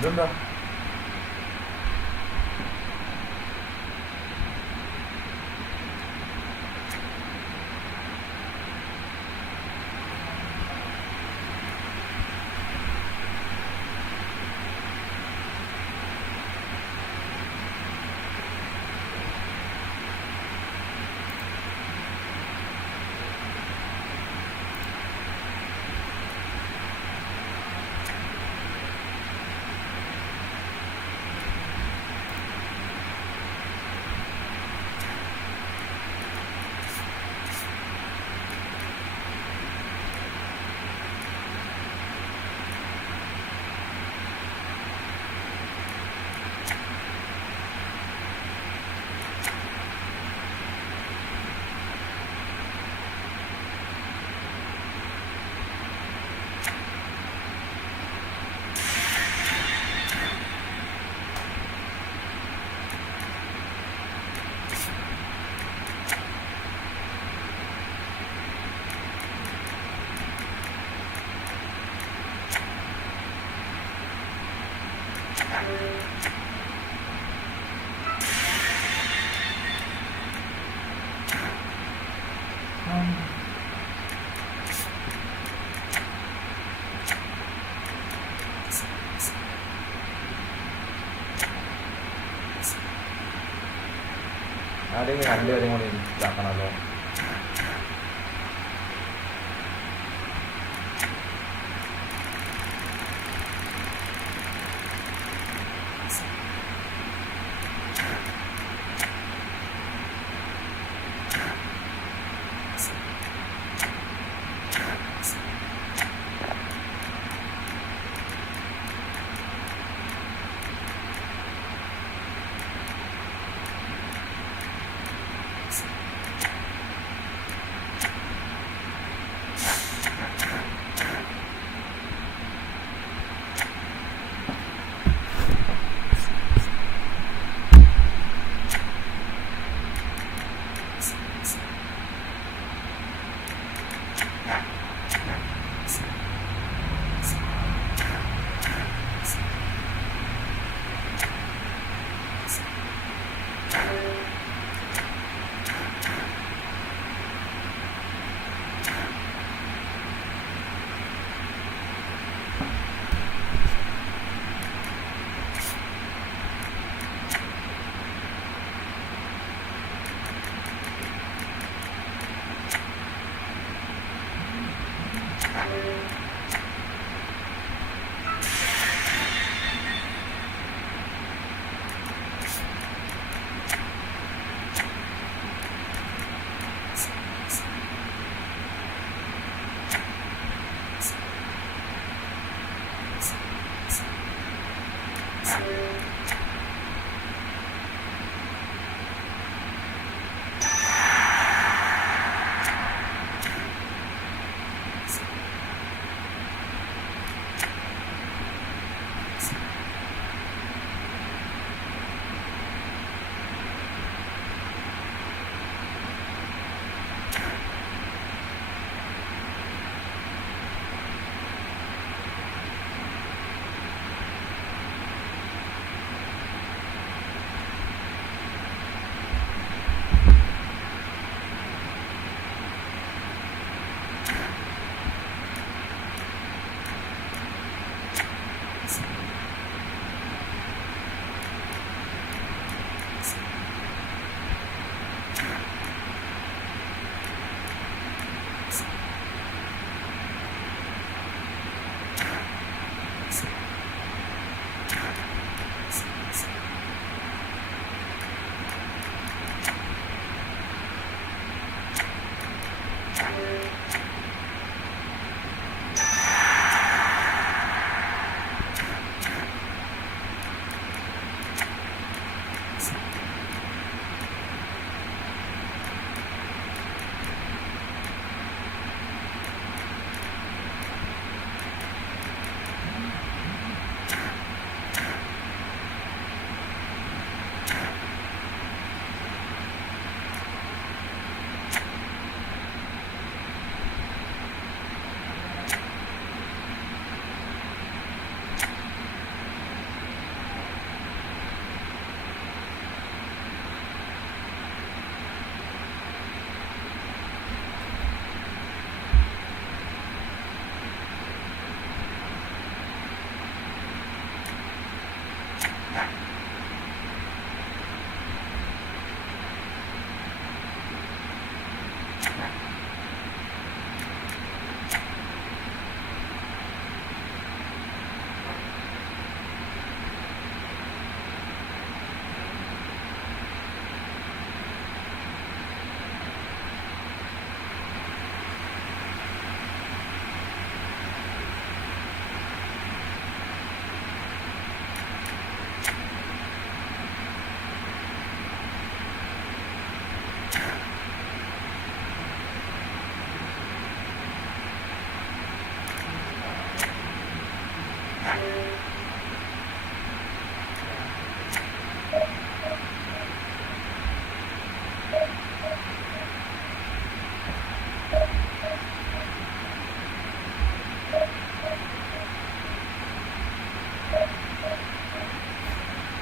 ഇതെന്താ? ആരെയും രണ്ടുപേരെയും കൂടി ഇതാക്കണമല്ലോ.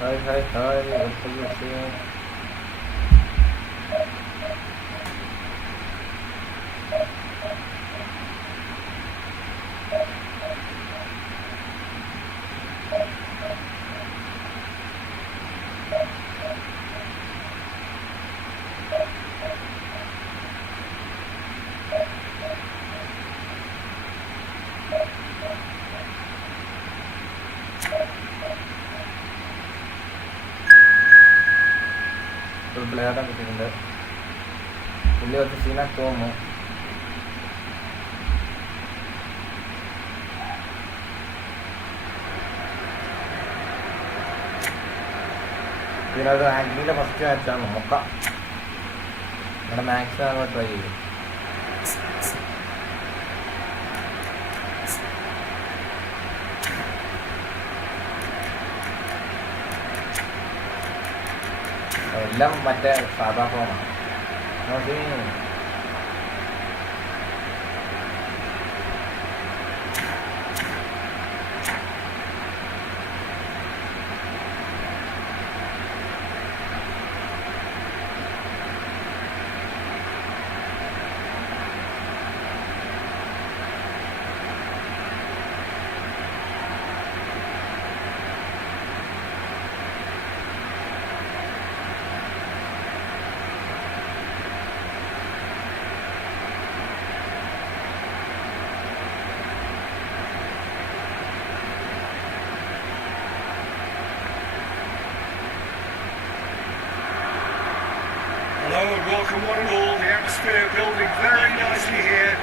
Hi, what are you saying? പ്ലെയറുടെ കിട്ടിയിട്ടുണ്ട്. പുള്ളി കുറച്ച് സീനാക്കി തോന്നുന്നു. ഇതിനൊരു ആഗ്നിയിലെ ഫസ്റ്റ് മാച്ചാണ്. നോക്കാം, നമ്മുടെ മാക്സിമം ട്രൈ ചെയ്യും. എല്ലാം മറ്റേ സാധാ ഫോമാണ്. Hello and welcome one and all. The atmosphere building very nicely here.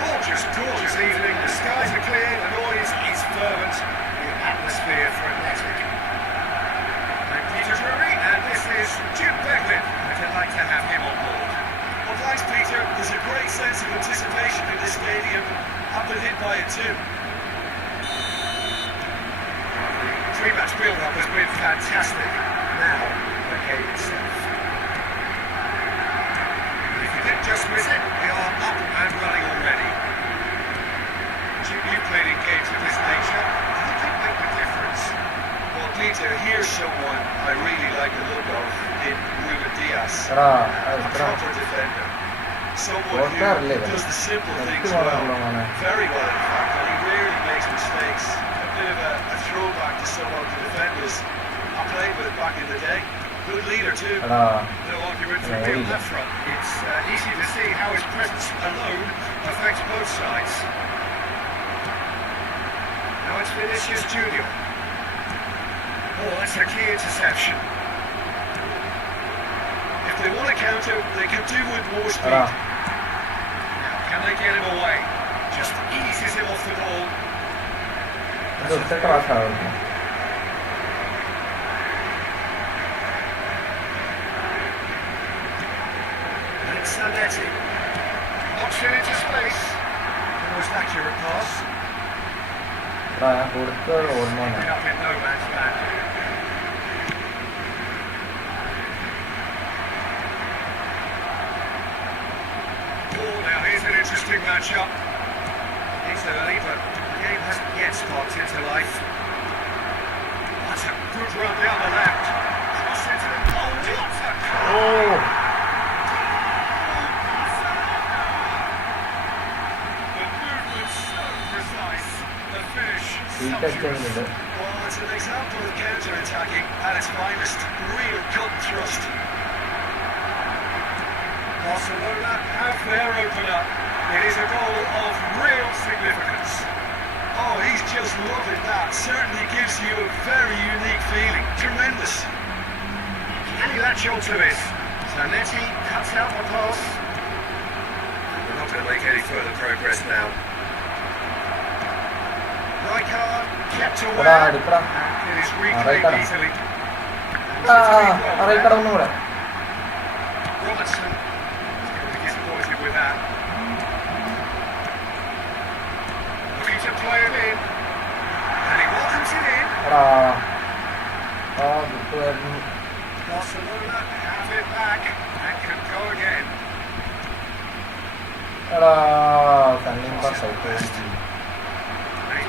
Gorgeous evening. The skies are clear, the noise is fervent, the atmosphere frenetic. I'm Peter Drury and this is Jim Beckwith. I'd delight to have him on board. Well, thanks Peter. There's a great sense of anticipation in this stadium. I've been hit by it too. The three-match build-up has been fantastic. Now, the game itself. Just miss it, we are up and running already. Jim, you've played in games of this nature. I think it make a difference. Well, Peter, here's someone I really like the look of in Ruben Diaz. A proper defender. Someone who does the simple things well. Very well, in fact, and he rarely makes mistakes. A bit of a throwback to some of the defenders I played with back in the day. Good leader too. No argument from me on that front. It's easy to see how his presence alone affects both sides. Now it's Vinicius Junior. Oh, that's a key interception. If they want to counter, they can do with more speed. Now, can they get him away? Just eases him off the ball. Sanetti knocks it into space. The most accurate pass. Up in no man's land. Oh, now here's an interesting matchup. It's early, but the game hasn't yet sparked into life. That's a good run down the left. Cross into the goal. What a goal! Well, it's an example of counter-attacking at its finest. Real cut and thrust. Barcelona have their opener. It is a goal of real significance. Oh, he's just loving that. Certainly gives you a very unique feeling. Tremendous. Can he latch on to it? Zanetti cuts out the pass. We're not going to make any further progress now. Rijkaard kept away, and it is reclaimed easily. Robertson is going to be disappointed with that. Looking to play it in, and he welcomes it in. Barcelona have it back and can go again.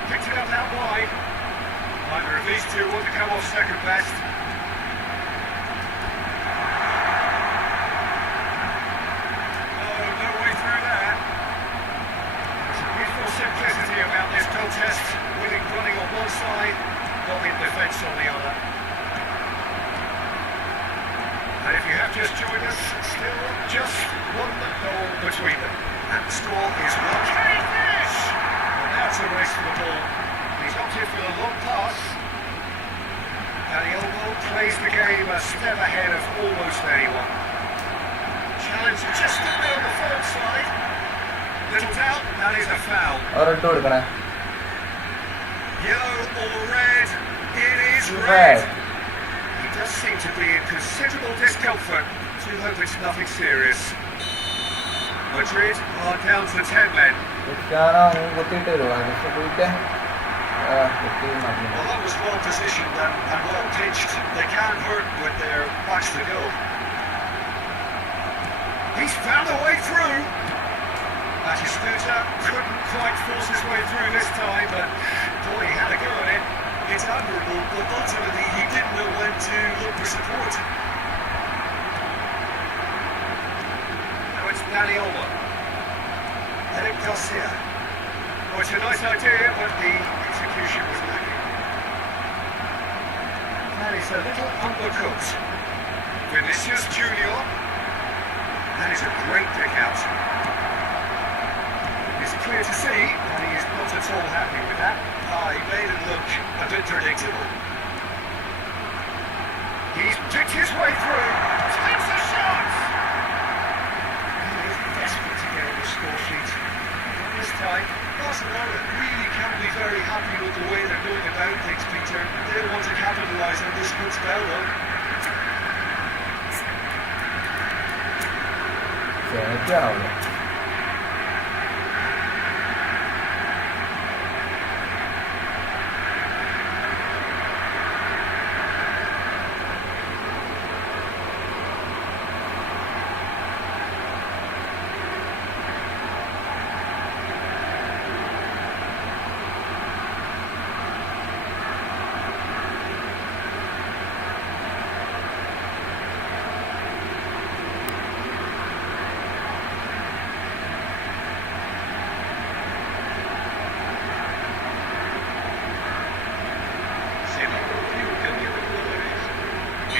Picked it up out wide. Neither of these two want to come off second best. just one goal between them. And the score is 1-1. And now it's a race for the ball. He's opted for the long pass. Malayalam plays the game a step ahead of almost anyone. Challenge just a bit on the forward side. Little doubt, that is a foul. Yellow or red, it is red. He does seem to be in considerable discomfort. Do hope it's nothing serious. Madrid are down to 10 men. Well, Well, that was well positioned and well pitched. They can't hurt with their backs to goal. He's found a way through. Batistuta couldn't quite force his way through this time, but boy, he had a go at it. It's admirable, but ultimately he didn't know when to look for support. Now it's Malayalam. Eric Garcia. Oh, it's a nice idea, but the execution was lacking. That is a little undercooked. Vinicius Junior. That is a great pick out. It's clear to see that he is not at all happy with that. He made it look a bit predictable. He's picked his way through. Takes a shot! He is desperate to get on the score sheet. This time, Barcelona really can't be very happy with the way they're going about things, Peter. They'll want to capitalise on this good spell, though.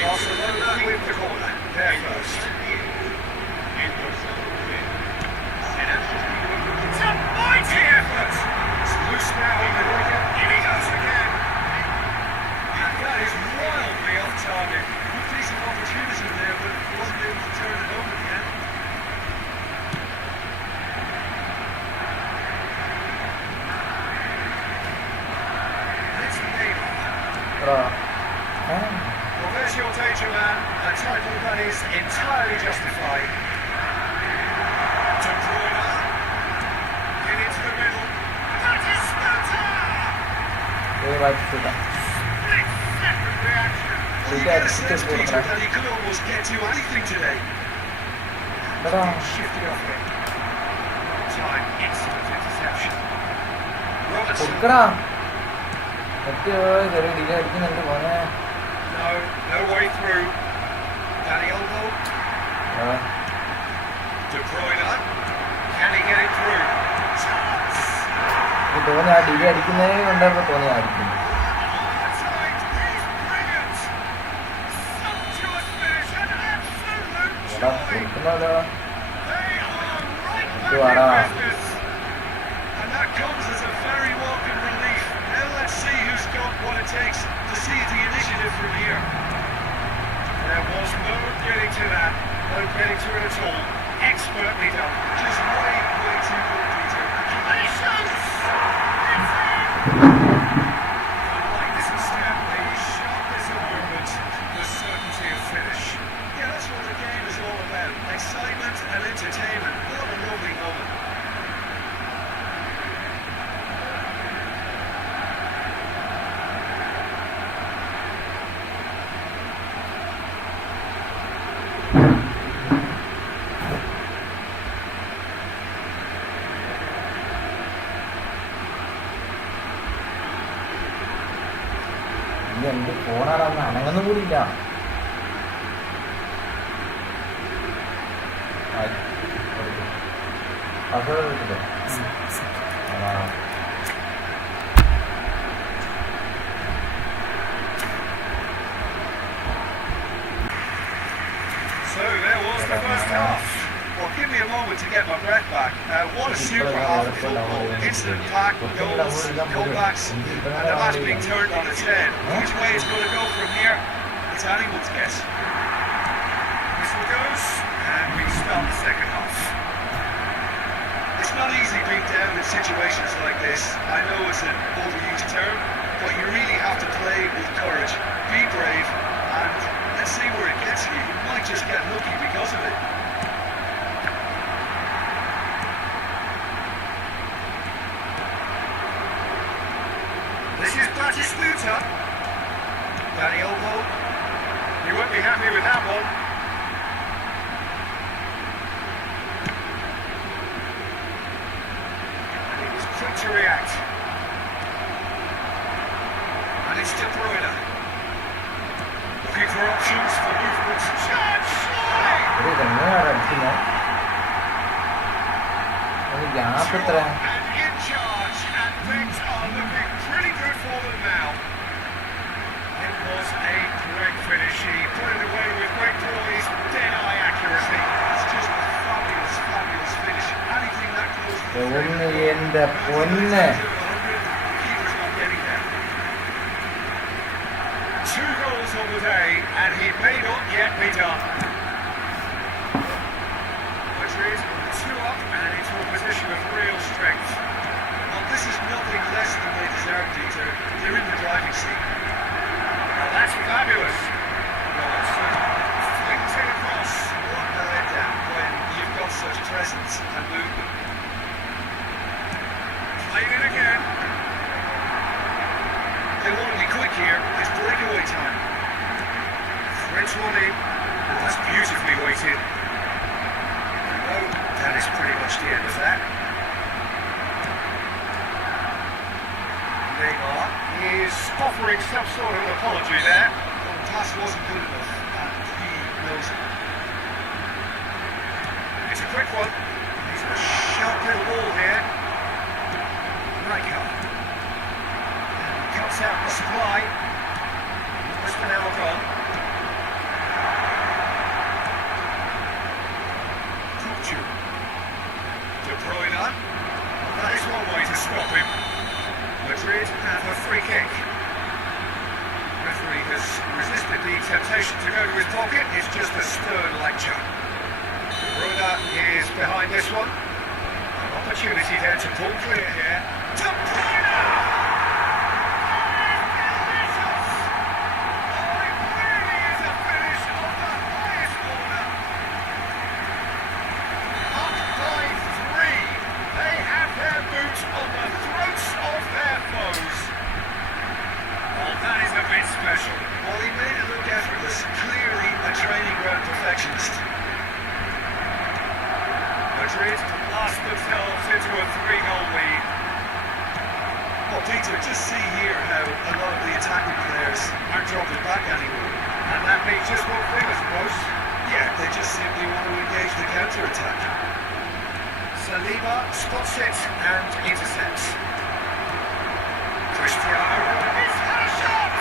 Barcelona with the corner. They're first. It's a mighty effort. It's loose now on the wicket. In he goes again. And that is wildly off target. Good decent opportunity there, but wasn't able to turn it over again. And it's Neymar. Well, there's your danger man, a title that is entirely justified. De Bruyne, in into the middle. Batistuta! Split-second reaction. Well, you get a sense, Peter, that he could almost get to anything today. Shifted off it. Time, excellent interception. Robertson. No way through. Malayalam. De Bruyne. Can he get it through? Chance! He's brilliant! Sumptuous finish and absolute joy! They are right back in business! And that comes as a very welcome relief. Now let's see who's got what it takes to see the initiative from here. There was no getting to that, no getting to it at all. Expertly done. Just way too good, Peter. Congratulations! The lightness of step, the sharpness of movement, the certainty of finish. Yeah, that's what the game is all about. Excitement and entertainment. What a lovely moment. എന്ത് ഫോണാണെന്ന് അനങ്ങൊന്നും കൂടിയില്ല. So there was the first half. moment to get my breath back. What a super half of football. Instant pack, goals, comebacks, and the match being turned on its head. Which way it's going to go from here, it's anyone's guess. Whistle goes, and we start the second half. It's not easy being down in situations like this. I know it's an overused term, but you really have to play with courage. Be brave, and let's see where it gets you. You might just get lucky because of it. This is Batistuta. Danny Olmo. You won't be happy with that one. And he was quick to react. And it's De Bruyne. Looking for options for movement. Chance! ഒരു രംഗമാണ് അടിച്ചില്ല ഒരു gap എത്ര And in charge, and things are looking pretty good for them now. It was a great finish. He put it away with great poise, dead-eye accuracy. It's just a fabulous, fabulous finish. Anything that close to the ഒന്ന് എന്റെ പൊന്ന് keeper's not getting there. 2 goals on the day, and he may not yet be done. Madrid 2 up and into a position of real strength. Well, this is nothing less than they deserve, Dieter. They're in the driving seat. Now that's fabulous. Robertson flings it across. What a letdown when you've got such presence and movement. Played it again. They want to be quick here. It's breakaway time. French one in. Oh, that's beautifully weighted. Oh, that is pretty much the end of that. Neymar is offering some sort of apology there. Well, the pass wasn't good enough, and he knows it. It's a quick one. He's a sharp little ball here. Rijkaard. And cuts out the supply. What's the now gone? De Bruyne. That is one way to stop him. Madrid have a free kick. Referee has resisted the temptation to go to his pocket. It's just a stern lecture. De Bruyne is behind this one. An opportunity there to pull clear here. De Bruyne! Special. Well, he made it look effortless. Clearly a training ground perfectionist. Madrid lost themselves into a 3-goal lead. Well, Peter, just see here how a lot of the attacking players aren't dropping back anymore. And that means just one thing, I suppose. Yeah, they just simply want to engage the counter-attack. Saliba spots it and intercepts. Cristiano has had a shot!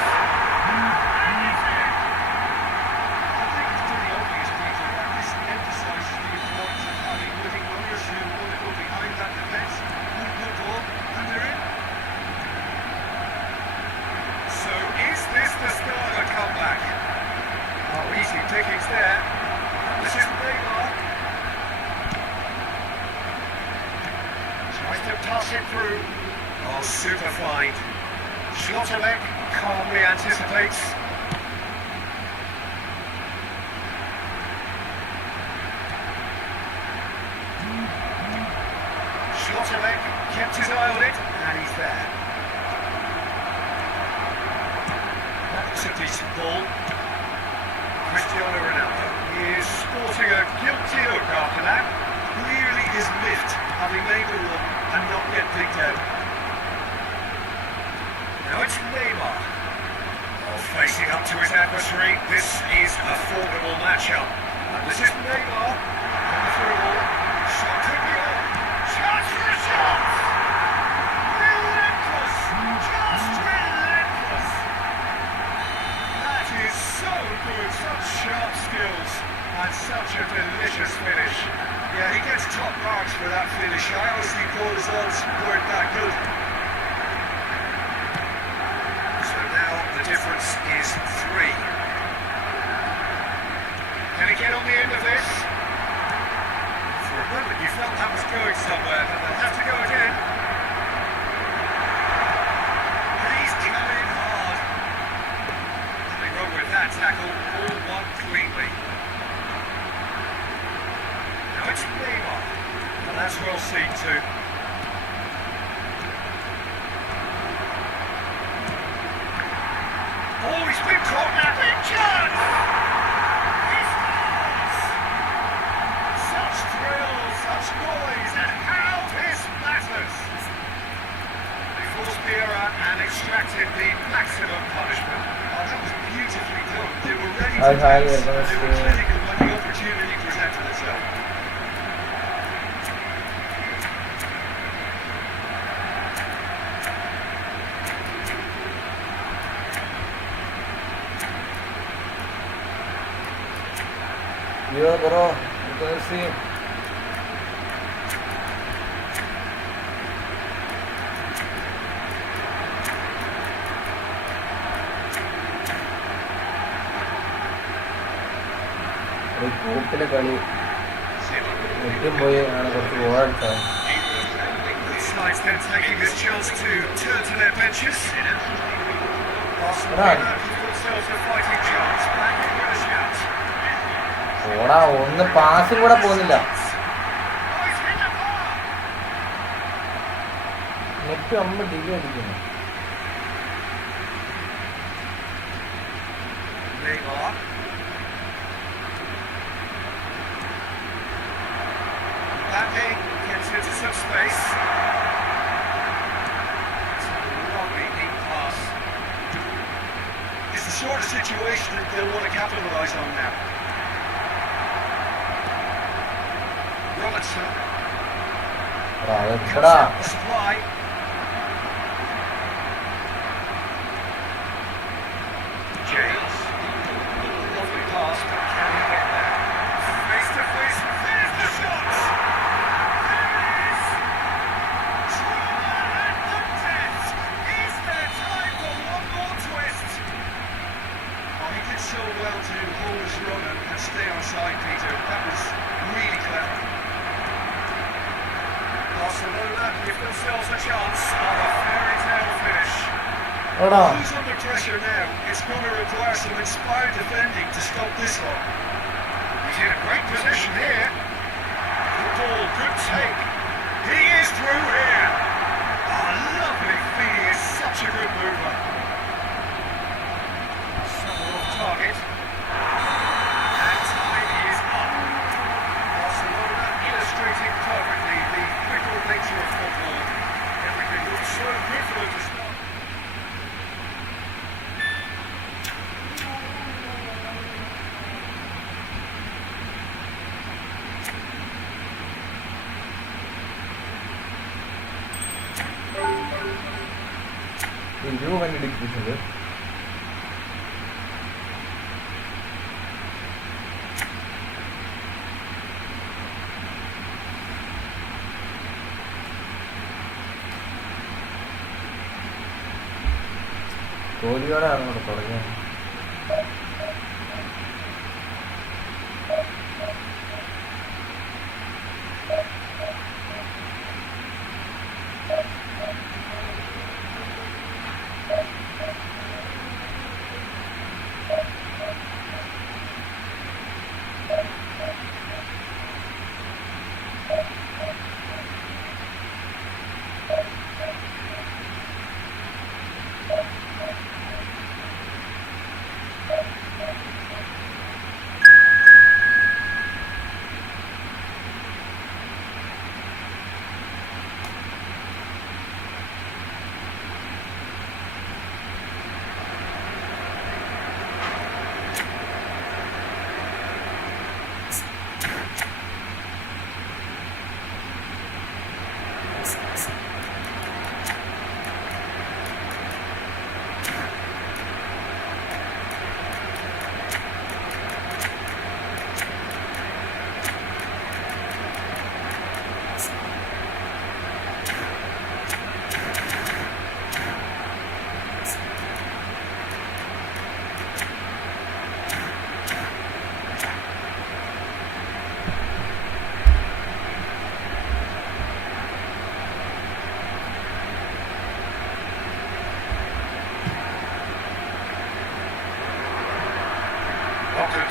Pickings there. This is Neymar. Tries to toss it through. Oh, super fine. Schlotterbeck calmly anticipates. Schlotterbeck kept his eye on it, and he's there. That's a decent ball. Cristiano Ronaldo is sporting a guilty look after that. Clearly is miffed, having made the run and not yet picked out. Now it's Neymar. Oh, facing up to his adversary. This is a formidable matchup. And this is Neymar. Coming through all. Shot could be on. Chance for a shot! Relentless! Just relentless! That is so good, such sharp skills, and such a delicious finish. That's top marks for that finish. I honestly thought his odds weren't that good. So now the difference is 3. Can he get on the end of this? For a moment you felt that was going somewhere, but they'll have to go again. And he's coming hard. Nothing wrong with that tackle, all won cleanly. Now it's Neymar. And that's well seen too. Oh, he's been caught now, big chance! He scores! Such thrill, such noise, and how this matters! They forced Vieira and extracted the maximum punishment. Oh, that was beautifully done. They were ready to dance. They were clinical when the opportunity presented itself. Yeah, bro. You can see. ഗ്രൂപ്പിലെ കളി ഏറ്റവും പോയി ആണ് കുറച്ച് പോകാൻ Sides then taking this chance to turn to their benches. Barcelona give themselves a fighting chance. Back in with a shout. ഓടാ ഒന്ന് പാസും കൂടെ പോകുന്നില്ല. നെറ്റ് അമ്മ ഡിലേ അടിക്കുന്നു. Mbappe gets into some space. It's a lovely neat pass. It's the sort of situation that they'll want to capitalise on now. Robertson. എടാ Supply. James. Lovely pass, but can he get there? Face to face. There's the shot. There it is. Trauma at the death. Is there time for one more twist? Oh, he did so well to hold his run and stay on side, Peter. That was really clever. Barcelona give themselves a chance of a fairy tale finish. Who's under pressure now? It's going to require some inspired defending to stop this one. He's in a great position here. Good ball, good take. He is through here. Oh, lovely feed. He is such a good mover. Somewhat off target. And time is up. Barcelona illustrating perfectly the fickle nature of football. Everything looks so good for them to start. You when did it കോഹ്ലിയോടെ അങ്ങോട്ട് തുടങ്ങി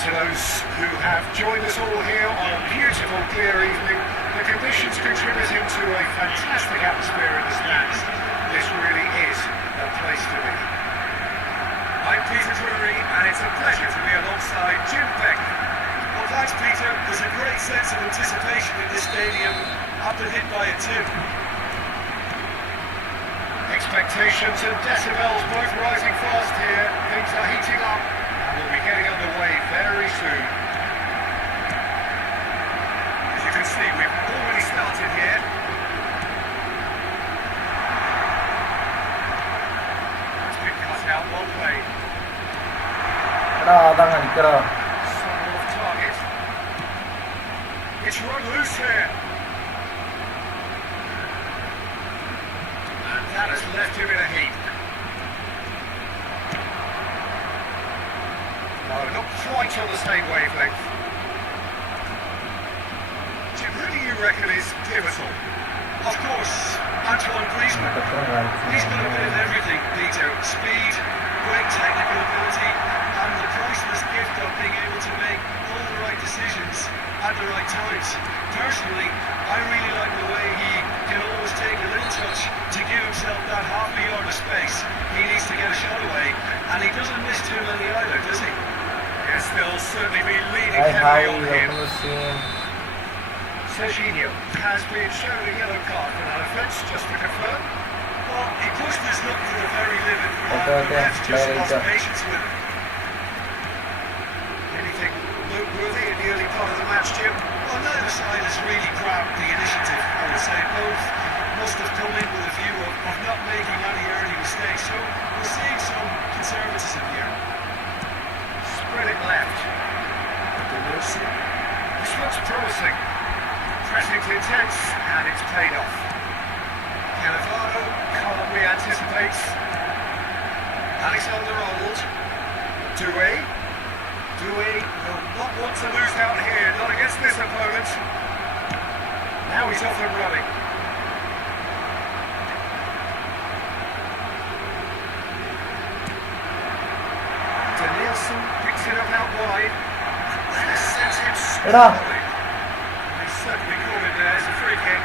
To those who have joined us all here on a beautiful, clear evening, the conditions contributing to a fantastic atmosphere in the stands. This really is a place to be. I'm Peter Drury, and it's a pleasure to be alongside Jim Beck. Well, thanks, Peter. There's a great sense of anticipation in this stadium after hit by it too. Expectations and decibels both rising fast here. Things are heating up. We'll be getting underway very soon. As you can see, we've already started here. It's been cut out one way. Some off target. It's run loose here. And that has left him in a heap. No, not quite on the same wavelength. Jim, who do you reckon is pivotal? Of course, Antoine Griezmann. He's got a bit of everything, Peter. Speed, great technical ability, and the priceless gift of being able to make all the right decisions at the right times. Personally, I really like the way he can always take a little touch to give himself that half a yard of space he needs to get a shot away, and he doesn't miss too many either, does he? Yes, they'll certainly be leading heavily on him. Serginho has been shown a yellow card for that offence, just to confirm. Well, he pushed his luck to the very limit, and the refs just lost patience with him. Anything noteworthy in the early part of the match, Jim? Well, neither side has really grabbed the initiative, I would say. Both must have come in with a view of not making any early mistakes, so we're seeing some conservatism here. Spread it left. This looks promising. Pressing's intense, and it's paid off. Cannavaro calmly anticipates. Alexander-Arnold. Doué will not want to lose out here, not against this opponent. Now he's off and running. Danielson picks it up out wide. That has sent him spiraling. He certainly caught him there. It's a free kick.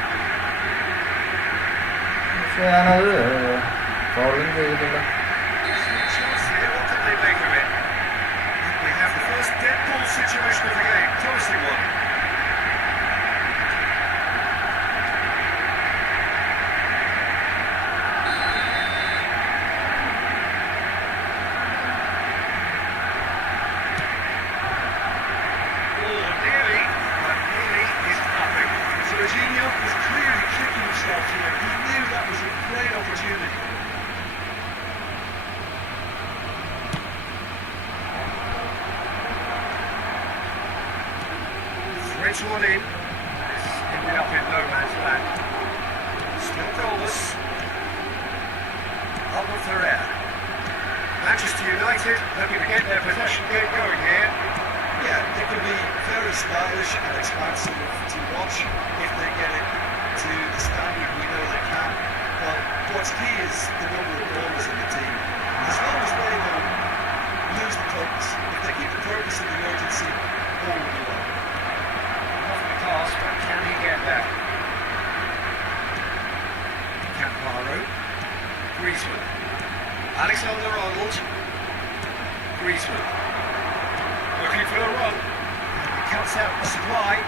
Chance here. What can they make of it? We have the first dead ball situation of the game. Promising one. Serginho was clearly kicking himself here. He knew that was a great opportunity. Threads one in. This ended up in no man's land. Still goalless. Albert Ferrer. Manchester United looking to get their possession game going here. Yeah, it can be very stylish and expansive to watch if they get it to the standard we know they can. But what's key is the number of ballers in the team. As long as they don't lose the focus, if they keep the purpose and the urgency, all will be well. Off the pass, but can he get there? Cannavaro. Griezmann. Alexander-Arnold. Griezmann. Looking for a run. He cuts out the supply.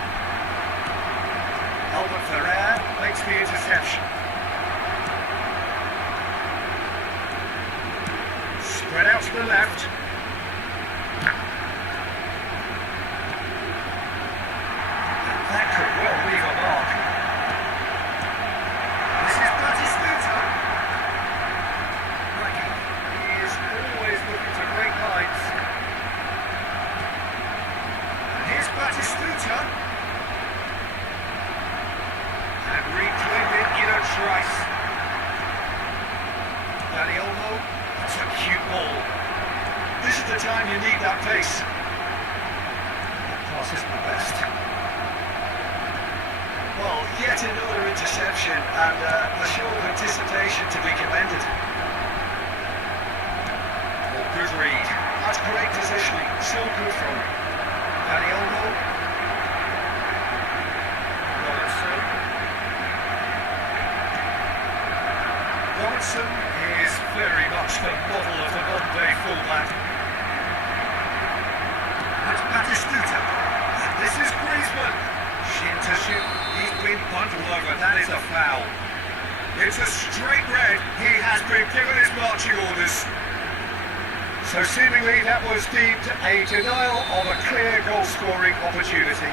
Albert Ferrer makes the interception. Spread out to the left. And that could well leave a mark. This is Batistuta. He is always looking to break lines. Here's Batistuta. And reclaimed it in a trice. Danny Olmo, that's a cute ball. This is the time you need that pace. That pass isn't the best. Well, yet another interception and a show of anticipation to be commended. Well, good read. That's great positioning. So good from him. Robertson is very much the model of the modern-day fullback. That's Batistuta. And this is Griezmann. Shin to shin. He's been bundled over. That is a foul. It's a straight red. He has been given his marching orders. So seemingly that was deemed a denial of a clear goal-scoring opportunity.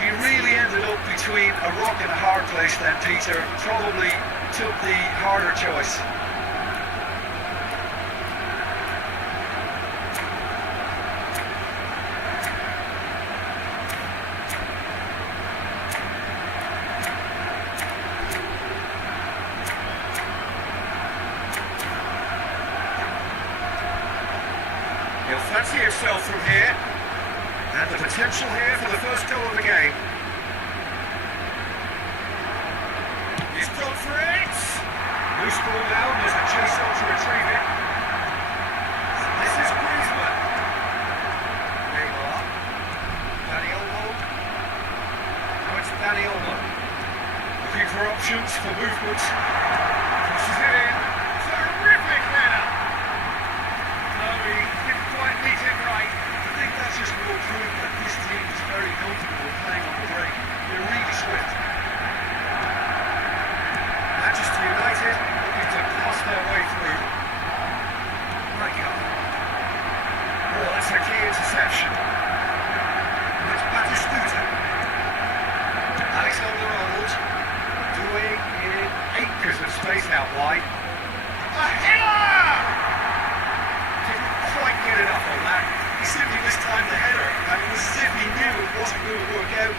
He really ended up between a rock and a hard place then, Peter. Probably took the harder choice. He'll fancy himself from here, and the potential here for the first goal of the game. He's gone for it! Loose ball now, there's a chase on to retrieve it. And this is Griezmann. Neymar. Dani Olmo. Now it's Dani Olmo. Looking for options for movement. Crosses it in. Terrific header! No, he didn't quite meet it right. I think that's just more proof that this team is very comfortable playing on the break. They're really swift. Manchester United looking to pass their way through. Right go. Oh, that's a key interception. And it's Batistuta. Alexander-Arnold doing in acres of space out wide. A header! Didn't quite get enough on that. He simply mistimed the header, and it was as if he knew it wasn't going to work out.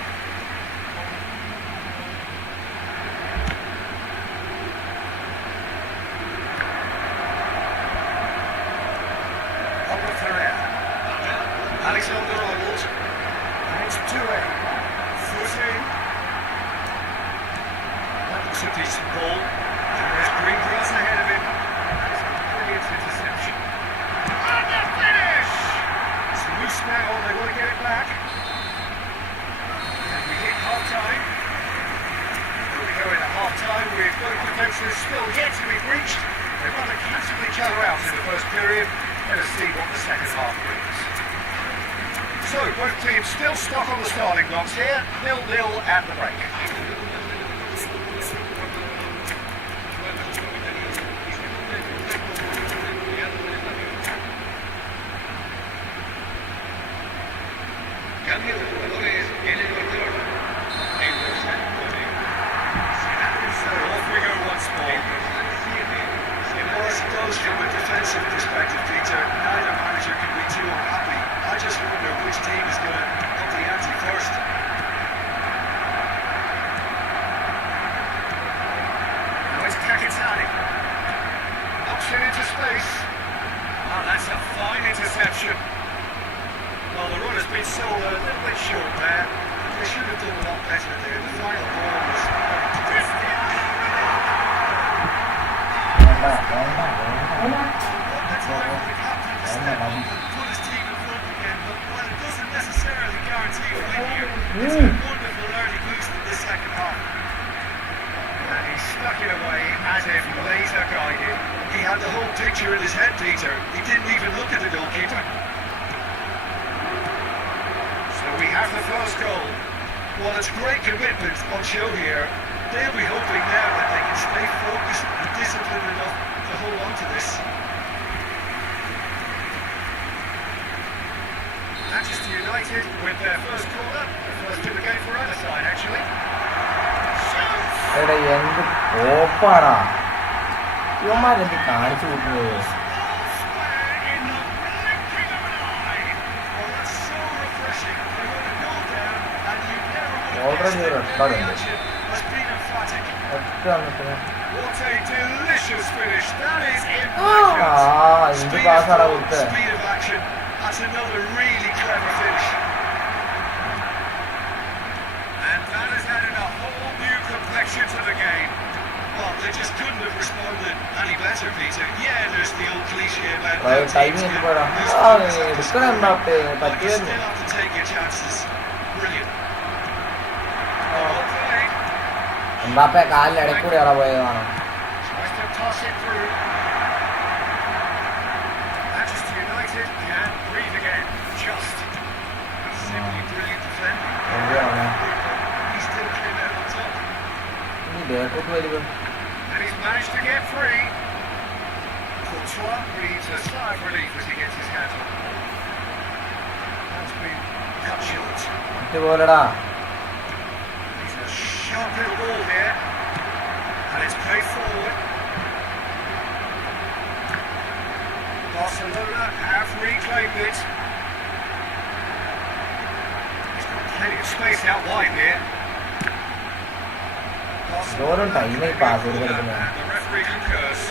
Alexander-Arnold, and it's 2-8. Footing. That looks a decent ball. And there's Greengrass ahead of him. That's a brilliant interception. And the finish! It's loose now, they want to get it back. And we hit half-time. Here we go into half-time with both defences still yet to be breached. They've had to cancel each other out in the first period. Let us see what the second half brings. So, both teams still stuck on the starting blocks here, 0-0 at the break. So off we go once more. Morris goes from a defensive perspective, Peter. Neither manager can be too unhappy. I just wonder which team is going to up the ante first. Now it's Kakitani. Knocks it into space. Oh, that's a fine interception. Well, the run has been sold a little bit short there. They should have done a lot better there. The final ball was put his team in front again, but while it doesn't necessarily guarantee a win here, it's a wonderful early boost in the second half. And he stuck it away as if laser guided. He had the whole picture in his head, Peter. He didn't even look at the goalkeeper. So we have the first goal. Well, it's great commitment on show here. They'll be hoping now that they can stay focused and disciplined enough to hold on to this. Manchester United with their first corner, the first in the game for either side actually. എടാ എന്ത് കോപ്പാടാ ഇവന്മാരെന്ത് കാണിച്ചു കൂട്ടുന്നത്. Already ഒരു റെക്കോർഡുണ്ട് ഒറ്റ വന്നിട്ട് എന്ത് പാസ്സാടാ കൊടുത്തത്. That's another really clever finish. And that has added a whole new complexion to the game. Well, they just couldn't have responded any better, Peter. Yeah, there's the old cliche about timing teams എത്തിപ്പോടാ എടുക്കണം Mbappé but you പറ്റിയായിരുന്നു. still have to take your chances. Brilliant. Well played. Mbappe കാലിൽ ഇടയ്ക്കൂടി അവിടെ പോയതാണ്. Tries to toss it through. Manchester United can breathe again. Just. Simply brilliant defending. He still came out on top. ഇനി ബേക്കോട്ട് വരുമ്പോൾ And he's managed to get free. Courtois breathes a sigh of relief as he gets his hands on the ball. That's been cut short. ഇതുപോലെടാ. It's a sharp little ball here. And it's played forward. Barcelona have reclaimed it. He's got plenty of space out wide here. ഓരോ ടൈമിൽ pass ചെയ്ത് കളിക്കുന്നത് And the referee concurs.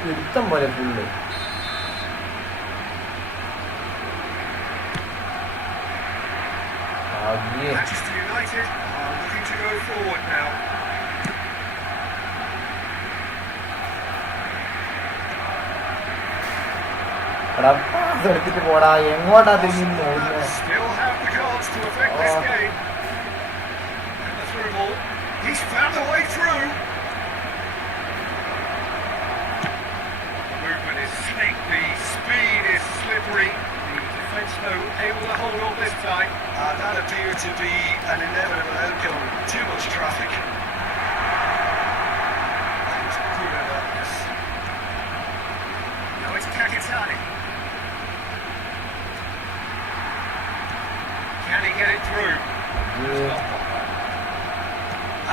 പിടുത്തം പോലെ full. Manchester United are looking to go forward now. എടാ pass എടുത്തിട്ട് പോടാ എങ്ങോട്ടാ തിരിഞ്ഞു പോകുന്നത്? Still have the cards to affect this game. And the through ball. He's found a way through. The movement is slick. The speed is slippery. The defence, though, able to hold on this time. That appeared to be an inevitable outcome. Too much traffic. That was pure alertness. Now it's Kakitani. Can he get it through?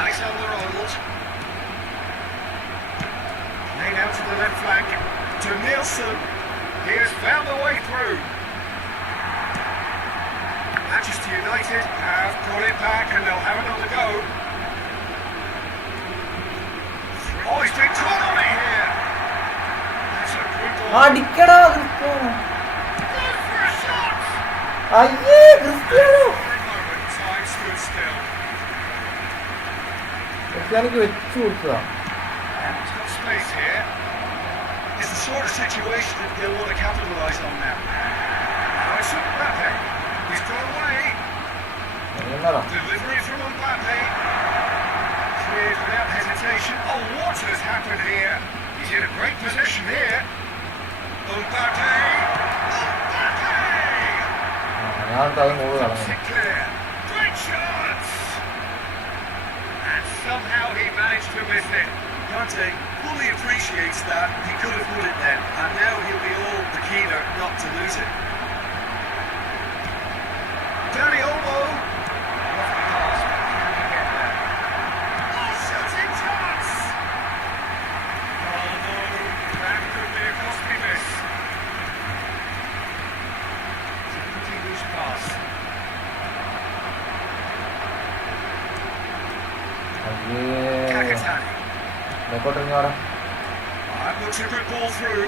Alexander-Arnold. Played out to the left flank to Nielsen. He has found the way through. Manchester United have got it back and they'll have another go. Oh, he's been caught on it here. That's a good ball. അടിക്കടാ Cristiano. Good for a shot. അയ്യേ Cristiano. For a moment, time stood still. ക്രിസ്ത്യാനിക്ക് വെച്ചു കൊടുക്കുക. He's got space here. It's the sort of situation that they'll want to capitalise on now. Now it's Mbappe. He's got away. എന്നതാ Delivery from Mbappe. Cleared without hesitation. Oh, what has happened here? He's in a great position here. Mbappe. Mbappe. ഞാനിട്ട് അത് move കളഞ്ഞു. It's clear. Great chance. And somehow he managed to miss it. Conte fully appreciates that. He could have won it then. And now he'll be all the keener not to lose it. Danny Olmo. Lovely pass, but can he get there? Oh, shooting chance! Oh no, that could be a costly miss. It's a pretty loose pass. അയ്യേ Kakitani. ബേക്കോട്ടിറങ്ങി വേറെ. That looks a good ball through.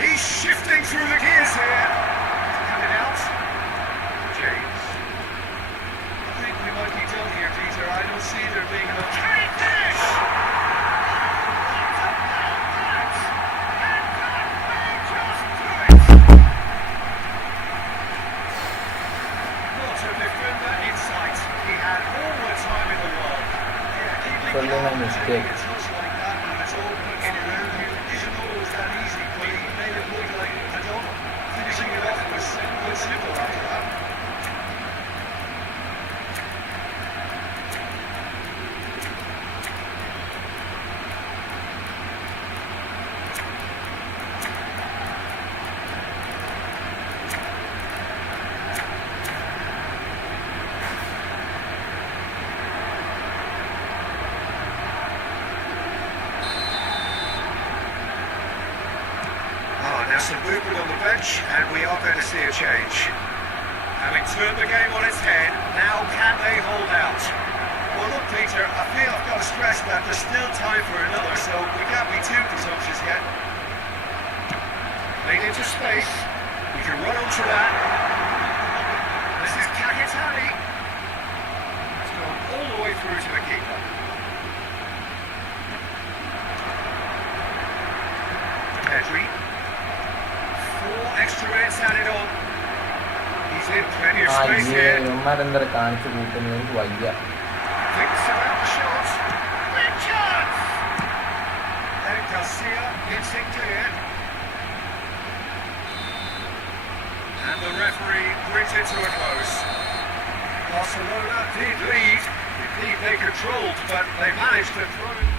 He's shifting through the gears here. Coming out. James. I think we might be done here, Peter. I don't see there being enough. Can he finish? What about that? And that may just do it. What a defender in sight. He had all the time in the world. Suddenly my mistake. It's not like that when it's all working around you. It isn't always that easy, but he made it look like a double. Finishing it off was simple after that. Now some movement on the bench, and we are going to see a change. Having turned the game on its head, now can they hold out? Well, look, Peter, I feel I've got to stress that there's still time for another, so we can't be too presumptuous yet. Played into space. We can run onto that. This is Kakitani. It's gone all the way through to the keeper. boundary. 4 extra minutes added on. He's in plenty of space here. ഇവന്മാരെന്താ കാണിച്ചു കൂട്ടുന്നത് എനിക്ക് വയ്യ. Thinks about the shot. Big chance! Eric Garcia gets it clear. And the referee brings it to a close. Barcelona did lead. Indeed, they controlled, but they managed to throw it.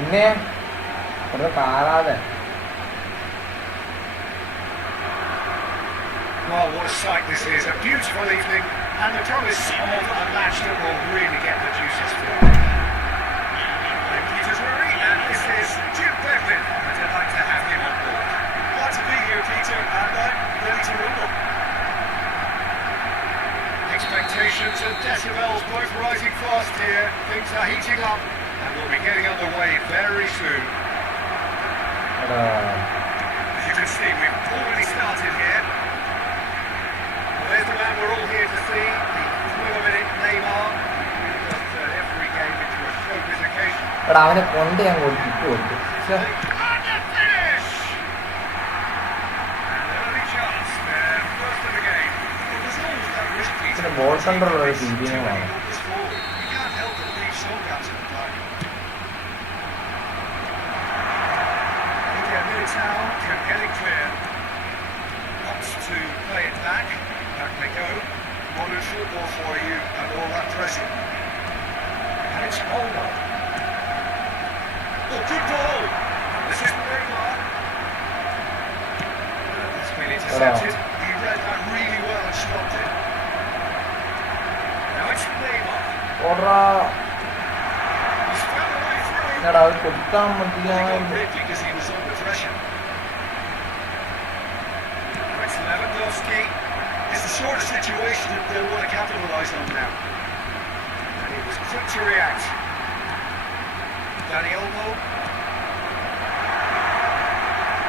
ഉണ്ണേ ഒരു കാണാതെ. Well, what a sight this is. A beautiful evening and the promise of a match that will really get the juices flowing. I'm Peter Drury and this is Jim Beglin. I'd like to have him on board. Glad to be here, Peter, and I'm ready to rumble. Expectations and decibels both rising fast here. Things are heating up and we'll be getting underway very soon. As you can see, we've already started here. There's the man we're all here to see, the 12-minute Neymar, who does turn every game into a showbiz occasion. എടാ അവനെ കൊണ്ട് ഞാൻ കൊടുത്തു. And the finish! An early chance there, first of the game. It was always that risk, Peter. Ball control ഒരു സീരിയലാണ്. You can't help but leave some gaps in the back. Militao can get it clear. Wants to play it back. Back they go. Modern football for you and all that pressing. And it's Olmo. Oh, good ball! This is Neymar. It's been intercepted. He read that really well and stopped it. Now it's Neymar. ഓടാ He's found a way through. എടാ അത് കൊടുത്താൽ He got മതിയായിരുന്നു. ripped because he was under pressure. Now it's Lewandowski. It's the sort of situation that they'll want to capitalise on now. And he was quick to react. Danny Olmo.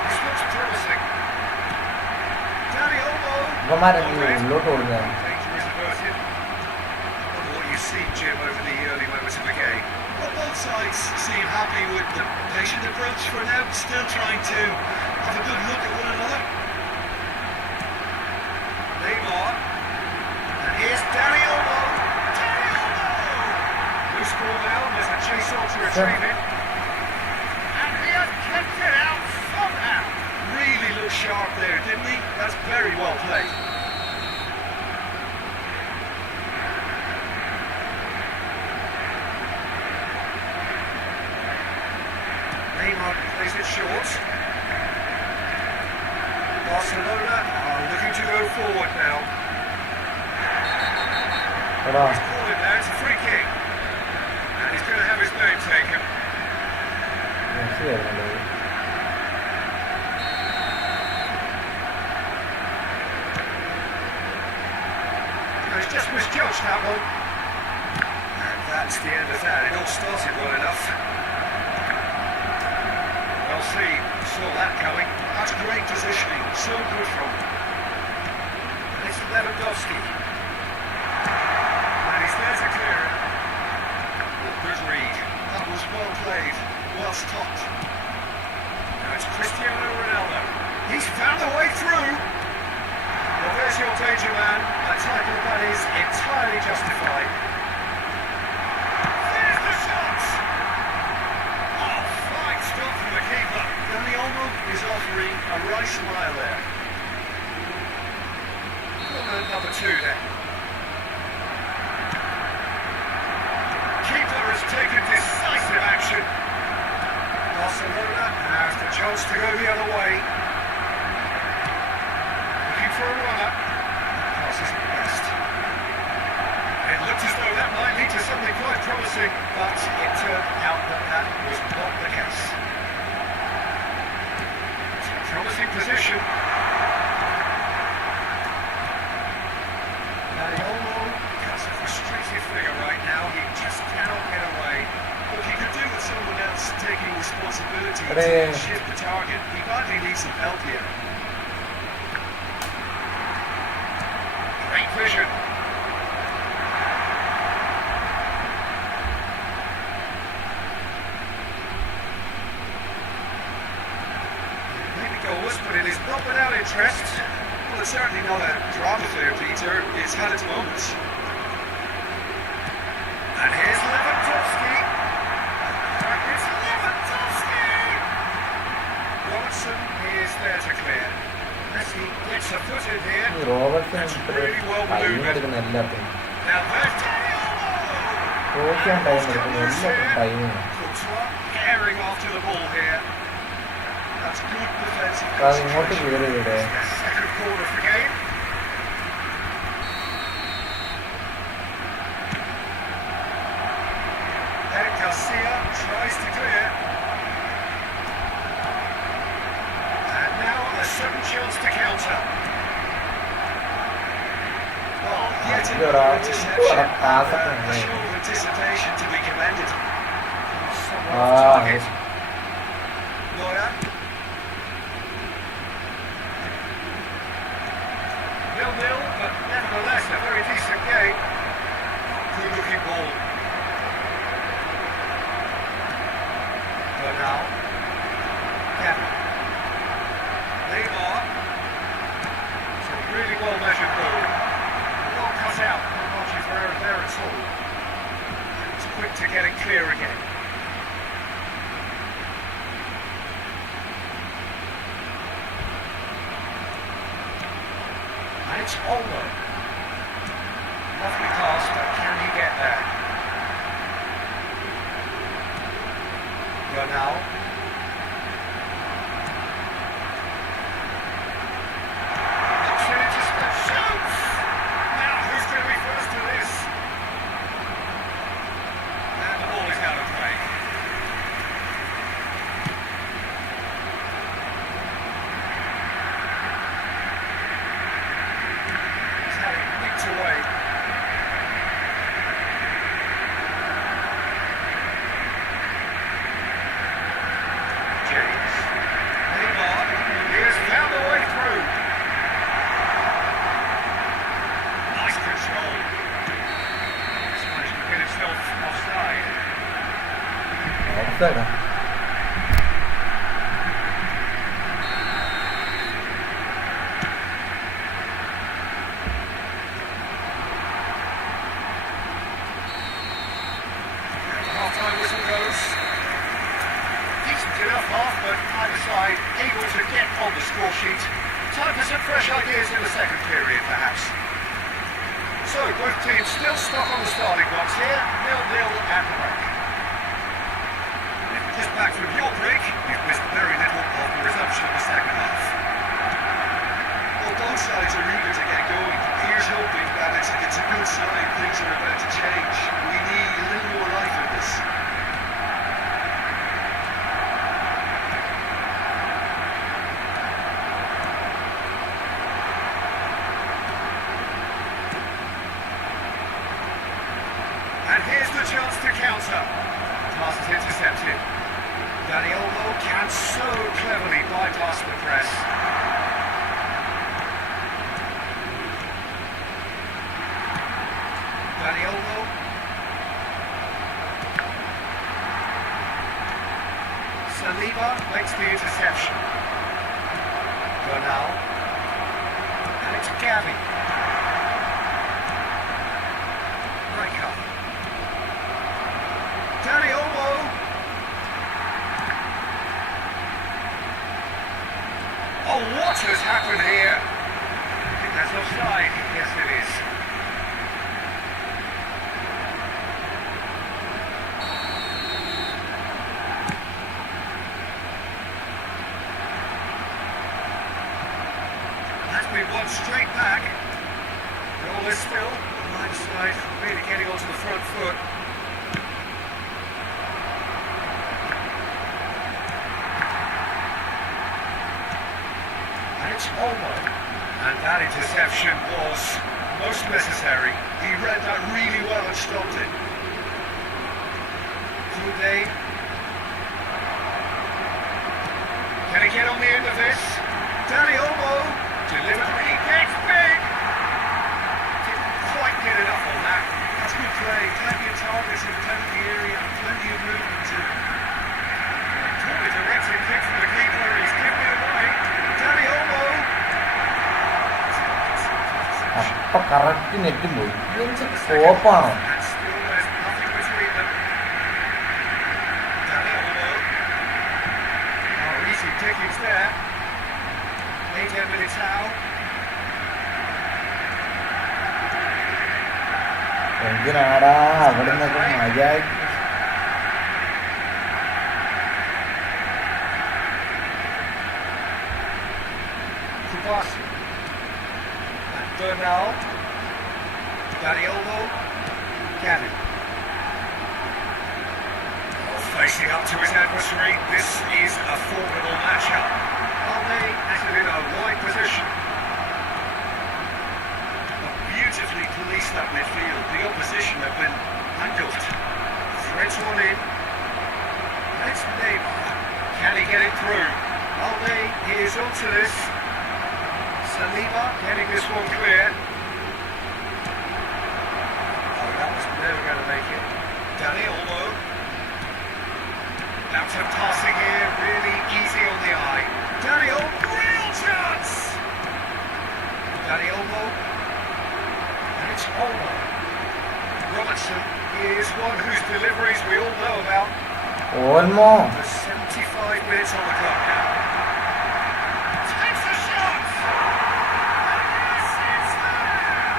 This looks promising. Danny Olmo. ഇവന്മാരെന്ത് ഉള്ളോട്ട് കൊടുക്കാൻ Danger is averted. I wonder what you've seen, Jim, over the early moments of the game. Well, both sides seem happy with the patient approach for now, still trying to have a good look at one another. Neymar. And here's Danny Olmo. Danny Olmo! Loose ball now, there's a chase on to retrieve it. And he has kept it out somehow. Really looked sharp there, didn't he? That's very well played. Neymar plays it short. Barcelona are looking to go forward now. എടാ He's called it now, it's a free kick. And he's going to have his name taken. Messi ആയിരുന്നല്ലോ ഇത്. He's just misjudged that one. And that's the end of that. It all started well enough. Well, see, saw that coming. That's great positioning. So good from him. And it's Lewandowski. And he's there to clear it. Well, good read. That was well played. Well stopped. Now it's Cristiano Ronaldo. He's found a way through. Well, there's your danger man. A tackle that is entirely justified. There's the shot! Oh, fine stop from the keeper. Danny Olmo is offering a right smile there. Corner number 2 then. Keeper has taken decisive action. Barcelona has the chance to go the other way. Looking for a runner. Pass isn't best. It looked as though that might lead to something quite promising, but it turned out that that was not the case. It's a promising position. Danny Olmo has a frustrated figure right now. He just cannot get away. Look, he could do with someone else taking responsibility to shift the target. He badly needs some help here. Great vision. Maybe goalless, but it is not without interest. Well, it's certainly not a drama there, Peter. It's had its moments. And here's Lewandowski. It's Lewandowski! Robertson is there to clear. Messi gets a foot in here. ഈ Robertson That's ഇത്ര really well time maneuvered. എടുക്കുന്ന എല്ലാത്തിനും Now there's Danny Olmo! ചോദിക്കാൻ time എടുക്കുന്നു എല്ലാത്തിനും timing. Courtois carrying after the ball here. That's good defensive അത് ഇങ്ങോട്ട് കയറി ഇവിടെ Second corner for the game. Eric Garcia tries to clear. And now a sudden chance to counter. Well, yet ഇതെടാ another interception. പാസ്സൊക്കെ A ഉണ്ട്. show of anticipation to be commended. Somewhat Ah, off target. yes. Neuer. 0-0, but nevertheless a very decent game. Good looking ball. Bernal. Kevin. Neymar. It's a really well measured ball. Well cut out, no margin for error there at all. It's quick to get it clear again. And it's Olmo. Lovely pass, but can he get there? Go now. Shoots! Now, who's going to be first to this? And the ball is out of play. He's had it nicked away. James. Neymar. He has found a way through. Nice control. He's managed to get himself offside. Offside. Half-time whistle goes. Decent enough half, but either side able to get on the score sheet. Time for some fresh ideas in the second period, perhaps. So, both teams still stuck on the starting blocks here, 0-0 at the break. If you're just back from your break, you've missed very little of the resumption of the second half. Well, both sides are eager to get going. Here's hoping that it's a good sign. Things are about to change. We need a little more life in this. And here's the chance to counter. Pass is intercepted. Danielmo can so cleverly bypass the press. Danielmo. Saliba makes the interception. Bernal. And it's Gavi. Breakup. Danielmo. Oh, what has happened here? I think that's offside. Yes, it is. That's been won straight back. Goal is still on the right side, really getting onto the front foot. And it's Olmo. And that interception was most necessary. He read that really well and stopped it. Fude. Can he get on the end of this? Danny Olmo delivered. He gets big! Didn't quite get enough on that. That's good play. Plenty of targets in plenty of area, plenty of movement too. Poorly directed kick from the keeper. He's given it away. Danny Olmo. അപ്പൊ correct നെറ്റും പോയി സ്കോപ്പാണോ? And still there's nothing between them. Danny Olmo. Oh, easy pickings there. 8 minutes out. എന്തിനാടാ അവിടെ നിന്നൊക്കെ മര്യാദ Kubasi. And Bernal. Danielmo. Gavi. Facing up to his adversary, this is a formidable matchup. Alde acted in a wide position. But beautifully policed up midfield. The opposition have been handled. Threads one in. And it's Neymar. Can he get it through? Alde is onto this. Saliba getting this one clear. Oh, that was never going to make it. Danny Olmo. Out of passing here, really easy on the eye. Danny Olmo, real chance! Danny Olmo. And it's Olmo. Robertson is one whose deliveries we all know about. Olmo. There's 75 minutes on the clock now. Takes a shot! And yes, it's there!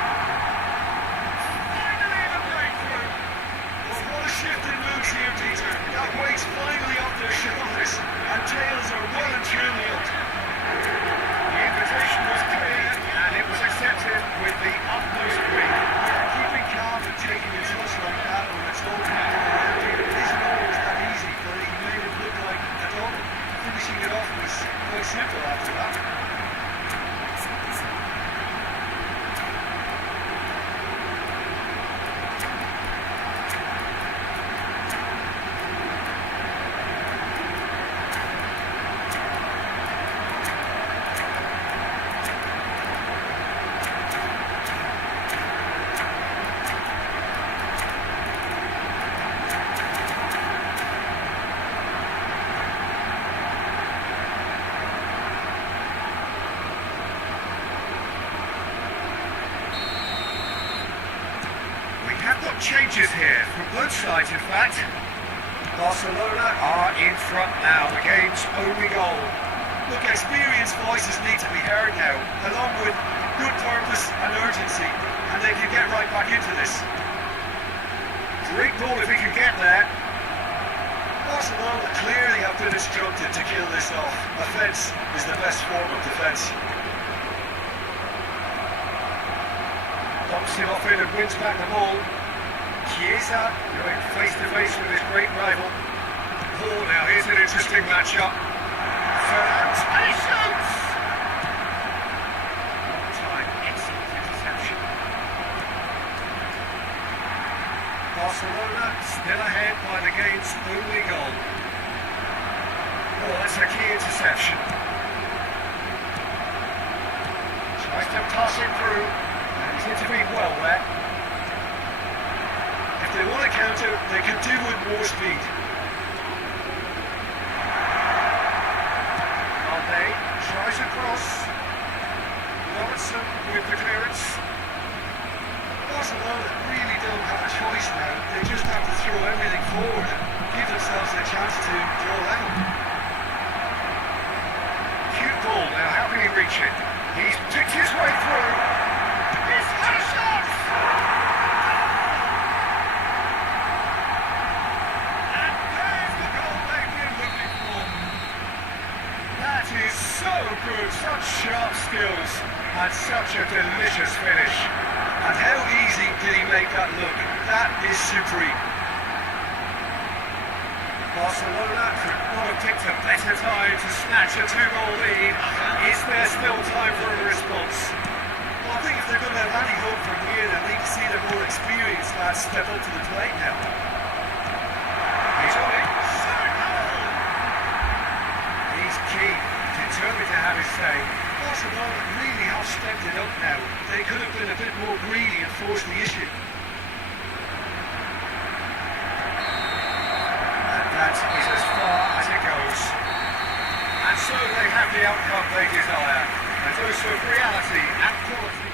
some changes here from both sides, in fact. Barcelona are in front now, the game's only goal. Look, experienced voices need to be heard now, along with good purpose and urgency, and they can get right back into this. Great ball if he can get there. Barcelona clearly have been instructed to kill this off. Offence is the best form of defence. Bumps it off in and wins back the ball. Chiesa going face to face with his great rival. Oh, now here's an interesting matchup. Fernandes, and he shoots! Time, excellent interception. Barcelona still ahead by the game's only goal. Oh, that's a key interception. Tries to pass it through, and he's intervened well there. If they want to counter, they can do with more speed. Alde tries across. Robertson with the clearance. Barcelona really don't have a choice now. They just have to throw everything forward and give themselves a chance to draw level. Cute ball now, how can he reach it? He's picked his way through. He's had a shot! And there's the goal they've been looking for. That is so good, such sharp skills and such a delicious finish. And how easy did he make that look? That is supreme. Barcelona could not have picked a better time to snatch a two-goal lead. Is there still time for a response? Well, I think if they're going to have any hope from here, they'll need to see the more experienced lads step up to the plate now. He's on it. He's keen, determined to have his say. Barcelona really have stepped it up now. They could have been a bit more greedy and forced the issue. And that is as far as it goes. And so they have the outcome they desire. A dose of reality and quality.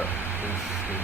water. Please.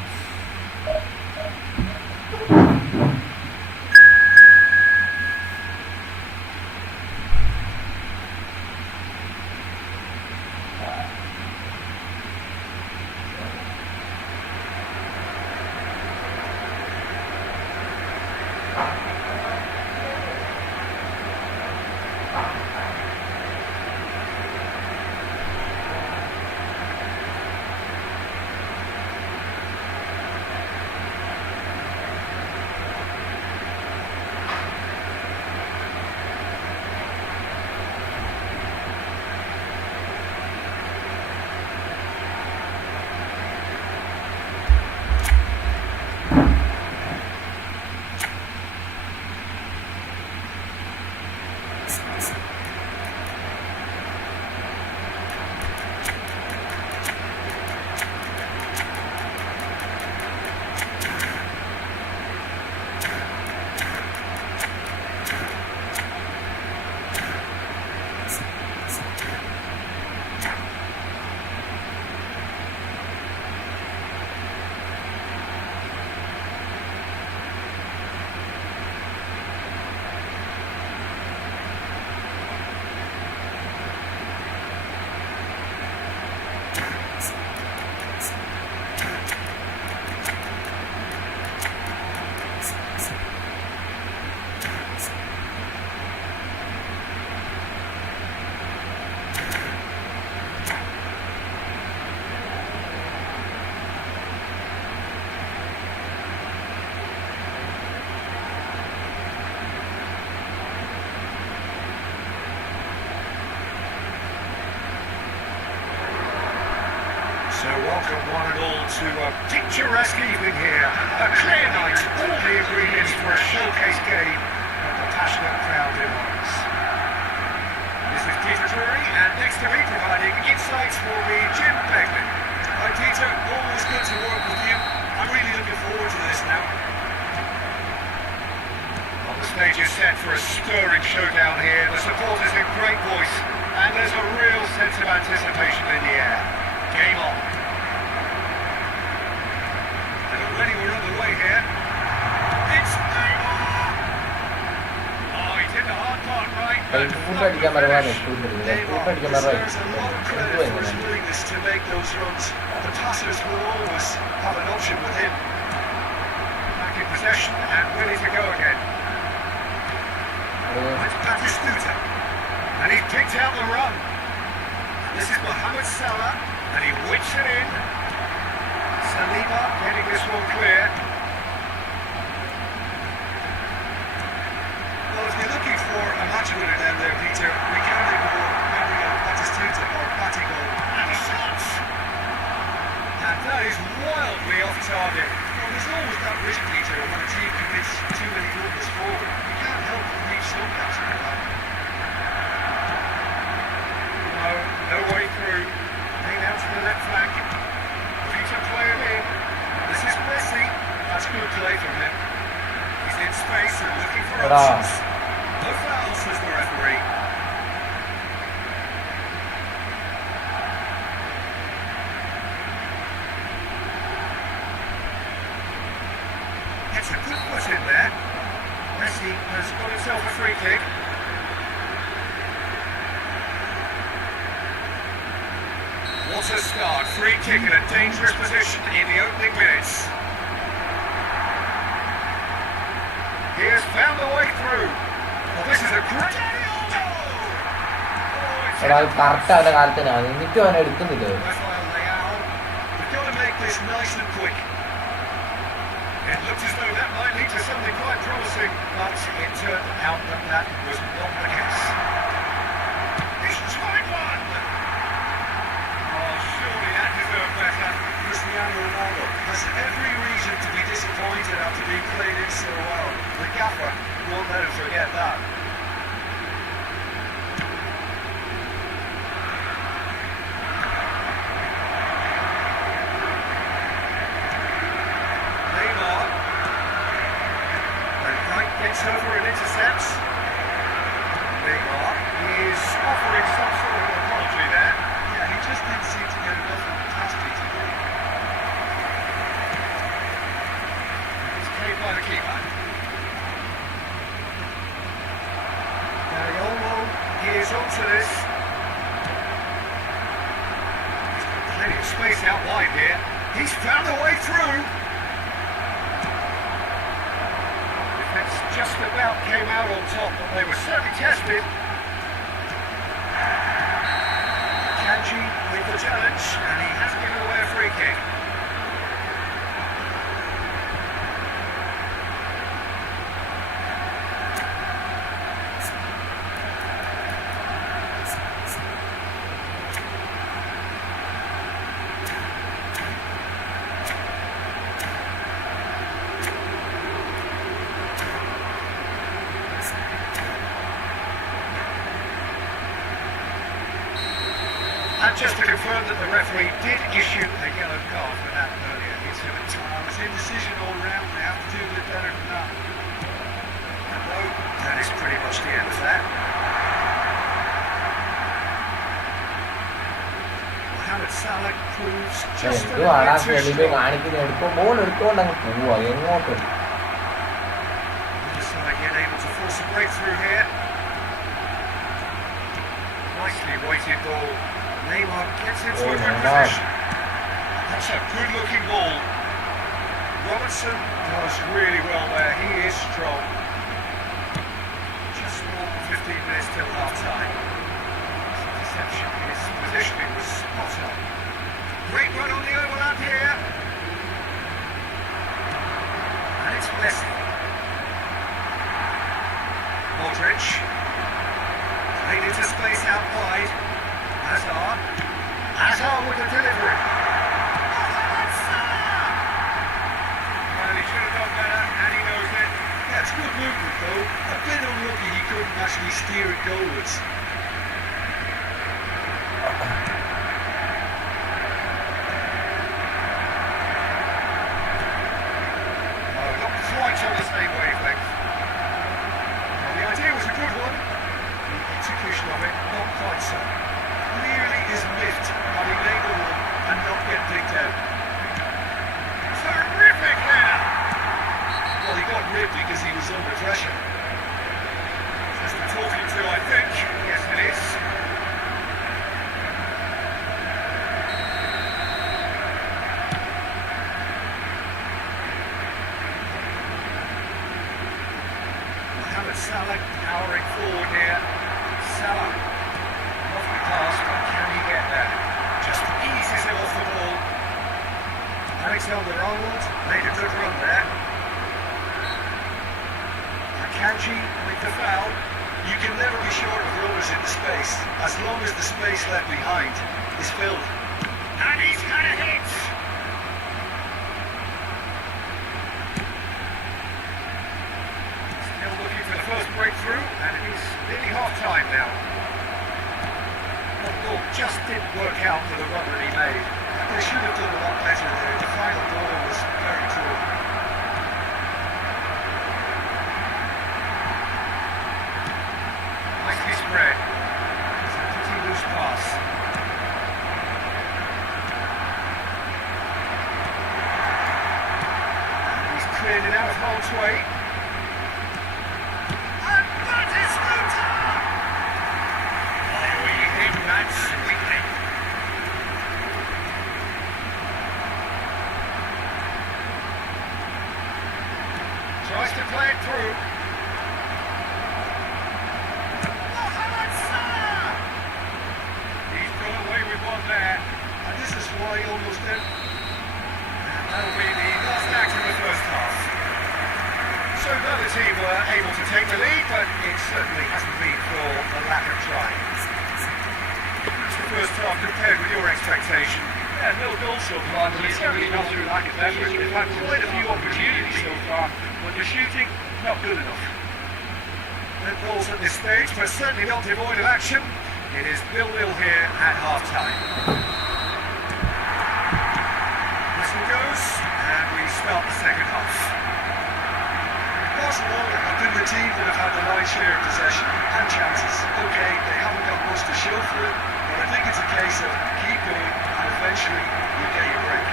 So welcome one and all to a picturesque evening here. A clear night, all the ingredients for a showcase game and the passionate crowd demands. This is Peter Drury, and next to me providing insights will be Jim Beglin. Hi Peter, always good to work with you. I'm really looking forward to this now. Well, the stage is set for a stirring showdown here. The supporters in great voice, and there's a real sense of anticipation in the air. Game on. And already we're underway here. It's Neymar! Oh, he did the hard part right. Neymar deserves a lot of credit for his willingness to make those runs. The passers will always have an option with him. Back in possession and ready to go again. It's Batistuta. And he's picked out the run. This is Mohamed Salah. And he whips it in. Saliba getting this one clear. Well, if you're looking for a match winner down there, Peter, we can't ignore Gabriel Batistuta or Batigo. And he shots! And that is wildly off target. Well, there's always that risk, Peter, when a team commits too many goals forward. You can't help but leave some gaps in the line. No way through. Out to the left flank. Peter play him in. This is Messi. That's good play from him. He's in space and looking for options. No foul, says the referee. Gets a good foot in there. Messi has got himself a free kick. What a start, free kick in a dangerous position in the opening minutes. He has found a way through. Well, this is a great... Rafael Leao. We've got to make this nice and quick. It looked as though that might lead to something quite promising, but it turned out that that was not the case. He's tried one! Cristiano Ronaldo has every reason to be disappointed after being played in so well. The gaffer won't let him forget that. Neymar. And Frank gets over and intercepts. Neymar is offering some sort of apology there. Yeah, he just didn't seem to get enough of the task today. goalkeeper. Malayalam, he is onto this. He's got plenty of space out wide here. He's found a way through. Defence just about came out on top, but they were certainly tested. Kanji with the challenge, and he has given away a free kick. And just to confirm that the referee did issue a yellow card for that earlier. It's a indecision all round. They have to do a bit better than that. And no, that is pretty much the end of that. Mohamed Salah proves just a little bit too strong. Salah again able to force a breakthrough here. Nicely weighted ball. Neymar gets into a good position. That's a good-looking ball. Robertson does really well there. He is strong. Just more than 15 minutes till half-time. Deception. His positioning was spot on. Great run on the overlap here. And it's Messi. Modric. Played into space out wide. Hazard with the delivery. Well, he should have done better, and he knows it. Yeah, it's good movement though. A bit unlucky he couldn't actually steer it goalwards. Not quite on the same wavelength. Well, the idea was a good one. The execution of it, not quite so. Nearly is miffed having made the run and not get picked out. Terrific header! Well, he got ripped because he was under pressure. Just a talking to, I think. Yes, it is. Mohamed Salah powering forward here. Salah. Pass, but can he get there? Just eases him off the ball. Alexander-Arnold made a good run there. Kanji with the foul. You can never be short of runners in the space, as long as the space left behind is filled. And he's got a hit! Still looking for the first breakthrough, and it is nearly half-time now. Ball just didn't work out for the run that he made. They should have done a lot better there. The final ball was very poor. Nicely spread. It's a pretty loose pass. And he's cleared it out of harm's way. And that is Luton! That's sweetly. Tries to play it through. Mohamed Salah! He's got away with one there. And this is why he almost did. And that'll be the last act of the first half. So the team were able to take the lead, but it certainly hasn't been for the lack of trying. First half compared with your expectation? Yeah, no goals so far, but it's certainly not through lack of effort. They've had quite a few opportunities so far, but the shooting, not good enough. No goals at this stage, but certainly not devoid of action. It is 0-0 here at half-time. Whistle goes, and we start the second half. Barcelona have been the team that have had the lion's share of possession and chances. Okay, they haven't got much to show for it, but I think it's a case of keep going and eventually you get your break.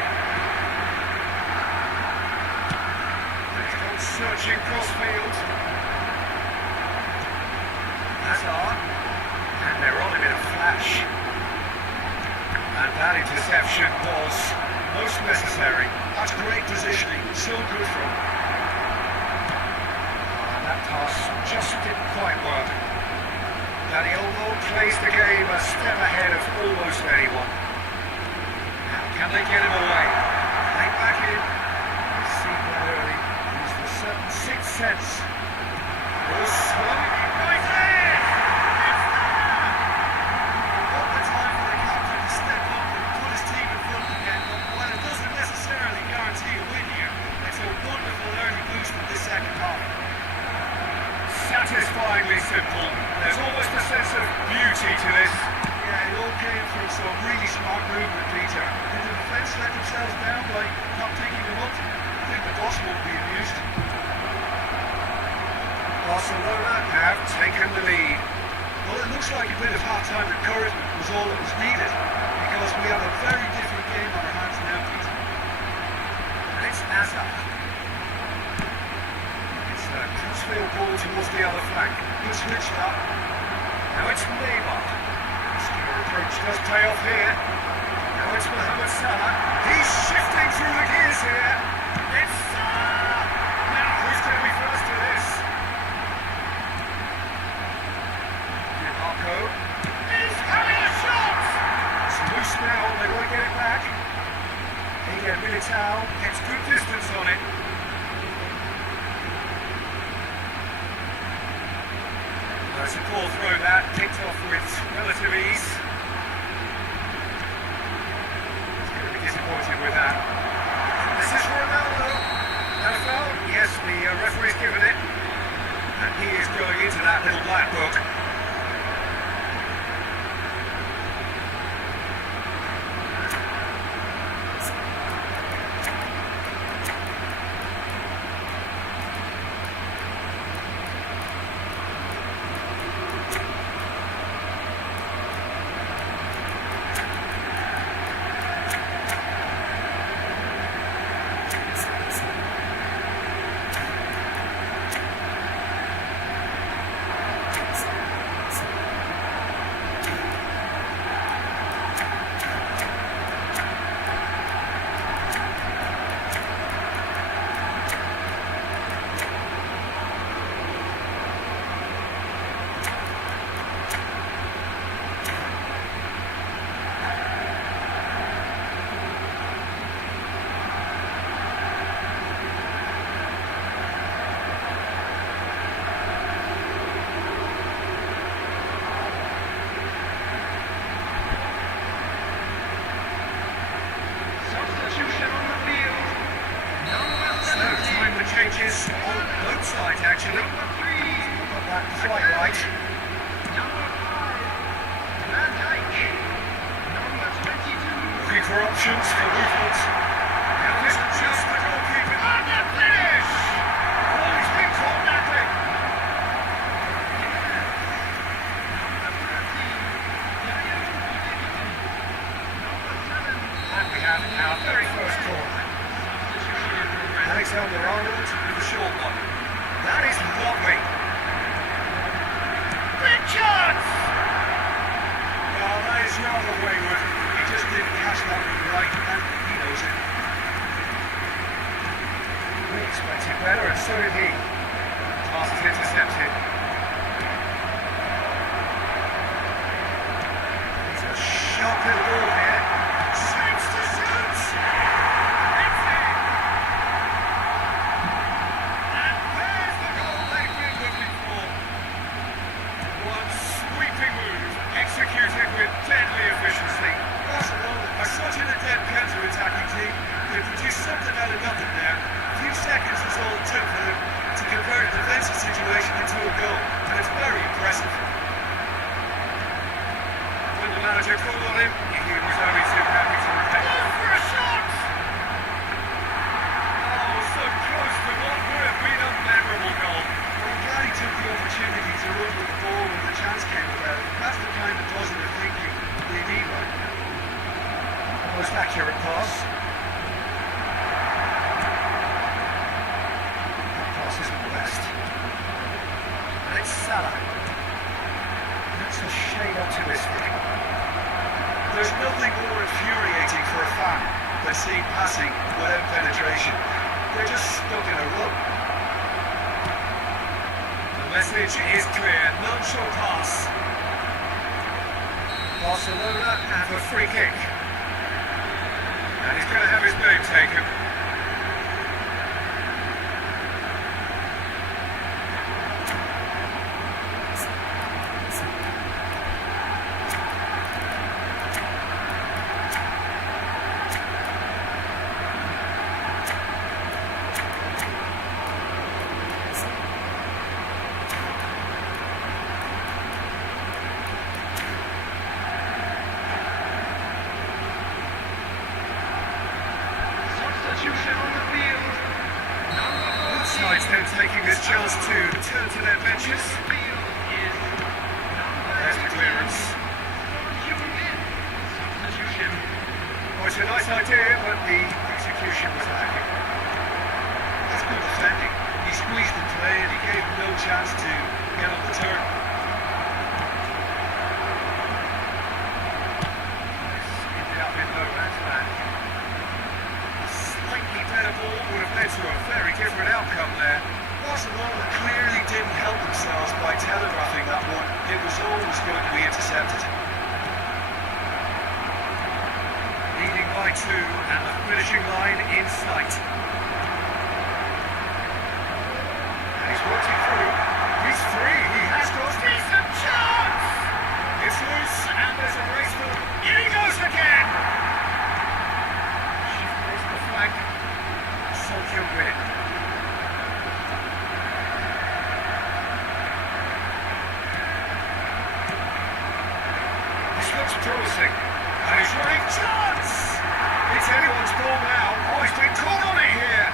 They don't approaching crossfield. Hazard. And they're on him in a flash. And that interception was most necessary. That's great positioning. So good from. That pass just didn't quite work. Danny Olmo plays the game a step ahead of almost anyone. Now, can they get him away? They back in. They see that early. Used a certain sixth sense. Oh, slowly right there! It's there! Not the time for the captain to step up and put his team in front again. While it doesn't necessarily guarantee a win here, it's a wonderful early boost in this second half. Satisfyingly simple. There's almost a sense of beauty to this. Yeah, it all came from some really smart movement, Peter. Did the defence let themselves down by not picking them up? I think the boss won't be amused. Barcelona have taken the lead. Well, it looks like a bit of half-time encouragement was all that was needed, because we have a very different game on our hands now, Peter. And it's Hazard. Crossfield ball towards the other flank. Good switch up. Now it's Neymar. Skill approach does pay off here. Now it's Mohamed Salah. He's shifting through the gears here. It's Salah! Now who's going to be first to this? Marco. He's having a shot! It's loose now. They want to get it back. Again, Militao gets good distance on it. It's a poor throw that, picked off with relative ease. He's going to be disappointed with that. This is Ronaldo. No foul? Yes, the referee's given it. And he is going into that little black book. Changes on both sides, actually. Got that quite right. Looking for options for movement. Now this is just the goalkeeper. And the finish! Oh, he's been caught napping. And we have our very first corner. Alexander-Arnold with a short one. That is lovely. Big chance! Well, that is rather wayward. He just didn't catch that one right, and he knows it. We expected better, and so did he. Pass is intercepted. It's a sharp little ball here. Shoots to shoot! Executed with deadly efficiency. Barcelona are such an adept counter-attacking team. They produced something out of nothing there. A few seconds was all it took for them to convert a defensive situation into a goal, and it's very impressive. When the manager called on him, he was I've seen passing without penetration. They're just stuck in a rut. The message is clear, none shall pass. Barcelona have a free kick. And he's going to have his name taken. Both sides then taking this chance to turn to their benches. There's the clearance. Oh, it's a nice idea, but the execution was lacking. That's good defending. He squeezed the play and he gave him no chance to get on the turn. Ended up in no man's land. Slightly better ball would have led to a very different outcome there. Barcelona clearly didn't help themselves by telegraphing that one. It was always going to be intercepted. Leading by 2 and the finishing line in sight. And he's worked it through. He's free. He has got a decent chance. It's loose and there's a race for them. In he goes again. He'll win. This looks promising. And he's running chance! It's anyone's ball now. Oh, he's been caught on it here.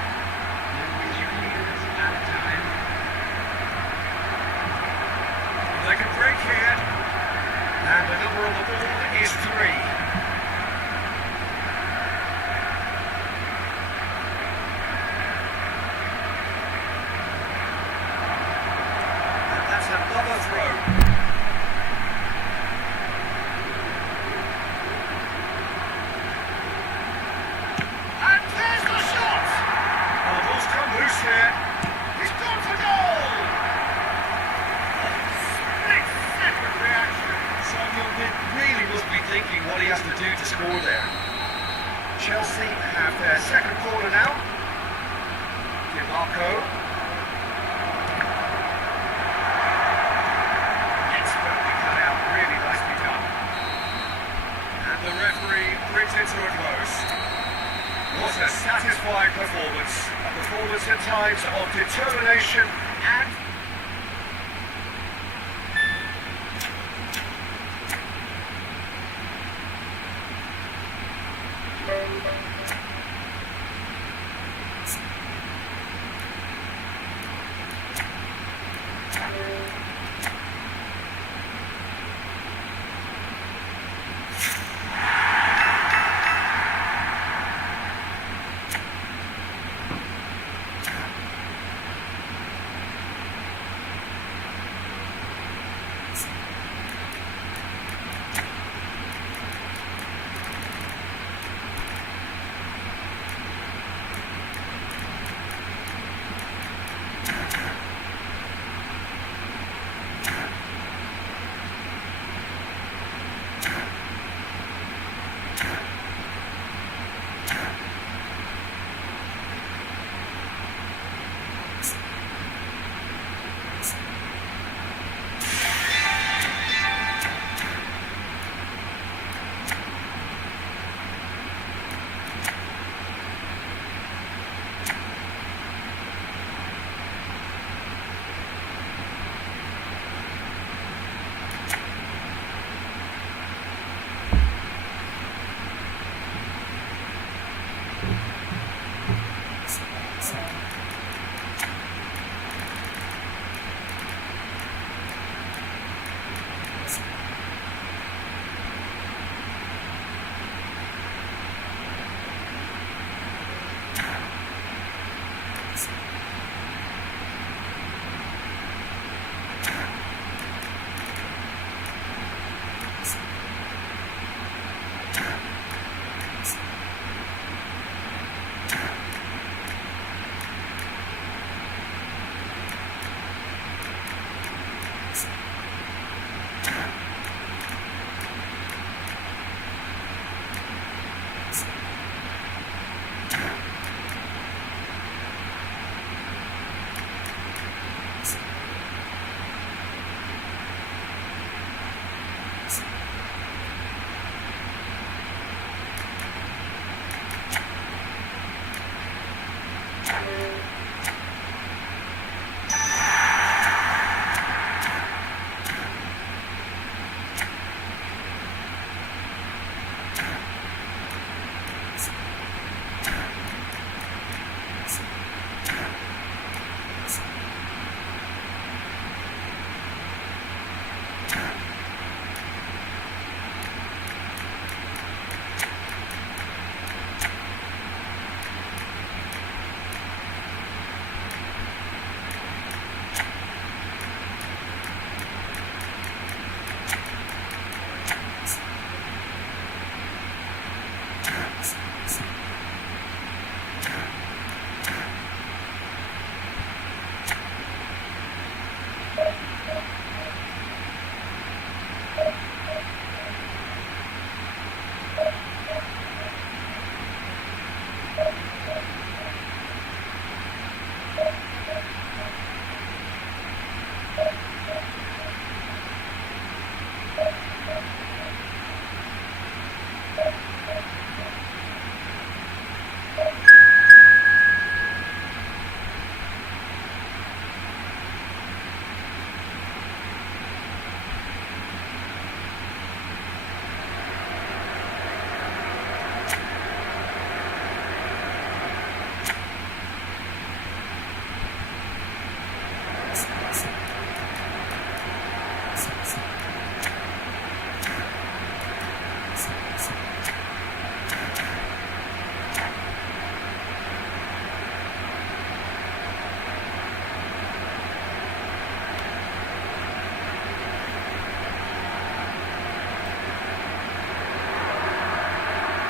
They can break here. And the number on the ball is 3. Another throw. And there's the shot! Oh, the ball's come loose here. He's gone for goal! Split-second reaction. Samuel really must be thinking what he has to do to score there. Chelsea have their second corner now. DiMarco. Brings it to a close. What a satisfying performance. A performance at times of determination and...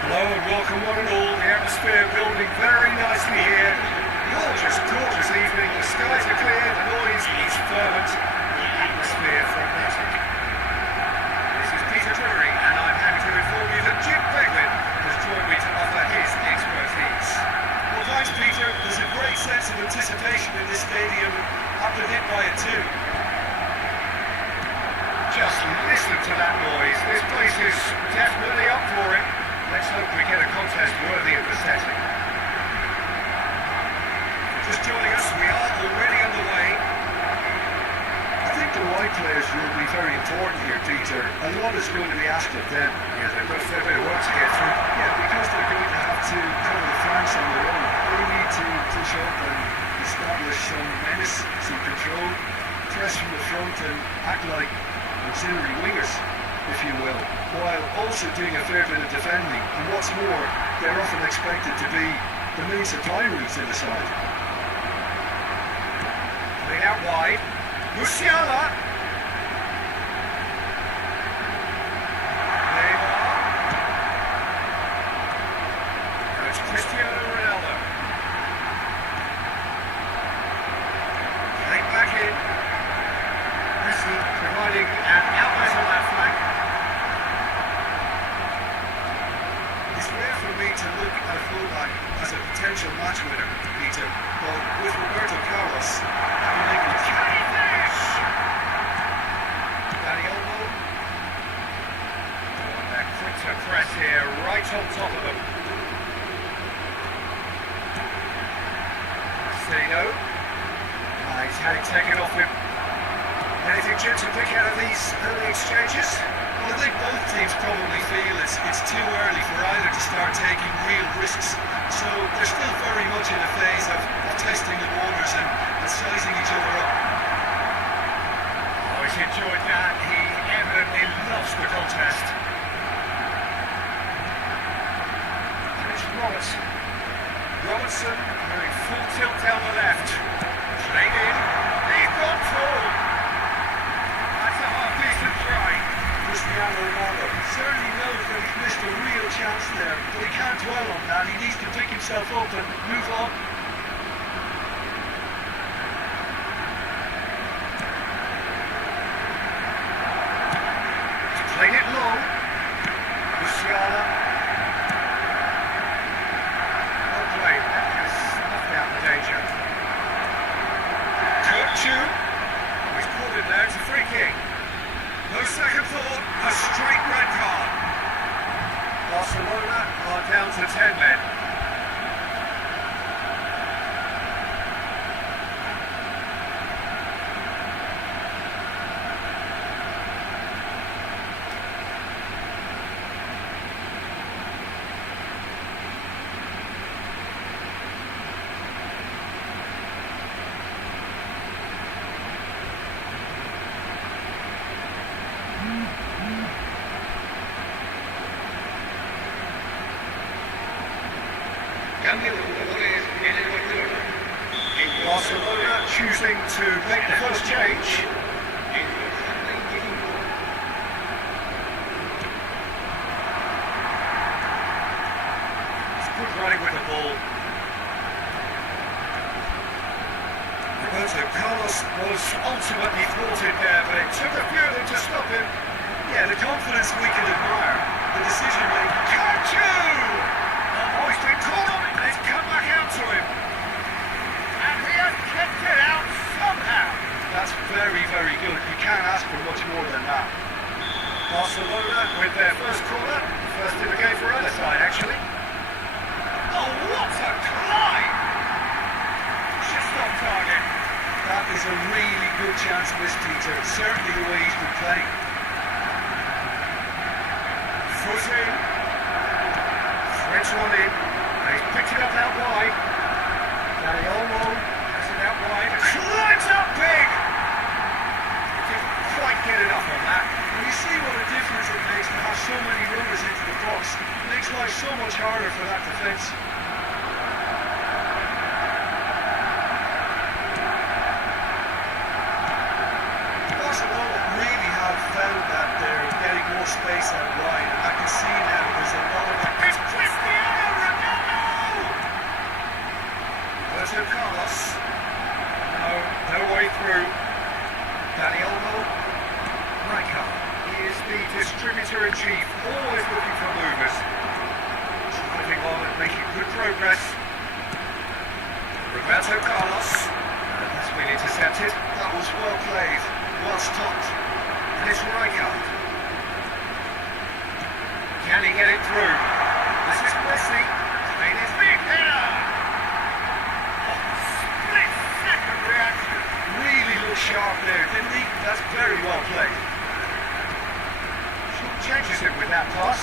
Hello and welcome one and all. The atmosphere building very nicely here. Gorgeous, gorgeous evening. The skies are clear, the noise is fervent, the atmosphere frenetic. This is Peter Drury and I'm happy to inform you that Jim Beglin has joined me to offer his expertise. Well, thanks Peter. There's a great sense of anticipation in this stadium after hit by a 2. Just listen to that noise. This place is definitely up for it. Let's hope we get a contest worthy of the setting. Just joining us, we are already underway. I think the wide players will be very important here, Peter. A lot is going to be asked of them. Yeah, they've got a fair bit of work to get through. Yeah, because they're going to have to cover the flanks on their own. They need to push up and establish some menace, some control, press from the front and act like auxiliary wingers, if you will, while also doing a fair bit of defending. And what's more, they're often expected to be the main supply routes in the side. Played out wide. Musiala. Neymar. And it's Cristiano Ronaldo. Played back in. Messi providing an outlet on that flank. It's rare for me to look at a fullback as a potential match winner, Peter, but with Roberto Carlos having made a tiny finish. Danny Olmo. Oh, and they're quick to press here, right on top of them. Marcelo. He's had it taken off him. Anything Jim to pick out of these early exchanges? Well, I think both teams probably feel it's too early for either to start taking real risks. So they're still very much in a phase of testing the waters and sizing each other up. Oh, he's enjoyed that. He evidently loves the contest. And it's Robertson. Robertson going full tilt down the left. Played in. He's gone full. That's a half-decent try. Cristiano Ronaldo certainly knows that he's missed a real chance there, but he can't dwell on that. He needs to pick himself up and move on. He's played it low. Musiala. Well played. That has snuffed out the danger. Coach. He's caught it there. It's a free kick. No second thought, a straight red card. Barcelona are down to 10 men. Barcelona choosing to make the first change. It's good running with the ball. Roberto Carlos was ultimately thwarted there, but it took a few of them to stop him. Yeah, the confidence we can admire. The decision making. Kachu! Oh, he's been caught on it. It's come back out to him. And he has kept it out somehow. That's very, very good. You can't ask for much more than that. Barcelona with their first corner. First in the game for either side, actually. Oh, what a climb! Just on target. That is a really good chance missed, Peter. Certainly the way he's been playing. Foot in. Threads one in. He's picked it up out wide. Danny Olmo has it out wide. Climbs up big! Didn't quite get enough on that. And you see what a difference it makes to have so many runners into the box. It makes life so much harder for that defence. Barcelona really have found that they're getting more space out wide. I can see now there's a lot of... It's Cristiano Ronaldo! Roberto Carlos. No way through. Danny Olmo. Rijkaard. He is the distributor-in-chief, always looking for movers. Driving on and making good progress. Roberto Carlos. That's been intercepted. That was well played. Well stopped. And it's Rijkaard. Can he get it through? This is Messi. Played his big header. Oh, split second reaction. Really looked sharp there, didn't he? That's very well played. Short changes it with that pass.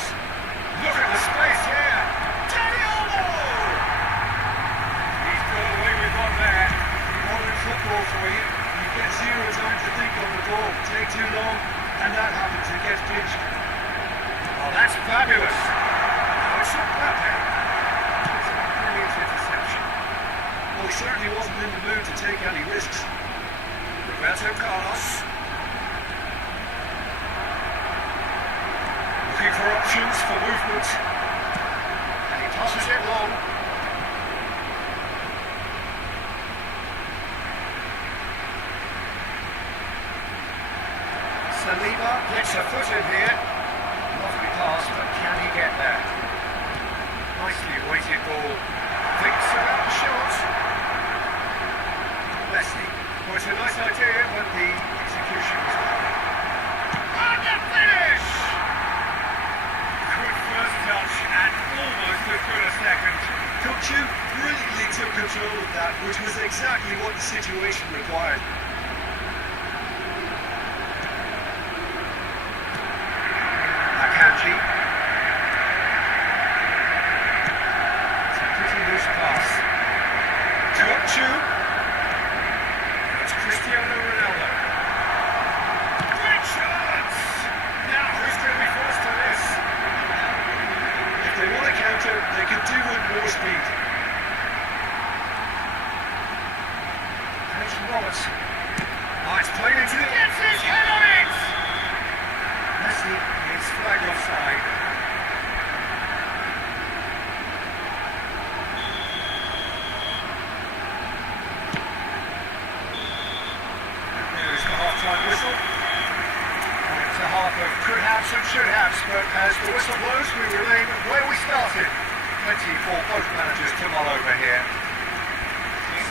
Look at the space here. Danny Olmo! He's got away with one there. Modern football for you. Get zero time to think on the ball, take too long, and that happens, it gets pinched. Oh, that's fabulous. Oh, it's not bad there. It's a brilliant interception. Well, he certainly wasn't in the mood to take any risks. Roberto Carlos. Looking for options for movement. And he passes it long. Saliba gets a foot in here. Lovely pass, but can he get there? Nicely weighted ball. Thinks about the shot. Messi. Well, it's a nice idea, but the execution was bad. And the finish! Good first touch and almost as good a second. Kachu brilliantly took control of that, which was exactly what the situation required. It's a pretty loose pass. Kachu. It's Cristiano Ronaldo. Great chance! Now who's going to be forced to this? If they want to counter, they can do with more speed. And it's Robertson. Oh, it's played into the... Gets his head on it! Messi is flagged offside. There's the half-time whistle. And it's a half of could haves and should haves, but as the whistle blows, we remain where we started. Plenty for both managers to mull over here.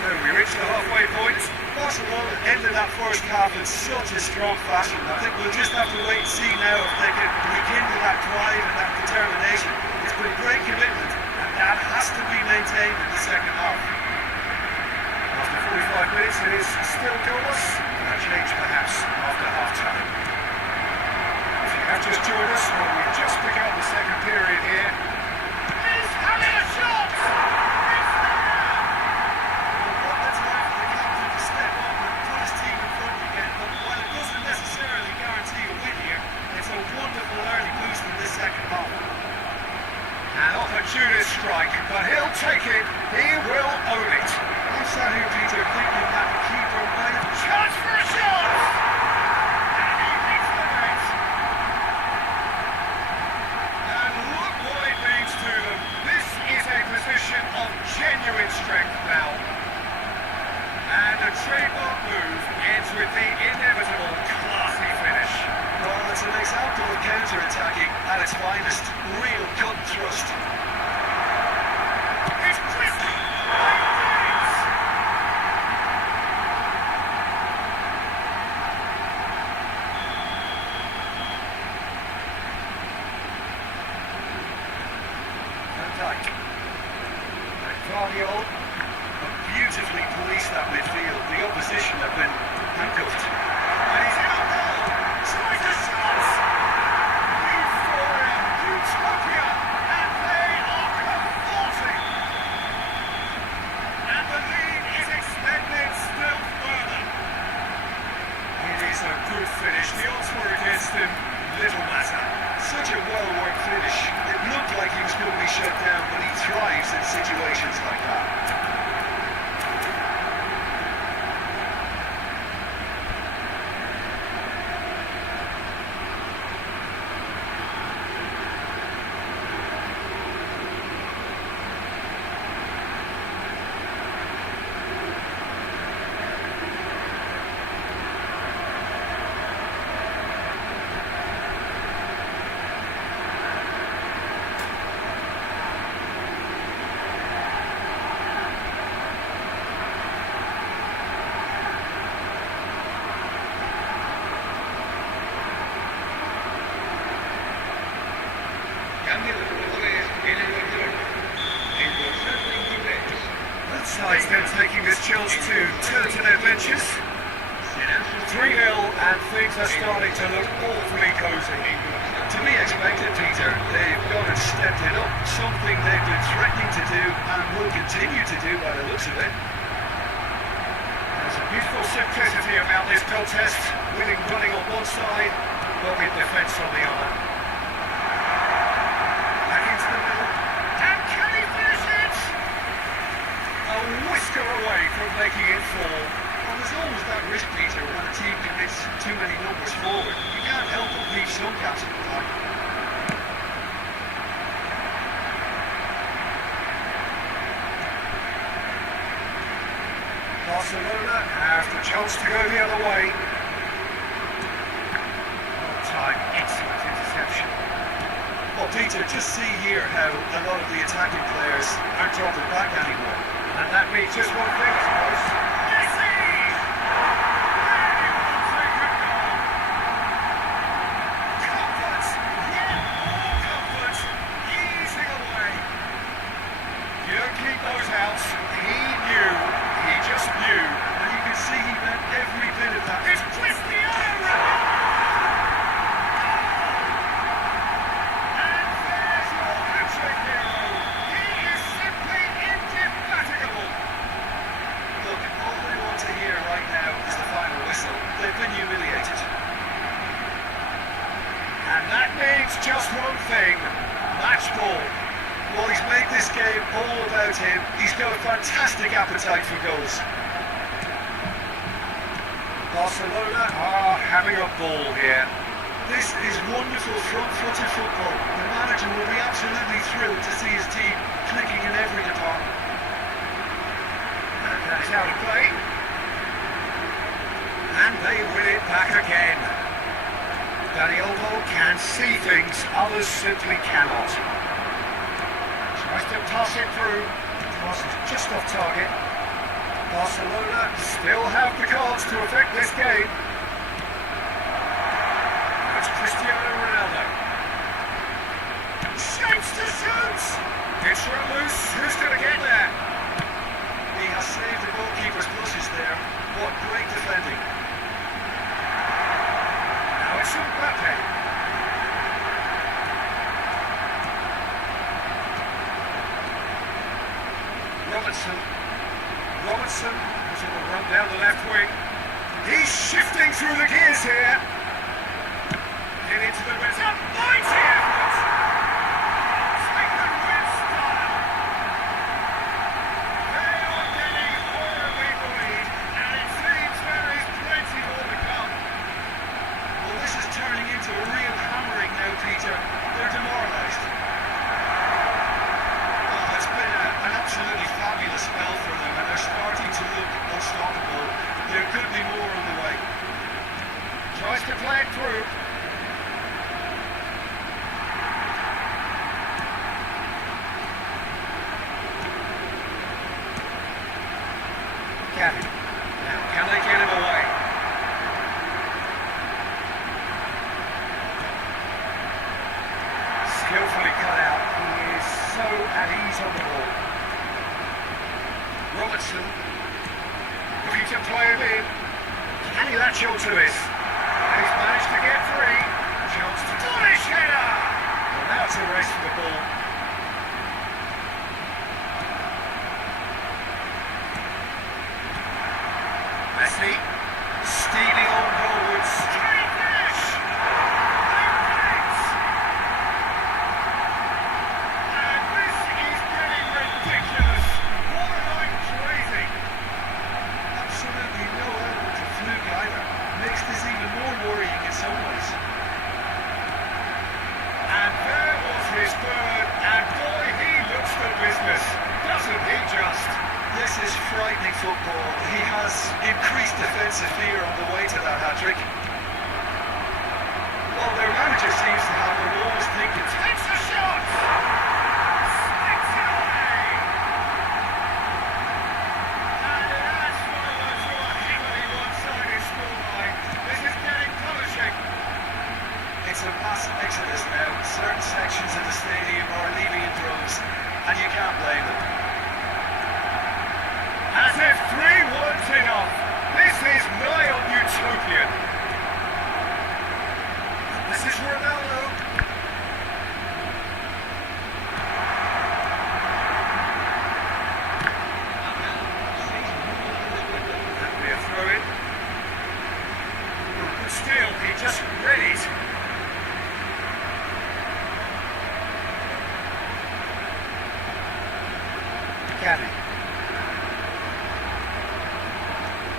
So we reach the halfway point. Barcelona ended that first half in such a strong fashion. I think we'll just have to wait and see now if they can rekindle that drive and that determination. It's been great commitment, and that has to be maintained in the second half. After 45 minutes, it is still goalless. A change perhaps after half-time. If you have just joined us, well, we've just begun the second period here. He's having a shot! An opportunist strike, but he'll take it. He will own it. I'm sat here, Peter, thinking move ends with the inevitable classy finish. Well, it's an example of counter-attacking at its finest. Real cut and thrust. It's Christie! Guardiola beautifully policed that midfield. The opposition have been handcuffed. And he's in on goal! Strikes a shot! Euphoria! Utopia! And they are cavorting! And the lead is extended still further. It is a good finish. The odds were against him. Little matter. Such a well-worked finish. It looked like he was going to be shut down, but he thrives in situations like that. Both sides then taking this chance to turn to their benches. 3-0 and things are starting to look awfully cosy. To be expected, Peter. They've gone and stepped it up. Something they've been threatening to do and will continue to do by the looks of it. There's a beautiful simplicity about this contest, winning running on one side, but with defence on the other. Back into the middle. And can he finish it? A whisker away from making it 4. Well, there's always that risk, Peter, when a team commits too many numbers forward. You can't help but leave some gaps in the line. Barcelona have the chance to go the other way. Well timed, excellent interception. Well, Peter, just see here how a lot of the attacking players aren't dropping back anymore. And that means just one thing, I suppose. Messi! Comfort! Yeah, more comfort! Easing away. You don't keep those out. He knew. He just knew. And you can see he meant every bit of that. It's Cristiano Ronaldo! And there's your hat-trick hero. He is simply indefatigable. Look, all they want to hear right now is the final whistle. They've been humiliated. And that means just one thing. Match ball. Well, he's made this game all about him. He's got a fantastic appetite for goals. Barcelona are having a ball here. This is wonderful front-footed football. The manager will be absolutely thrilled to see his team clicking in every department. And that is out of play. And they win it back again. Daniel can see things others simply cannot. Tries to toss it through. Pass is just off target. Barcelona still have the cards to affect this game. It's Cristiano Ronaldo. Shapes to shoot! It's run loose. Who's going to get there? He has saved the goalkeeper's blushes there. What great defending. Now it's Mbappe. Robertson was on the run down the left wing. He's shifting through the gears here. In into the middle. Mighty effort! Taken with style. They are getting horribly bullied, and it seems there is plenty more to come. Well, this is turning into a real hammering now, Peter. They're demoralised. Well, it's been an absolutely fabulous spell for them, and they're starting to look unstoppable. There could be Kevin. Now, can they get him away? Skillfully cut out. He is so at ease on the ball. Robertson. Looking to play him in. Can he latch onto this? And he's managed to get free. Chance to Danish header! And that's a race for the ball. Messi. Stealing on forwards. Straight finish! And this is getting ridiculous. Borderline crazy. Absolutely no element of fluke either. Makes this even more worrying in some ways. And there was his third, and boy, he looks the business, doesn't he just? This is frightening football. He has increased defensive fear on the way to that hat-trick. Well, their manager seems to have them always thinking, takes a shot! Sticks it away! And that's one of those who are heavily one-sided scoreline. This is getting punishing. It's a mass exodus now. Certain sections of the stadium are leaving in droves, and you can't blame them. As if 3 weren't enough, this is nigh on utopian. This is Ronaldo. That'll be a throw-in. But still, he just read it. Gabby.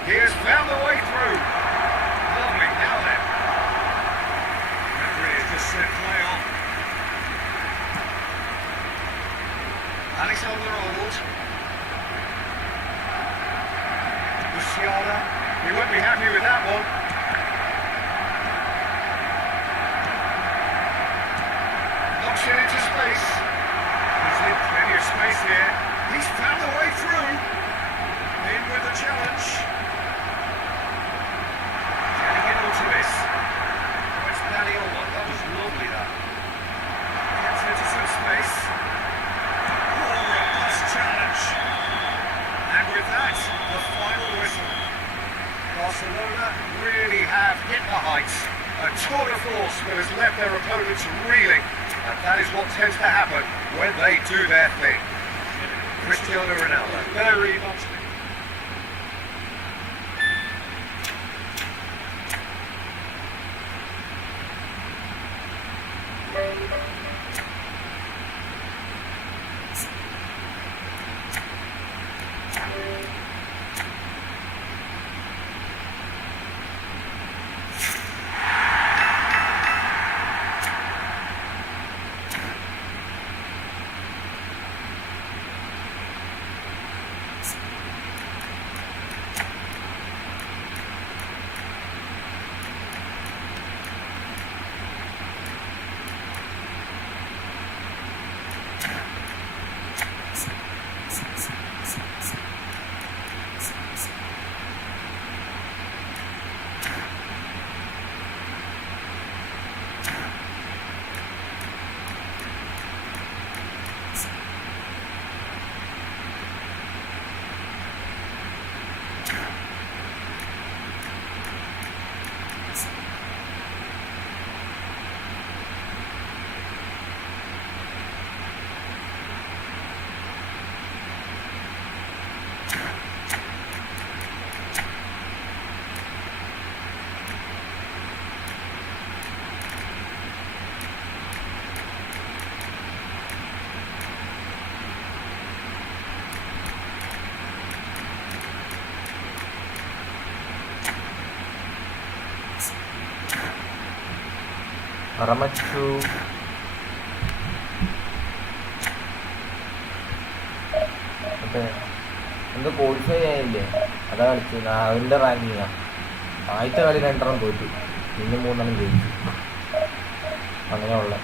He has found the way through. Lovely, now then. Referee has just said play on. Alexander-Arnold. Musiala. He won't be happy with that one. Knocks it into space. He's in plenty of space here. He's found the way through. In with the challenge. To this. Oh, it's Malayalam. That was lovely, that. Gets into some space. Oh, robust challenge. And with that, the final whistle. Barcelona really have hit the heights. A tour de force that has left their opponents reeling. And that is what tends to happen when they do their thing. Cristiano Ronaldo. Very much. Ramachu. എന്ത് qualify ആയില്ലേ? അതാ കളിച്ചത്. അതിൻ്റെ റാങ്കിങ്ങാണ്. ആദ്യത്തെ കളി 2 തോറ്റു, പിന്നെ 3 ജയിച്ചു. അങ്ങനെയുള്ള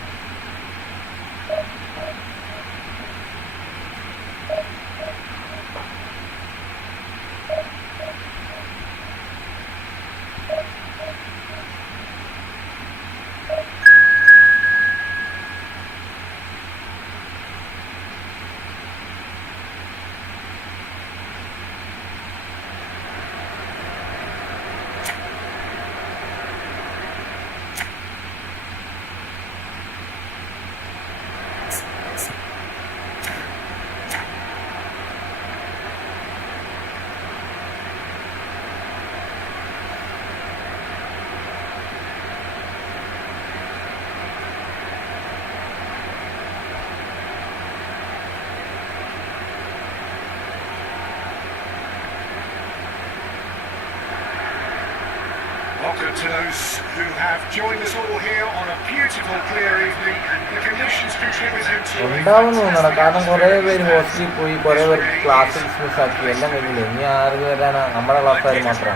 Welcome to those who have joined us all here on a beautiful clear evening and the conditions contributing to a ഉണ്ടാവുമെന്ന് തോന്നണം. കാരണം കുറേ പേര് fantastic ഹോസ്റ്റലിൽ പോയി, കുറേ പേര് ക്ലാസ്സിൽ മിസ്സാക്കി, എല്ലാം കഴിഞ്ഞില്ല. ഇനി ആറ് പേരാണ് നമ്മുടെ ക്ലാസ്സുകാർ മാത്രം.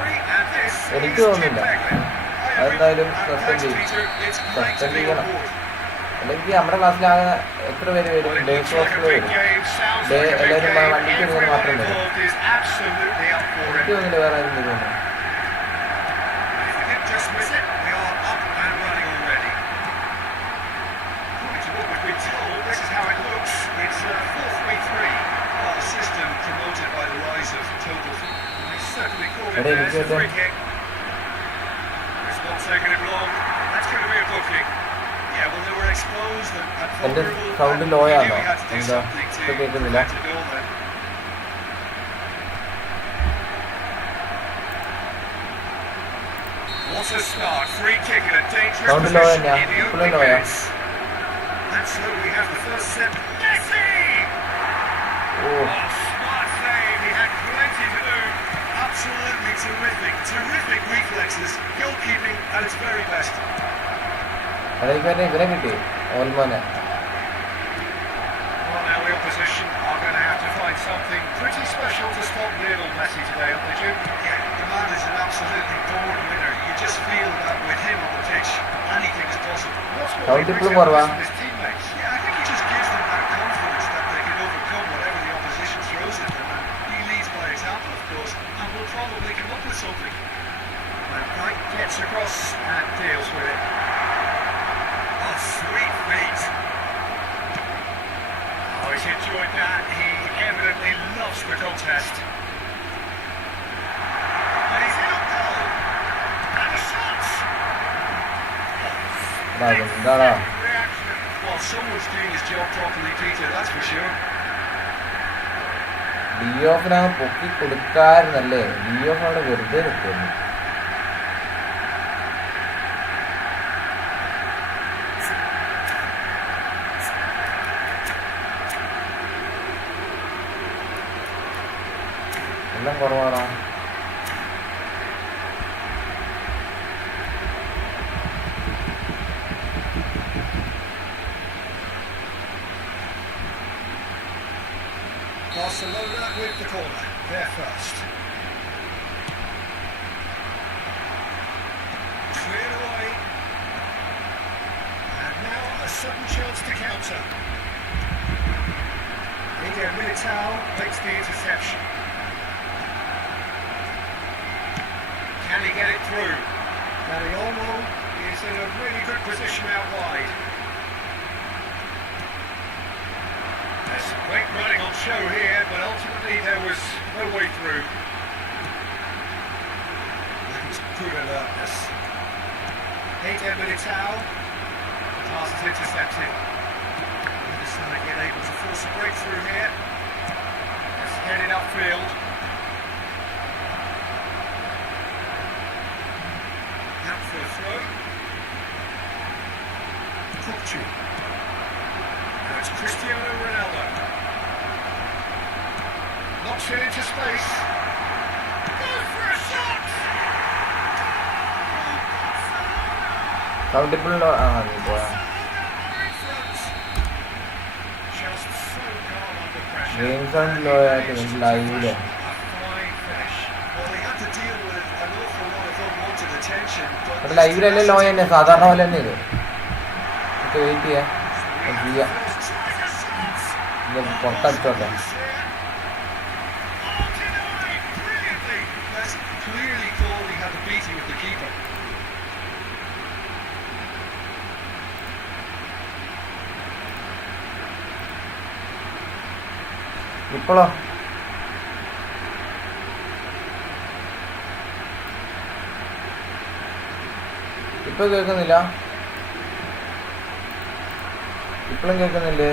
എനിക്ക് തോന്നുന്നില്ല. അതെന്തായാലും സസ്പെൻഡ് ചെയ്യണം. അല്ലെങ്കിൽ നമ്മുടെ ക്ലാസ്സിലാകെ എത്ര പേര് വരും? ഡേസ് ഹോസ്റ്റലിൽ വരും. എല്ലാവരും വണ്ടിക്ക് വരുന്നത് മാത്രം വരും. എനിക്ക് തോന്നുന്നില്ല വേറെ ആരും വരുമെന്ന്. Just miss it. We are up and running already. According to what we've been told, this is how it looks. It's 4-3-3. A system promoted by the rise of total. They certainly call it there as a free kick. It's not taking him long. That's going to be a booking. Yeah, well, they were exposed and vulnerable. Sound And low he knew ആണോ? he had to do എന്താ something to കേൾക്കുന്നില്ല? prevent a goal then. What a start, free kick in a dangerous Sound low position yeah. in the Full opening low yeah. minutes. And so we have the first set. Messi! Oh. Oh, smart save, he had plenty to do. Absolutely terrific reflexes, goalkeeping at its very best. ഇവരെ കിട്ടി ഓൽമോനെ. Well, now the opposition are going to have to find something pretty special to stop Lionel Messi today, aren't they, Jim? Yeah, the man is an absolutely born winner. You just feel that with him on the pitch, anything is possible. What's more, he brings out from his teammates. Yeah, I think he just gives them that confidence that they can overcome whatever the opposition throws at them. And he leads by example, of course, and will probably come up with something. And Knight gets across and deals with it. Oh, sweet feet. Oh, he's enjoyed that. He evidently loves the contest. And he's in a goal. And a shot. Reaction. Well, someone's doing his job properly, Peter, that's for sure. ഡിയോഫിനങ്ങ് പൊക്കി കൊടുക്കാറുന്നല്ലേ? ഡിയോഫ് അവിടെ വെറുതെ നിൽക്കുന്നു. എല്ലാം കുറവാണോ? Barcelona with the corner. They're first. Cleared away. And now a sudden chance to counter. Eder Militao makes the interception. Can he get it through? Dani Olmo is in a really good position out wide. There's some great running on show here, but ultimately there was no way through. That was good alertness. Eder Militao. The pass is intercepted. Either side again able to force a breakthrough here. It's headed upfield. Out for a throw. Kopchu. Now it's Cristiano Ronaldo. Knocks it into space. Goes for a shot! കൗണ്ടിപ്പിളിലോ ആ പോയാ Just so calm under pressure. Game sound low ആയിട്ട് ലൈവില് A fine finish. Well, they had to deal with an awful lot of unwanted attention, but ഇവിടെ ലൈവിലല്ലേ law തന്നെ, സാധാരണ പോലെ തന്നെ ഇത്. നമുക്ക് വെയിറ്റ് ചെയ്യാം, ചെയ്യാം. ഇത് പുറത്തടിച്ചോട്ടെ. Clearly thought he had the beating of the keeper. ഇപ്പോഴോ ഇപ്പൊ കേൾക്കുന്നില്ല? ഇപ്പോഴും കേൾക്കുന്നില്ലേ?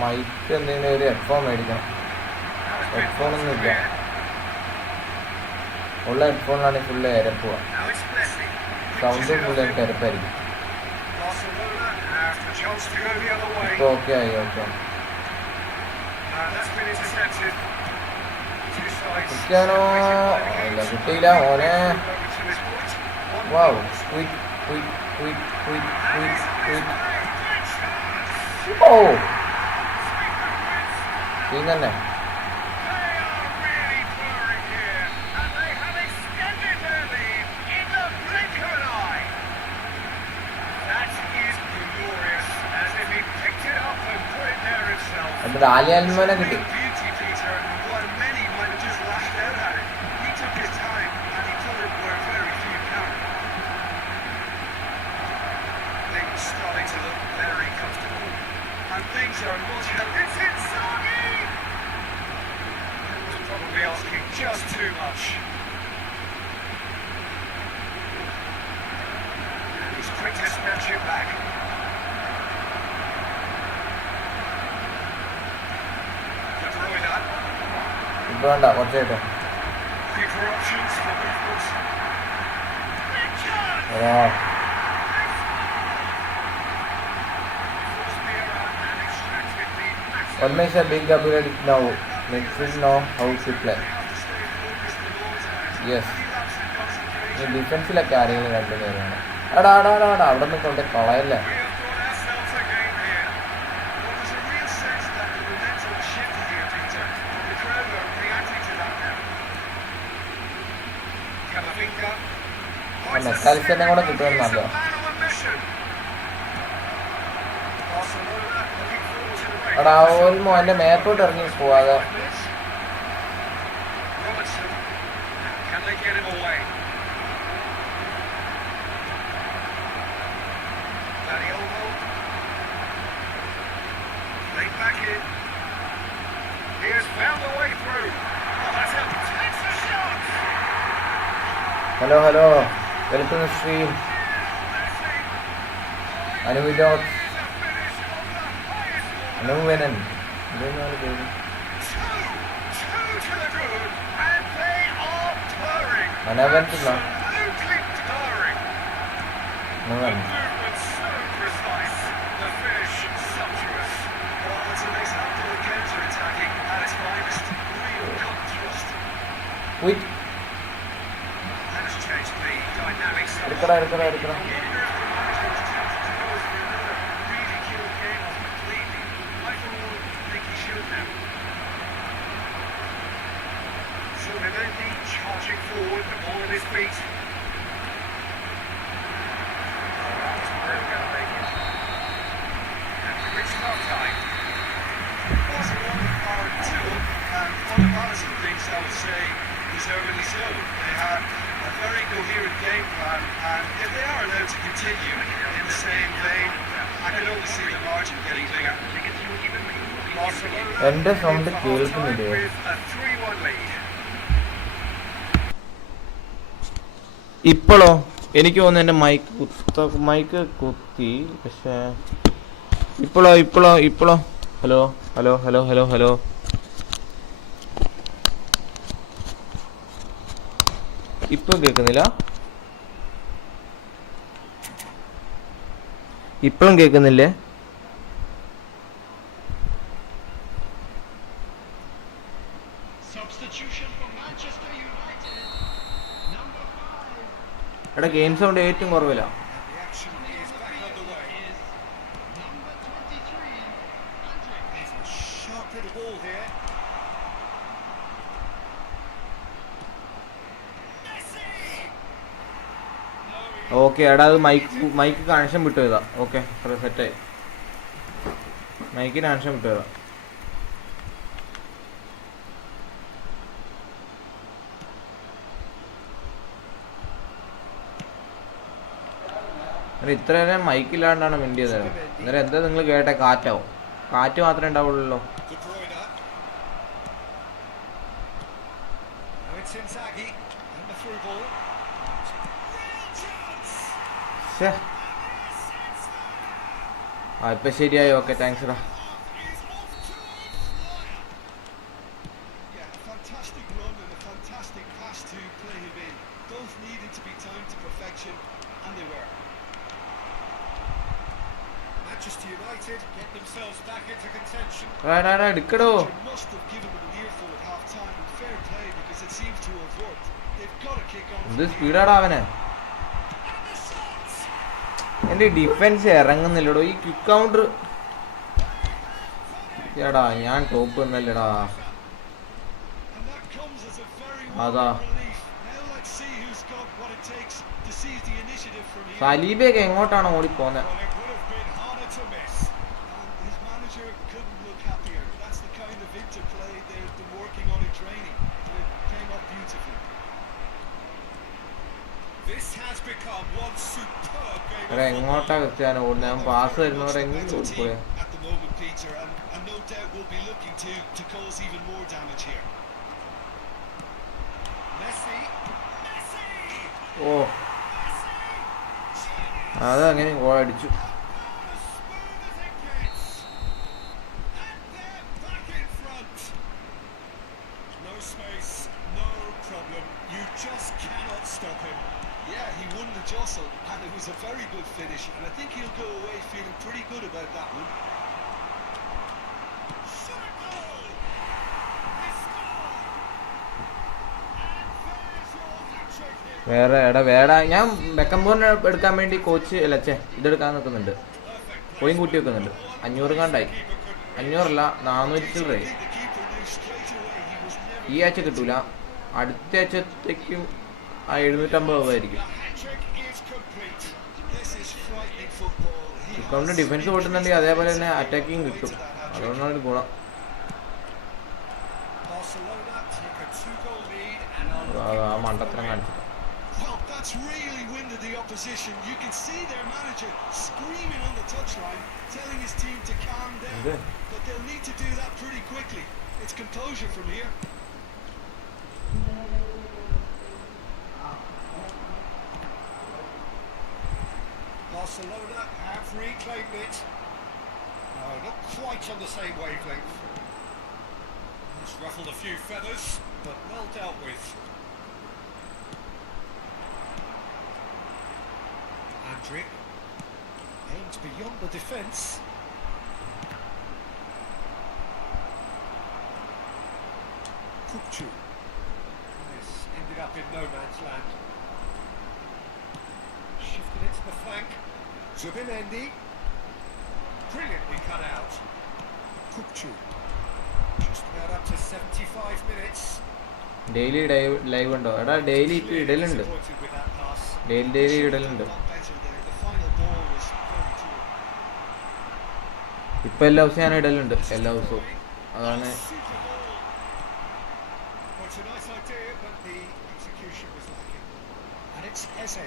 മൈക്ക് എന്തെങ്കിലും ഒരു ഹെഡ്ഫോൺ മേടിക്കണം. ഹെഡ്ഫോണൊന്നും ഇല്ല. ഉള്ള ഹെഡ്ഫോണിലാണെങ്കിൽ ഫുള്ള് എരപ്പുക, സൗണ്ട് ഫുള്ള് എനിക്ക് എരപ്പായിരിക്കും. Barcelona have the chance to go the other way. ഇപ്പൊ ഓക്കെ ആയി. Okay That's been intercepted. Two sides. Cristiano ഇല്ല, കിട്ടിയില്ല മോനെ. Wow, quick quick quick quick quick quick. ഓ സീൻ തന്നെ. എന്നിട്ട് ആലിയാൽമോനെ കിട്ടി. Things are much healthier. It's Inzaghi! He was probably asking just too much. He's quick to snatch it back. De Bruyne. ഇപ്പൊ വേണ്ട, കുറച്ചായിട്ട്. Quicker options for movement. Almost a big upgrade now. Let's know how to play. Yes. ഈ ഡിഫൻസിലൊക്കെ ആരെങ്കിലും കണ്ടുകയാണ്. എടാ അവിടെ നിന്ന് കൊണ്ട് കളയല്ലേ. മെക്കാലിസ്റ്ററിനെ കൂടെ കിട്ടുമെന്നല്ല. എടാ ഓൽമോ എൻ്റെ മേത്തോട്ട് ഇറങ്ങി പോവാതെ. Hello welcome to stream. അനുവേനൻ ഇതെന്നാണ് പേര്. മനോവൻറ്റില്ല. എടുക്കടാ. Charging forward, the ball at his feet. It's half time. Barcelona are 2 and on the balance of things, I would say, deservedly so. They had a very coherent game plan, and if they are allowed to continue in the same vein, I can only see the margin getting bigger. Barcelona with a 3-1 lead. ഇപ്പോഴോ എനിക്ക് തോന്നുന്നു എൻ്റെ mic കുത്തി. പക്ഷേ ഇപ്പോഴോ hello ഇപ്പം കേൾക്കുന്നില്ല. ഇപ്പോഴും കേൾക്കുന്നില്ലേ? എടാ ഗെയിം സൗണ്ട് ഏറ്റവും കുറവില്ല. ഓക്കെ എടാ അത് മൈക്ക് കണക്ഷൻ വിട്ടുപോയതാ. ഓക്കെ സെറ്റായി. മൈക്കിന് കണക്ഷൻ വിട്ടുപോയതാ. ഇത്ര നേരം മൈക്കില്ലാണ്ടാണ് മിണ്ടിയത്. അന്നേരം എന്താ നിങ്ങൾ കേട്ടെ? കാറ്റാവും. കാറ്റ് മാത്രമേ ഉണ്ടാവുള്ളൂ. ഇപ്പൊ ശരിയായി. ഓക്കെ താങ്ക്സ് ഡാ. Manchester United get themselves back into contention. എടുക്കടോ. Manager must have given them an earful at half time, and fair play because it seems to have worked. They've got to kick on. എന്ത് സ്പീഡാടാ അവനെ. എന്റെ defence ഇറങ്ങുന്നില്ലടോ ഈ quick counter. എടാ ഞാൻ top എന്നല്ലടാ. And that comes as a very അതാ welcome relief. Now let's see who's got what it takes to seize the initiative from here. സലീബയൊക്കെ എങ്ങോട്ടാണ് ഓടിപ്പോന്നെ. Well, it would have been harder to miss. And his manager couldn't look happier. That's the kind of interplay they've been working on in training. It came up beautifully. This has become one superb game. എടാ എങ്ങോട്ടാ Cristiano ഓടുന്നത്. ഞാൻ pass തരുന്നവരെ എങ്ങനെ ഓടിപ്പോയെ. At the moment, Peter, and no doubt will be looking to cause even more damage here. Messi. ഓ അതങ്ങനെ goal അടിച്ചു. As smooth as it gets. And they're back in front. No space, no problem. You just cannot stop him. Yeah, he won the jostle, and it was a very good finish, and I think he'll go away feeling pretty good about that one. Shot a goal. He scored. And there's your hat-trick here. വേറെ വേടാ ഞാൻ ബെക്കംബോറിനെ എടുക്കാൻ വേണ്ടി coach അല്ലച്ചേ ഇതെടുക്കാൻ നിൽക്കുന്നുണ്ട്. പോയും കൂട്ടി വെക്കുന്നുണ്ട്. 500 കണ്ടായി. 500 അല്ല 400 ചില്ലറയായി. The keeper knew straight away he was never. ഈ ആഴ്ച കിട്ടൂല. അടുത്ത ആഴ്ചത്തേക്കും 750 ആയിരിക്കും. The hat-trick is complete. This is frightening football. He ഇക്കൗണ്ട് ഡിഫൻസ് പൊട്ടുന്നുണ്ടെങ്കിൽ അതേപോലെ തന്നെ അറ്റാക്കിങ് കിട്ടും. അതുകൊണ്ടാണ് ഒരു ഗുണം. Barcelona take a 2-goal lead and are ആ മണ്ടത്തരം കാണിച്ചിട്ട്. Well, that's really winded the opposition. You can see their manager screaming on the touchline, telling his team to calm down. Okay. But they'll need to do that pretty quickly. It's composure from here. Barcelona have reclaimed it. No, not quite on the same wavelength. It's ruffled a few feathers, but well dealt with. Andrick aims beyond the defence. Kupchu. This ended up in no man's land. Shifted it to the flank. Zubimendi. Brilliantly cut out. Kupchu. Just about up to 75 minutes. Daily live ഉണ്ടോ? എടാ daily ഇപ്പം ഇടലുണ്ട്. Disappointed with that pass. Daily ഇടലുണ്ട്. Got better there. The final ball was very clear. ഇപ്പം എല്ലാ ദിവസവും ഞാൻ ഇടലുണ്ട്. എല്ലാ ദിവസവും അതാണ്. Super ball. Well, it's a nice idea, but the execution was lacking. And it's Eze.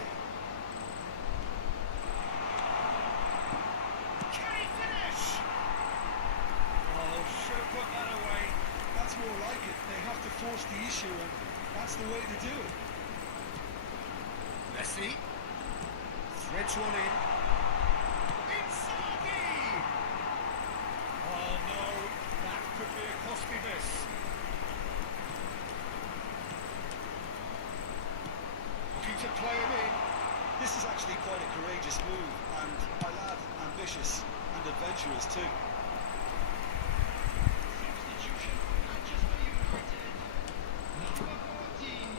Can he finish? Oh, should have put that away. That's more like it. They have to force the issue, and that's the way to do it. Messi threads one in. Inzaghi! Oh no, that could be a costly miss. Looking to play him in. This is actually quite a courageous move, and my lad, ambitious and adventurous too. Substitution, Manchester United. Number 14,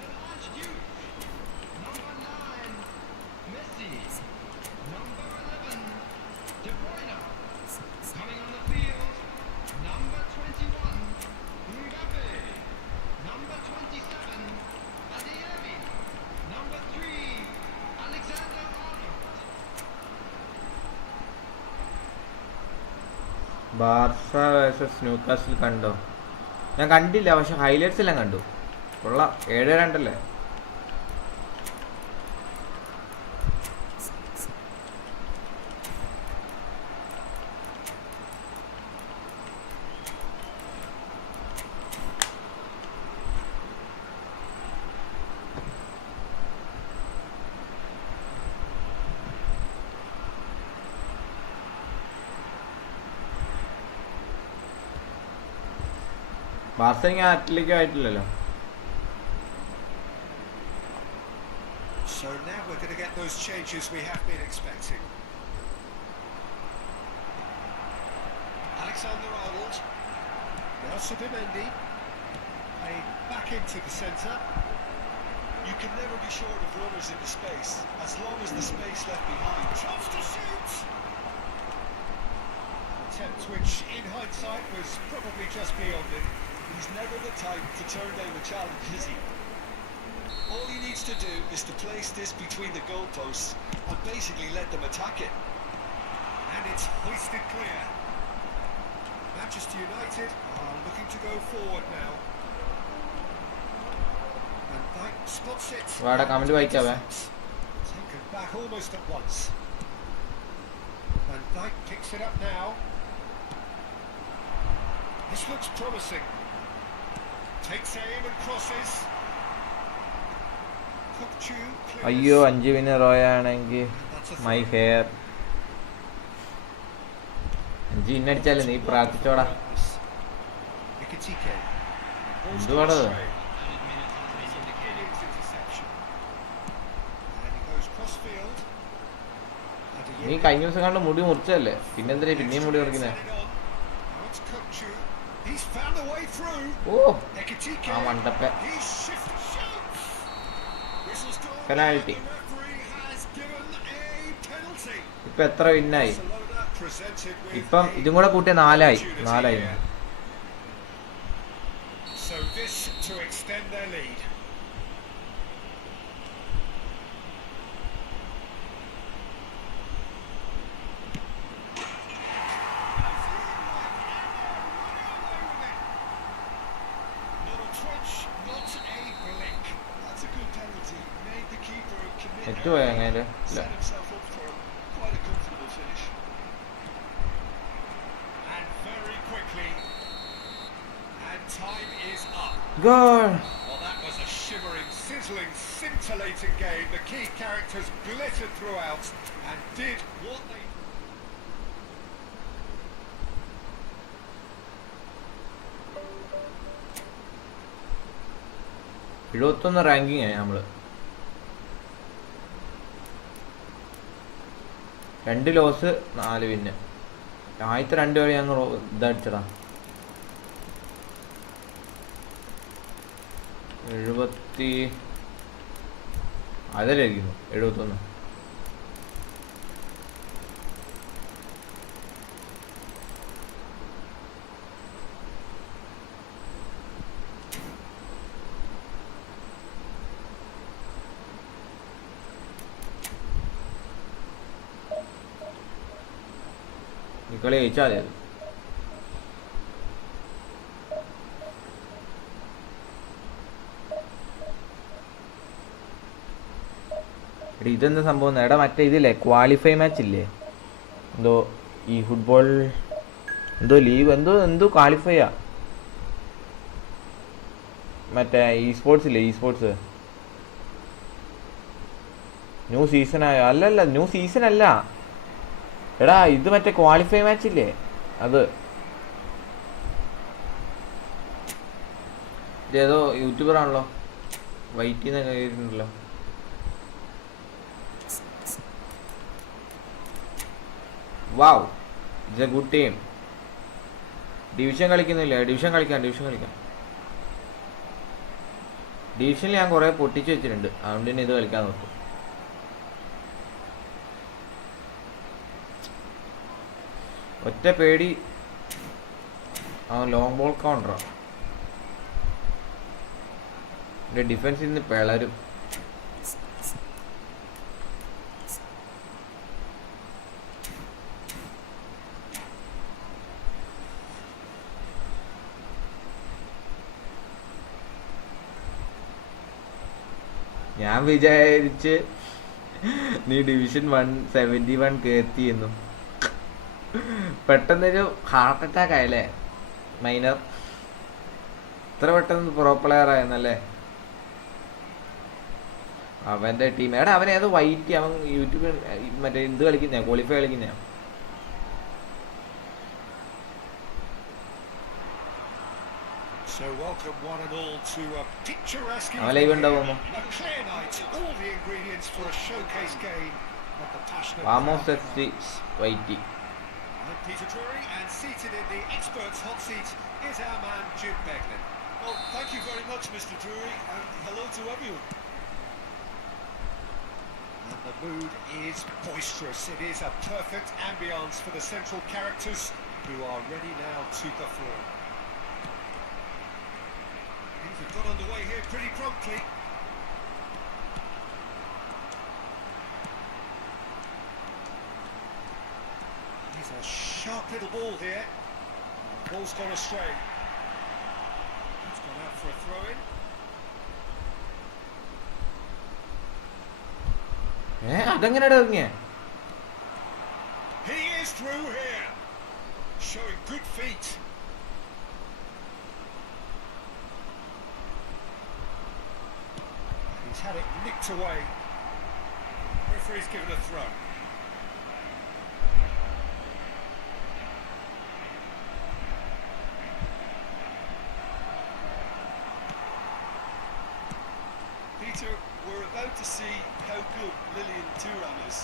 the large Duke. Number 9, Messi. Number 11, De Bruyne. Coming on the field, number 21, Mbappe. Number 27, Adeyemi. Number 3, Alexander-Arnold. Barca versus Newcastle കണ്ടോ? ഞാൻ കണ്ടില്ല, പക്ഷെ highlights എല്ലാം കണ്ടു. കൊള്ളാം. 7-2 Barca ഇങ്ങനെ Atletico ആയിട്ടില്ലല്ലോ. So now we're going to get those changes we have been expecting. Alexander-Arnold. Now Subimendi. Played back into the centre. You can never be short of runners in the space, as long as the space left behind. Chance to shoot! An attempt which, in hindsight, was probably just beyond him. He's never the type to turn down a challenge, is he? All he needs to do is to place this between the goalposts and basically let them attack it. And it's hoisted clear. Manchester United are looking to go forward now. And Dyke spots it. വാടാ comment വായിക്കാവേ. Taken back almost at once. And Dyke picks it up now. This looks promising. Takes aim and crosses. അയ്യോ 5 വിന് റോയാണെങ്കിൽ my hair 5 വിന്നടിച്ചാലേ നീ പ്രാർത്ഥിച്ചോടാ. എന്തുവാടോ നീ കഴിഞ്ഞ ദിവസം കണ്ട് മുടി മുറിച്ചല്ലേ, പിന്നെന്തിനാ പിന്നെയും മുടി മുറിക്കുന്നേ? ഓ ആ മണ്ടപ്പ പെനാൽറ്റി. ഇപ്പൊ എത്ര വിന്നായി? ഇപ്പം ഇതും കൂടെ കൂട്ടിയ 4 ആയി. So this to extend their lead. Net പോയാ അങ്ങനെ ഇല്ല. Goal! Well, that was a shimmering, sizzling, scintillating game. The key characters glittered throughout and did what they... ranking ആയി നമ്മള്. 2 ലോസ് 4 വിന്ന്. ആദ്യത്തെ 2 കളി ഞങ്ങൾ ഇതടിച്ചടാ. 70 അതിലായിരിക്കുന്നു 71. ഈ കളി ജയിച്ചാൽ മതി. ഇതെന്താ സംഭവം? എടാ മറ്റേ ഇതില്ലേ ക്വാളിഫൈ മാച്ച് ഇല്ലേ, എന്തോ ഈ ഫുട്ബോൾ എന്തോ ലീവ് എന്തോ ക്വാളിഫൈയാ, മറ്റേ ഈ സ്പോർട്സ് ഇല്ലേ, ഈ സ്പോർട്സ് ന്യൂ സീസൺ ആയോ? അല്ലല്ല ന്യൂ സീസൺ അല്ല എടാ, ഇത് മറ്റേ ക്വാളിഫൈ മാച്ച് ഇല്ലേ അത്. ഇതേതോ യൂട്യൂബർ ആണല്ലോ, വൈറ്റിന്ന് കയറിയിട്ടുണ്ടല്ലോ. Wow, it's a good team. Division കളിക്കുന്നില്ല, ഡിവിഷൻ കളിക്കാം. ഡിവിഷനിൽ ഞാൻ കുറേ പൊട്ടിച്ച് വെച്ചിട്ടുണ്ട്, അതുകൊണ്ട് തന്നെ ഇത് കളിക്കാൻ നോക്കും. ഒറ്റ പേടി അവൻ ലോങ് ബോൾ കൗണ്ടറാ. എൻ്റെ ഡിഫൻസിൽ നിന്ന് പിളരും. ഞാൻ വിചാരിച്ച് നീ ഡിവിഷൻ 171 കയറ്റിയെന്നു. പെട്ടെന്നൊരു ഹാർട്ട് അറ്റാക്ക് ആയല്ലേ മൈനർ. ഇത്ര പെട്ടെന്ന് പ്രോ പ്ലെയർ ആയെന്നല്ലേ അവൻ്റെ ടീം. എടാ അവൻ ഏതോ വൈറ്റ്, അവൻ യൂട്യൂബിൽ മറ്റേ ഇത് കളിക്കുന്ന ക്വാളിഫൈ കളിക്കുന്ന. So welcome one and all to a picturesque അവൻ ലൈവ് ഉണ്ടാവുമോ? a clear night, all the ingredients for a showcase game of the passionate വാമോസ് FC വൈറ്റി. I'm Peter Drury, and seated in the experts' hot seat is our man Jim Beglin. Well, thank you very much, Mr. Drury, and hello to everyone. And the mood is boisterous. It is a perfect ambience for the central characters who are ready now to perform. Things have got underway here pretty promptly. He's a sharp little ball here. The ball's gone astray. It's gone out for a throw-in. അതെങ്ങനെയാ ഇറങ്ങിയ? He is through here, showing good feet. He's had it nicked away. Referee's given a throw. Peter, we're about to see how good Lilian Thuram is.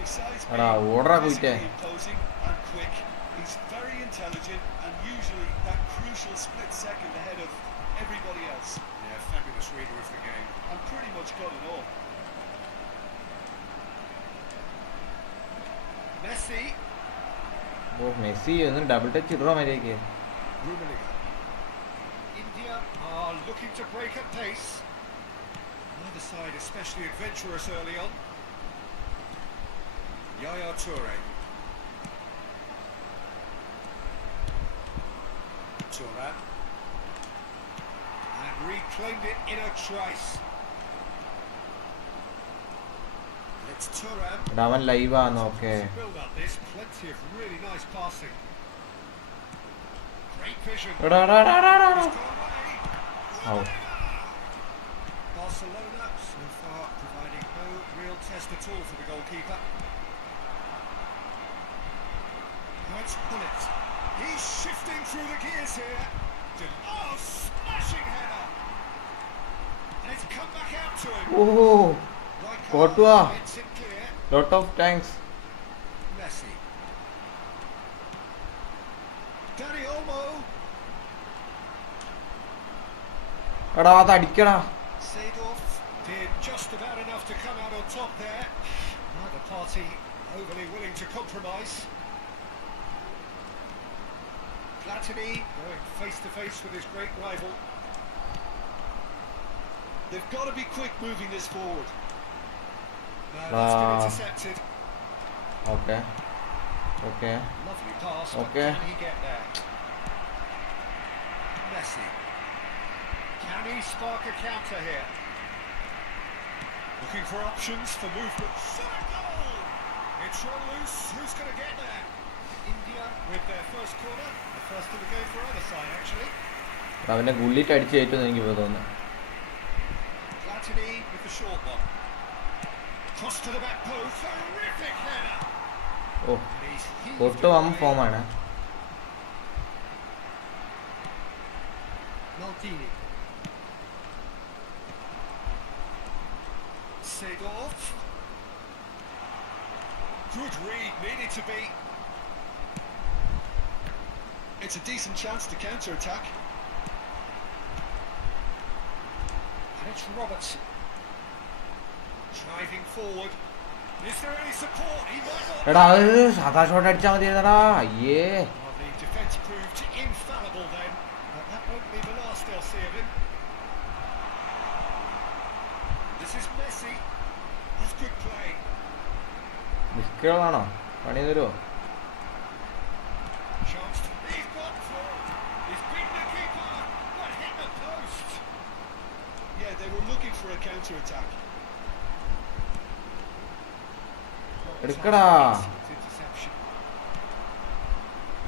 Besides എടാ, ഓടറാ being കുയിറ്റേ. physically imposing and quick, he's very intelligent and usually that crucial split second ahead of everybody else. Yeah, fabulous reader of the game. And pretty much got it all. Messi, ഓ Messi ഒന്ന് double touch ഇടറോ മര്യാദയ്ക്ക്. Rummenigge. India are looking to break at pace. Neither side especially adventurous early on. Yaya Toure. Thuram. And reclaimed it in a trice. It's Thuram. എടാ അവൻ ലൈവാന്ന്. Okay Build up this, plenty of really nice passing. Great vision. എടാ എടാ എടാ എടാ എടാ. He's gone away. Out. Barcelona so far providing no real test at all for the goalkeeper. Now it's Bullet. He's shifting through the gears here. Oh, smashing header. And it's come back out to him. ഓഹോ Right Courtois. hits it clear. Lot of thanks. Messi. Dani Olmo. എടാ അത് അടിക്കടാ. Seedorf did just about enough to come out on top there. Neither party overly willing to compromise. Platini going face to face with his great rival. They've got to be quick moving this forward. That's been intercepted. Okay okay Lovely pass, but Okay. can he get there? Messi. Can he spark a counter here? Looking for options for movement. Shot a goal! It's run loose. Who's going to get there? India with their first corner. The first of the game for either side, actually. അവനെ ഗുള്ളിട്ട് അടിച്ച് കയറ്റുമെന്ന് എനിക്ക് തോന്നുന്നു. Platini with the short one. Cross to the back post. Terrific header. Oh And he's heaved ഒട്ടും വം away. ഫോമാണ്. Maldini. Seedorf. Good read, needed to be. It's a decent chance to counter-attack. And it's Robertson. Driving forward. Is there any support? He might not. എടാ അത് സാധാ shot അടിച്ചാൽ മതിയെന്നടാ. അയ്യേ Well, the defence proved infallible then. But that won't be the last they'll see of him. This is Messi. That's good play. മിസ്കുകളാണോ പണി തരുമോ? Chance to... He's gone through. He's beaten the keeper. But hit the post. Yeah, they were looking for a counter-attack. എടുക്കടാ. Interception.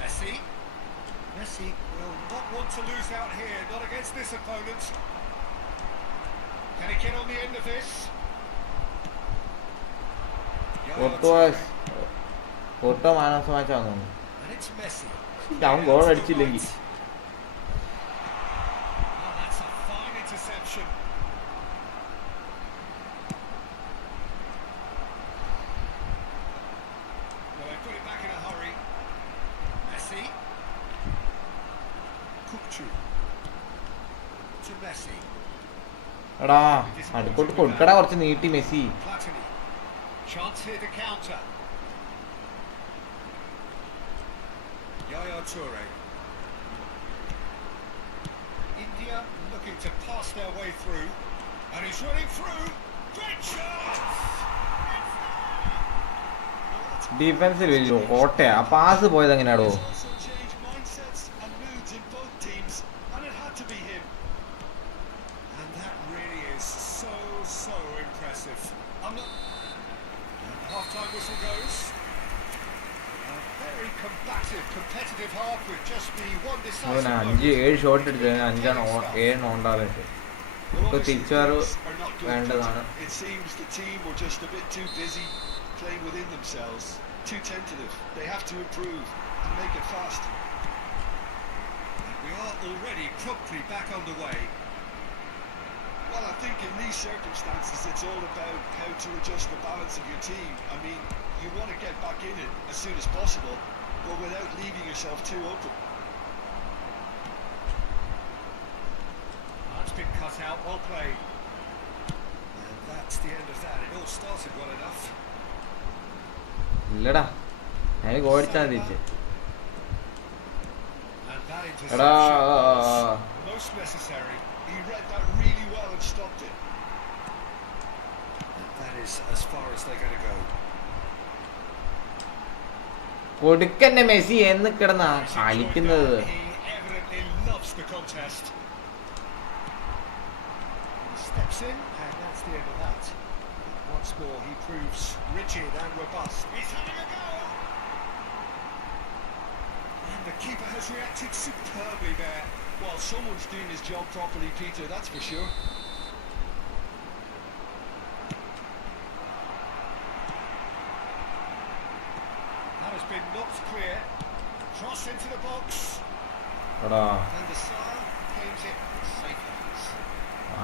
Messi. Messi will not want to lose out here, not against this opponent. Can he get on the end of this? Photo മാനസമാച്ചാന്ന് തോന്നുന്നു. And it's Messi. അവൻ goal അടിച്ചില്ലെങ്കിൽ. Oh, that's a fine interception. Well, they put it back in a hurry. എടാ അടുക്കോട്ട് കൊടുക്കടാ കുറച്ച് നീട്ടി Messi. Platini. Chance here to counter. Yaya Toure. India looking to pass their way through. And he's running through. Great shot! ഡിഫൻസിൽ വലിയ കോട്ടയാ. Pass പോയത് എങ്ങനെയാടോ? He's also changed mindsets and moods in both teams, and it had to be him. And that really is so impressive. I'm not... And the half-time whistle goes. A very combative, competitive half with just the one decisive moment. 5-7 shot അടിച്ചു. 5-7 ഉണ്ടാവില്ല. Well, ഇപ്പോൾ obviously തിരിച്ചാറ് things are not good. വേണ്ടതാണ്. It seems the team were just a bit too busy playing within themselves, too tentative. They have to improve and make it fast. And we are already promptly back underway. Well, I think in these circumstances it's all about how to adjust the balance of your team. I mean, you want to get back in it as soon as possible, but without leaving yourself too open. That's been cut out, well played. And that's the end of that. It all started well enough. ഇല്ലടാ ഞാൻ ഓടിച്ചാൽ തിരിച്ച്. And that എടാ interception was most necessary. He read that really well and stopped it. And that is as far as they're going to go. കൊടുക്കന്നെ Messi എന്ന് കിടന്നാ He's enjoyed കളിക്കുന്നത്. that. He evidently loves the contest. He steps in, and that's the end of that. Once more, he proves rigid and robust. He's having a go! And the keeper has reacted superbly there. Well, someone's doing his job properly, Peter, that's for sure. That has been knocked clear. Cross into the box. എടാ And the Sar claims it safe hands.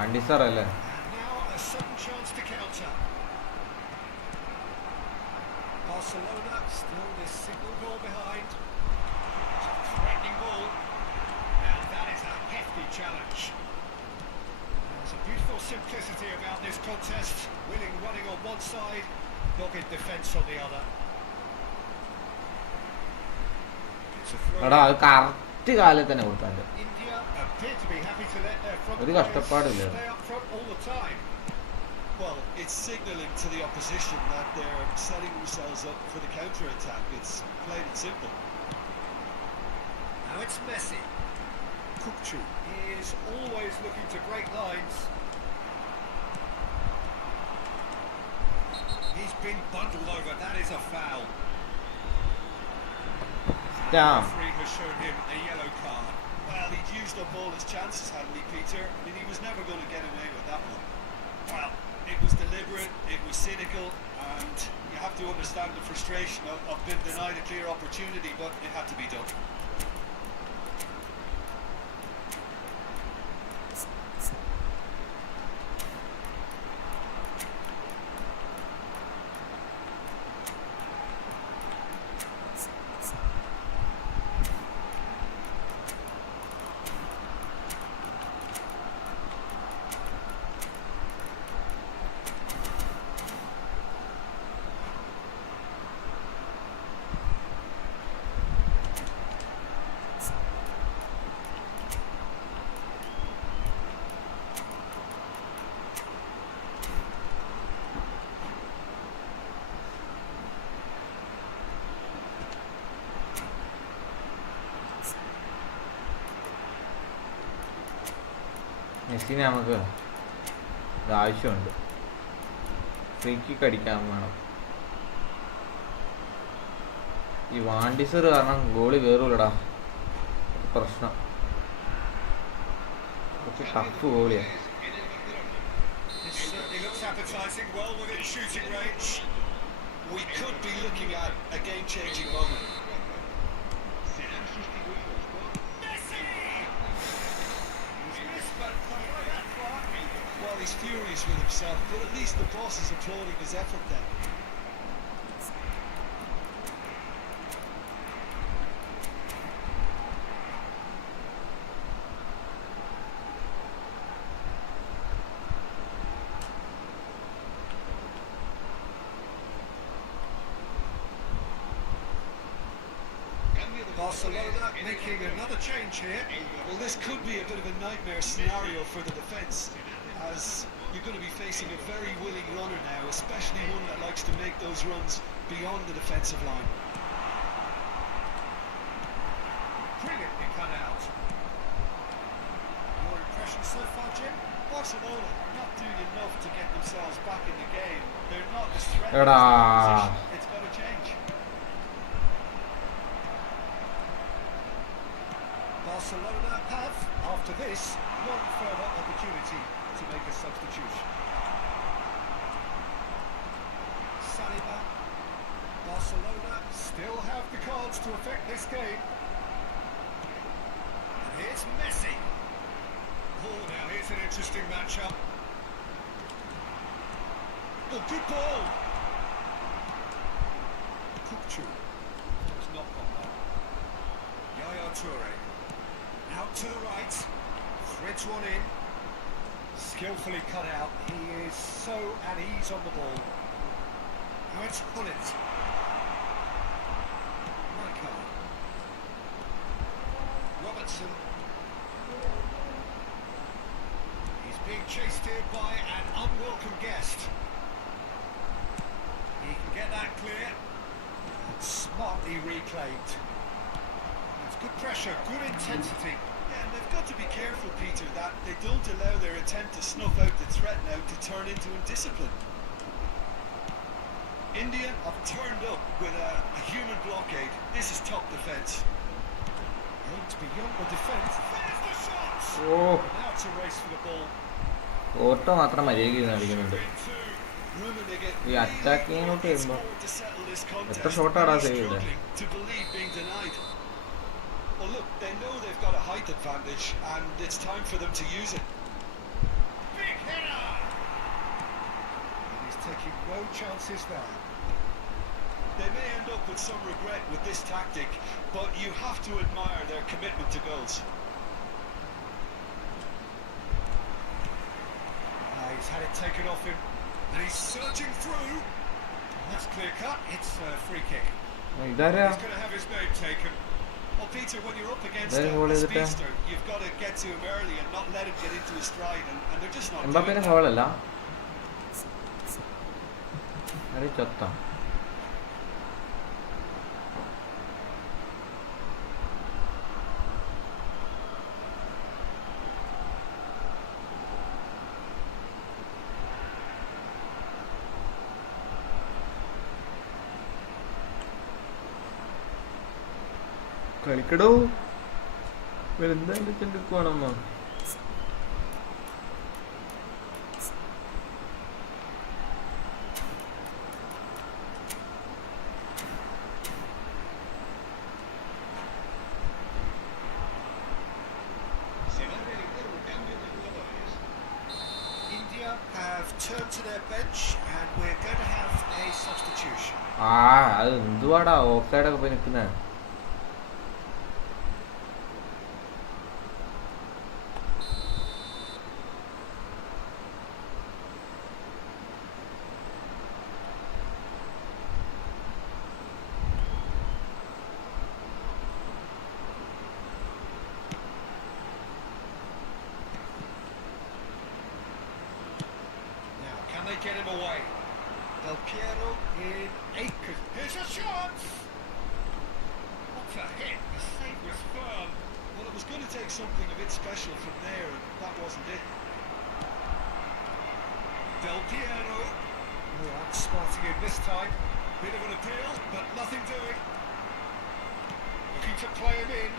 Andy sir അല്ലേ? And now a sudden chance to counter. Barcelona still this single goal behind. It's a threatening ball. And that is a hefty challenge. There's a beautiful simplicity about this contest. Winning running on one side, dogged defence on the other. It's a throw. എടാ അത് correct കാലത്ത് തന്നെ കൊടുക്കാണ്ട്. India appear to be happy to let their front ഒരു players കഷ്ടപ്പാടില്ല. stay up front all the time. Well, it's signalling to the opposition that they're setting themselves up for the counter-attack. It's plain and simple. Now it's Messi. Kukchu is always looking to break lines. He's been bundled over. That is a foul. Damn. The referee has shown him a yellow card. Well, he'd used up all his chances, hadn't he, Peter? I mean, he was never going to get away with that one. Well, it was deliberate, it was cynical, and you have to understand the frustration of being denied a clear opportunity, but it had to be done. മെസ്സിനെ നമുക്ക് ആവശ്യമുണ്ട്. Free kick അടിക്കാൻ വേണം. ഈ വാണ്ടിസർ കാരണം goalie കയറൂലടാ, പ്രശ്നം. കുറച്ച് tough ഗോളിയാ. It certainly looks appetising, well within shooting range. We could be looking at a game-changing moment. Messi! He's missed, but not by that far. Well, he's furious with himself, but at least the boss is applauding his effort then. Barcelona making another change here. Well, this could be a bit of a nightmare scenario for the defence, as you're going to be facing a very willing runner now, especially one that likes to make those runs beyond the defensive line. Brilliantly cut out. Your impression so far, Jim? Barcelona are not doing enough to get themselves back in the game. They're not as threatening as the opposition. It's got to change. Barcelona have, after this, one further opportunity to make a substitution. Saliba. Barcelona still have the cards to affect this game. And here's Messi. Oh, now here's an interesting matchup. Oh, good ball. Kupchu. It's not gone well. Yaya Toure. Out to the right. Threads one in. Skillfully cut out. He is so at ease on the ball. Now it's Hullet. Michael. Robertson. He's being chased here by an unwelcome guest. He can get that clear. And smartly reclaimed. It's good pressure, good intensity. Yeah, and they've got to be careful, Peter, that they don't allow their attempt to snuff out the threat now to turn into indiscipline. India have turned up with a human blockade. This is top defence. Aims beyond the defence. There's the shots! Oh. Now it's a race for the ball. Auto മാത്രം മര്യാദയ്ക്ക് അടിക്കുന്നുണ്ട്. ഈ attack ചെയ്യാനോട്ട് വരുമ്പോൾ എത്ര ഷോട്ടാടാ save ചെയ്തത്? Well, look, they know they've got a height advantage, and it's time for them to use it. Big hitter! And he's taking no chances there. They may end up with some regret with this tactic, but you have to admire their commitment to goals. He's had it taken off him, and he's surging through. That's clear cut. It's a free kick. He's going to have his name taken. Well, Peter, when you're up against a speedster, you've got to get to him early and not let him get into his stride, and they're just not doing that. foul alla. Ari chatta. കളിക്കടോ എന്തായാലും ചെണ്ടിക്കുവാണമ്മ. India have turned to their bench, and we're going to have a substitution. അത് എന്തുവാടാ of സൈഡൊക്കെ പോയി നിൽക്കുന്നേ? Can they get him away? Del Piero in acres. Here's a shot! What a hit! The save was firm. Well, it was going to take something a bit special from there, and that wasn't it. Del Piero. Oh, outsmarting him this time. Bit of an appeal, but nothing doing. Looking to play him in.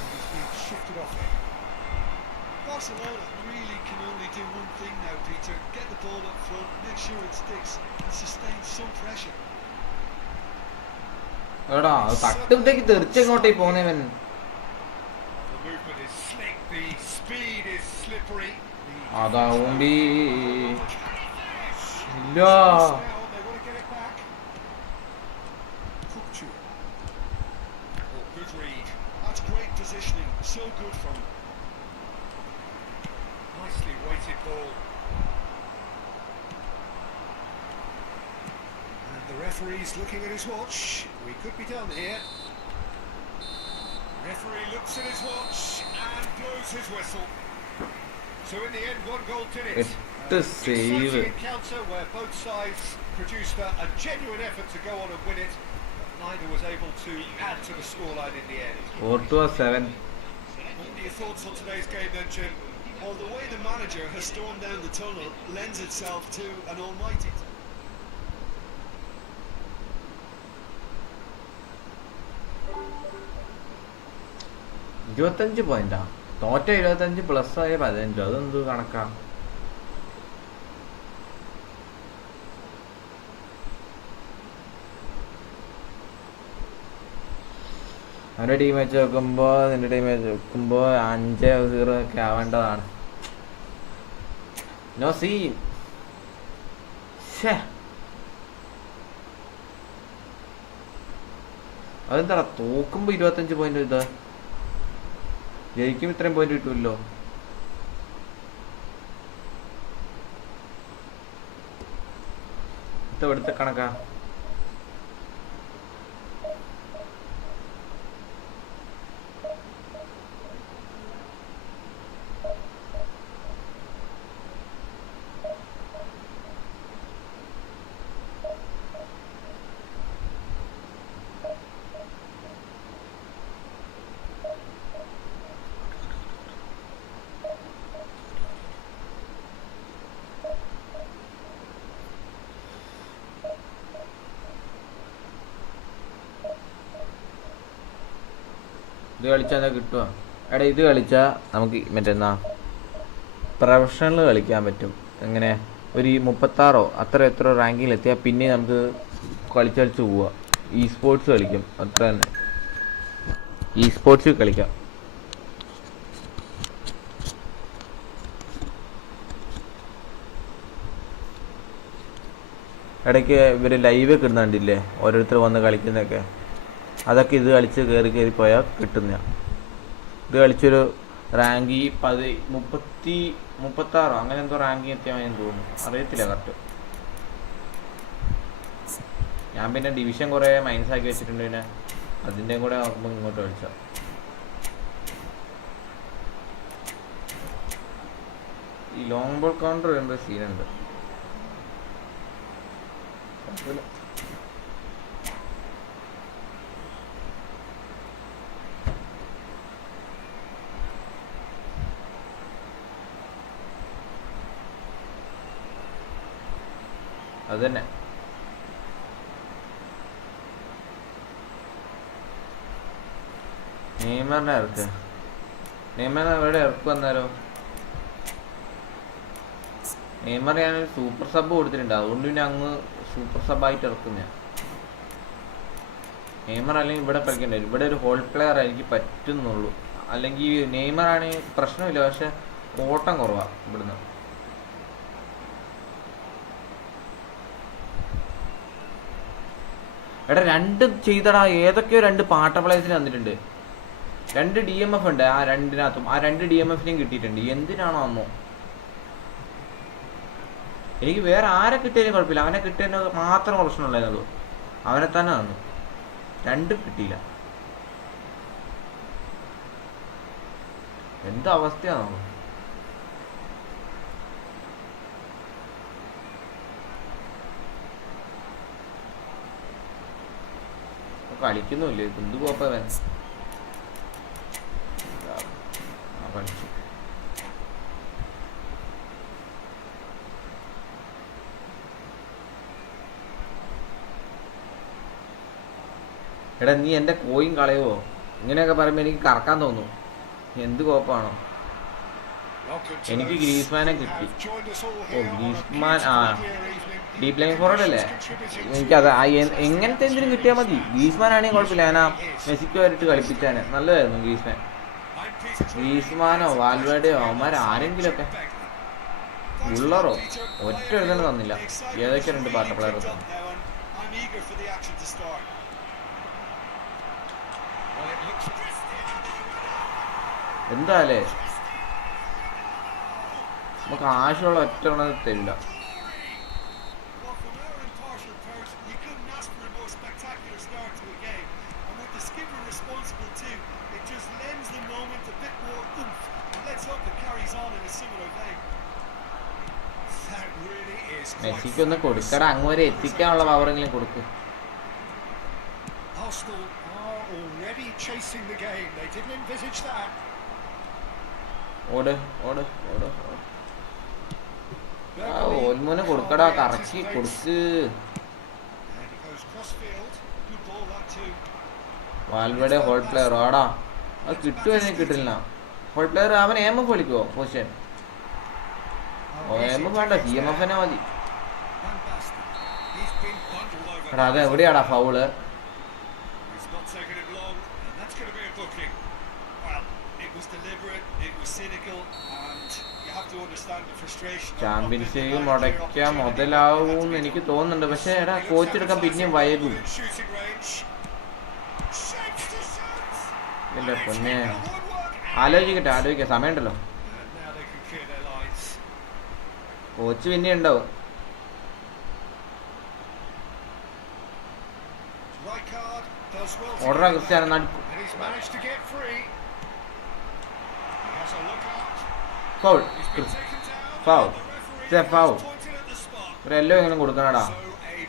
And he's being shifted off it. Barcelona really can only do one thing now, Peter. Get the ball up front, make sure it sticks, and sustain some pressure. എടാ തട്ടുമ്പത്തേക്ക് തെറിച്ചെങ്ങോട്ടേ പോന്നവൻ. The movement is slick, the speed is slippery. അതാ ഓമ്പി ഇല്ല. They want to get it back. Kupchu. Oh, good read. That's great positioning. So good from him. Nicely weighted ball. And the referee's looking at his watch. We could be done here. Referee looks at his watch and blows his whistle. So in the end, 1 goal did it. 8 save. Exciting encounter where both sides produced a genuine effort to go on and win it, but neither was able to add to the scoreline in the end. 4-7. What are your thoughts on today's game then, Jim? Well, the way the manager has stormed down the tunnel lends itself to an almighty... 25 പോയിന്റാ. തോറ്റ 25 plus ആയ 15. അതെന്ത് കണക്കാ? അവൻ്റെ team വെച്ച് നോക്കുമ്പോൾ നിന്റെ team വെച്ച് നോക്കുമ്പോൾ 5-0 ഒക്കെ ആവേണ്ടതാണ്. No scene. അതെന്താ തോക്കുമ്പോൾ 25 പോയിന്റ് ഇത് ജയിക്കും ഇത്രയും പോയിന്റ് കിട്ടുമല്ലോ. ഇവിടുത്തെ കണക്കാ. ഇത് കളിച്ചാൽ എന്താ കിട്ടുക? എടാ ഇത് കളിച്ചാൽ നമുക്ക് മറ്റെന്നാ പ്രൊഫഷണൽ കളിക്കാൻ പറ്റും. എങ്ങനെ ഒരു 36 എത്ര റാങ്കിങ്ങിൽ എത്തിയാൽ പിന്നെ നമുക്ക് കളിച്ച് പോവുക. ഇ സ്പോർട്സ് കളിക്കും. അത്ര തന്നെ ഇ സ്പോർട്സ് കളിക്കാം. ഇടയ്ക്ക് ഇവർ ലൈവ് ഒക്കെ ഇടുന്നുണ്ടില്ലേ ഓരോരുത്തർ വന്ന് കളിക്കുന്നതൊക്കെ. അതൊക്കെ ഇത് കളിച്ച് കയറി പോയാൽ കിട്ടുന്ന. ഇത് കളിച്ചൊരു റാങ്ക് 36 അങ്ങനെ എന്തോ റാങ്കിങ് എത്തിയാൽ മതി തോന്നുന്നു. അറിയത്തില്ല കറക്റ്റ്. ഞാൻ പിന്നെ ഡിവിഷൻ കുറേ മൈനസാക്കി വെച്ചിട്ടുണ്ട്. പിന്നെ അതിൻ്റെയും കൂടെ നോക്കുമ്പോൾ ഇങ്ങോട്ട് കളിച്ചാൽ ഈ ലോങ് ബോൾ കൗണ്ടർ വരുമ്പോൾ സീനുണ്ട്. അത് തന്നെ. നെയ്മറിനെ ഇറക്ക്. നെയ്മറിനെ എവിടെ ഇറക്ക് വന്നാലോ? നെയ്മർ ഞാനൊരു സൂപ്പർ സബ് കൊടുത്തിട്ടുണ്ട്. അതുകൊണ്ട് പിന്നെ അങ്ങ് സൂപ്പർ സബായിട്ട് ഇറക്കുന്ന. നെയ്മർ അല്ലെങ്കിൽ ഇവിടെ കളിക്കണ്ട. ഇവിടെ ഒരു ഹോൾ പ്ലെയർ എനിക്ക് പറ്റുന്നുള്ളൂ. അല്ലെങ്കിൽ നെയ്മർ ആണെങ്കിൽ പ്രശ്നമില്ല. പക്ഷെ ഓട്ടം കുറവാണ് ഇവിടുന്ന്. എടാ 2 ചെയ്തടാ. ഏതൊക്കെയോ 2 പാട്ട പ്ലേസിന് വന്നിട്ടുണ്ട്. 2 DMF ഉണ്ട് ആ 2-നകത്തും. ആ 2 DMFിനെയും കിട്ടിയിട്ടുണ്ട്. എന്തിനാണോ അമ്മോ? എനിക്ക് വേറെ ആരെ കിട്ടിയാലും കുഴപ്പമില്ല. അവനെ കിട്ടിയതിന് മാത്രം പ്രശ്നമുണ്ടായിരുന്നുള്ളൂ. അവനെ തന്നെ തന്നു. 2 കിട്ടിയില്ല. എന്താ അവസ്ഥയാണോ? കളിക്കുന്നുല്ലേ? എന്ത് കോപ്പവൻ കളിച്ചു. എടാ നീ എൻ്റെ കോയിൻ കളയുവോ? ഇങ്ങനെയൊക്കെ പറയുമ്പോൾ എനിക്ക് കറക്കാൻ തോന്നും. എന്ത് കോപ്പാണോ? എനിക്ക് ഗ്രീസ്മാനെ കിട്ടി. ഓ ഗ്രീസ്മാൻ ഡീപ് ലൈൻ ഫോർവേഡ് അല്ലേ? എനിക്കത് എങ്ങനത്തെ എന്തിനും കിട്ടിയാൽ മതി. ഗ്രീസ്മാൻ ആണെങ്കിൽ കുഴപ്പമില്ല. ഞാൻ മെസ്സിക്ക് വരിട്ട് കളിപ്പിച്ചാണ്. നല്ലതായിരുന്നു ഗ്രീസ്മാൻ. ഗ്രീസ്മാനോ വാൽവേഡയോ അവന്മാർ ആരെങ്കിലുമൊക്കെ. ഉള്ളറോ ഒറ്റ എഴുതന്നെ തന്നില്ല. ഏതൊക്കെ 2 പാർട്ട പ്ലെയർ തന്നു. എന്തായാലേ നമുക്ക് ആവശ്യമുള്ള ഒറ്റ തരില്ല. മെസ്സിക്ക് ഒന്ന് കൊടുക്കടാ, അങ്ങ് വരെ എത്തിക്കാനുള്ള പവറെങ്കിലും കൊടുക്ക്. Arsenal are already chasing the game. They didn't envisage that. ഓട് ഓട് ഓട് ഓട്. ഓൽമോനെ കൊടുക്കടാ, കറക്കി കൊടുക്ക്. And it goes crossfield. Good ball that too. വാൽവേടെ ഹോൾ പ്ലെയർ ആടാ, അത് കിട്ടുമെന്ന് കിട്ടില്ല. ഹോൾ പ്ലെയർ അവൻ എം എഫ് വിളിക്കുവോ പൊസിഷൻ? എം എഫ് വേണ്ട, സി എം എഫിനെ മതി. Van Basten. He's been bundled over. എടാ അത് എവിടെയാടാ foul? It's not taken him long, and that's going to be a booking. Well, it was deliberate, it was cynical, and you have to understand the frustration. Champions league മുടക്കാൻ മുതലാവും എനിക്ക് തോന്നുന്നുണ്ട്. പക്ഷെ എടാ coach എടുക്കാൻ പിന്നെയും വൈകും. Shooting range. Shapes to shoot. എന്റെ പൊന്നെ, ആലോചിക്കാം സമയമുണ്ടല്ലോ. And now they can clear their lines. Coach പിന്നെ ഉണ്ടാവും. Rijkaard does well to ഓർഡറാ get Cristiano back, നടക്കും. and he's managed to get free. He has a look out. Foul He's been taken down. Foul. and the referee It's a foul. has pointed at the spot. ഒരു എല്ലോ എങ്ങനെ കൊടുക്കണടാ. So a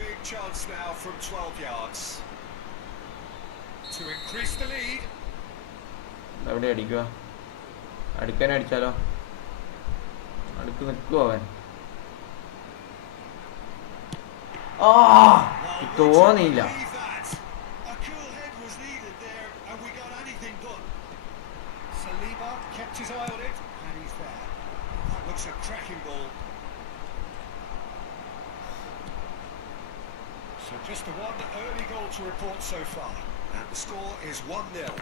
big chance now from 12 yards to increase the lead. എവിടെ അടിക്കുക? അടിക്കാനെ അടിച്ചാലോ? അടുക്ക് നിൽക്കുവോ അവൻ? തോന്നിയില്ല. Believe that. A cool head was needed there, and we got anything but. Saliba kept his eye on it, and he's there. That looks a cracking ball. So just the one early goal to report so far, and the score is 1-0.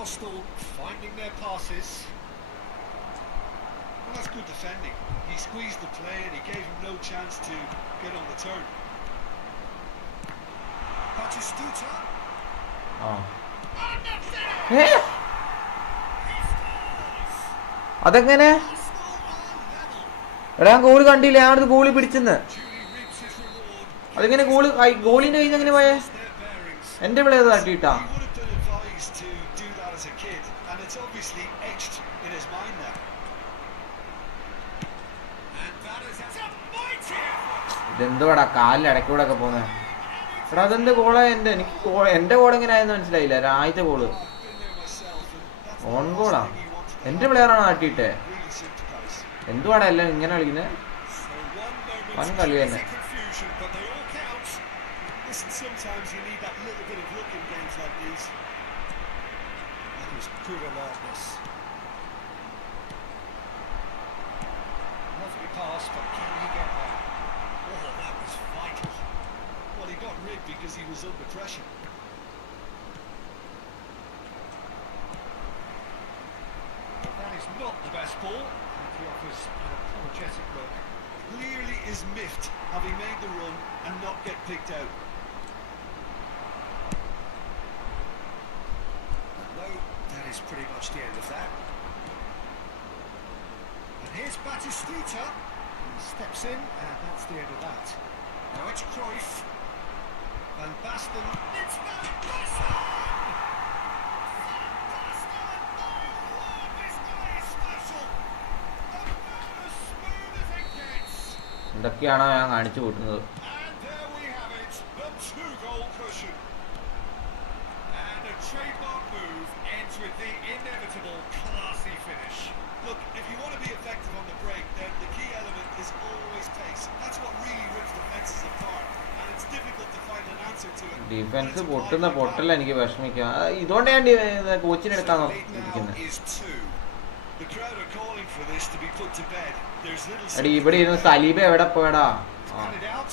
Arsenal finding their passes. Well, that's good defending. He squeezed the play and he gave him no chance to get on the turn. Batistuta. അതെങ്ങനെ? എടാ goal കണ്ടില്ല, ഞാനത് goalie പിടിച്ചെന്ന്. Julie reaps his reward. അതെങ്ങനെ ഗോളിന്റെ കയ്യിൽ നിന്ന് എങ്ങനെ പോയേ? Their bearings. എന്റെ പിള്ളേ തട്ടിയിട്ടാ. He would have been advised to do that as a kid, and it's obviously etched in his mind now. And that is a mighty effort. ഇതെന്തുവാടാ കാലിൽ ഇടയ്ക്കൂടെ ഒക്കെ പോന്നെ? എടാ അതെന്ത് ഗോളാ? എന്റെ ഗോൾ എങ്ങനെയായെന്ന് മനസ്സിലായില്ല. ആദ്യത്തെ goal I've been there myself, and that's the on last ഗോളാ. thing he wanted to എന്റെ happen. പ്ലെയറാണ് തട്ടിയിട്ടെ. Really sympathise. എന്തുവാടാ എല്ലാം ഇങ്ങനെ കളിക്കുന്നത്? So one One moment goal, of yeah. easy confusion, but they all count. Listen, sometimes you need that little bit of luck in games like these. That is good alertness. Lovely pass, but can he get there? Oh, that was vital. Well, he got rid because he was under pressure. But that is not the best ball, and he offers an apologetic look. Clearly is miffed having made the run and not get picked out. No, that is pretty much the end of that. And here's Batistuta. He steps in, and that's the end of that. Now it's Cruyff. Van Basten. It's Van Basten! Van Basten! My lord, this guy is special! About as smooth as it gets! എന്തൊക്കെയാണോ ഞാൻ കാണിച്ചു കൂട്ടുന്നത്? And there we have it, the two-goal cushion. And a trademark move ends with the inevitable classy finish. Look, if you want to be effective on the break, then the key element is always pace. That's what really rips defenses apart. And it's difficult to find an answer to it. Defence പൊട്ടുന്ന പൊട്ടല്ല എനിക്ക് വിഷമിക്കാം. ഇതുകൊണ്ട് ഞാൻ കോച്ചിനെടുക്കാൻ ഇരിക്കുന്നത്. Is two. The crowd are calling for this to be put to bed. There's little എടി ഇവിടെ ഇരുന്ന് Saliba എവിടെ പോയടാ? Hand it out.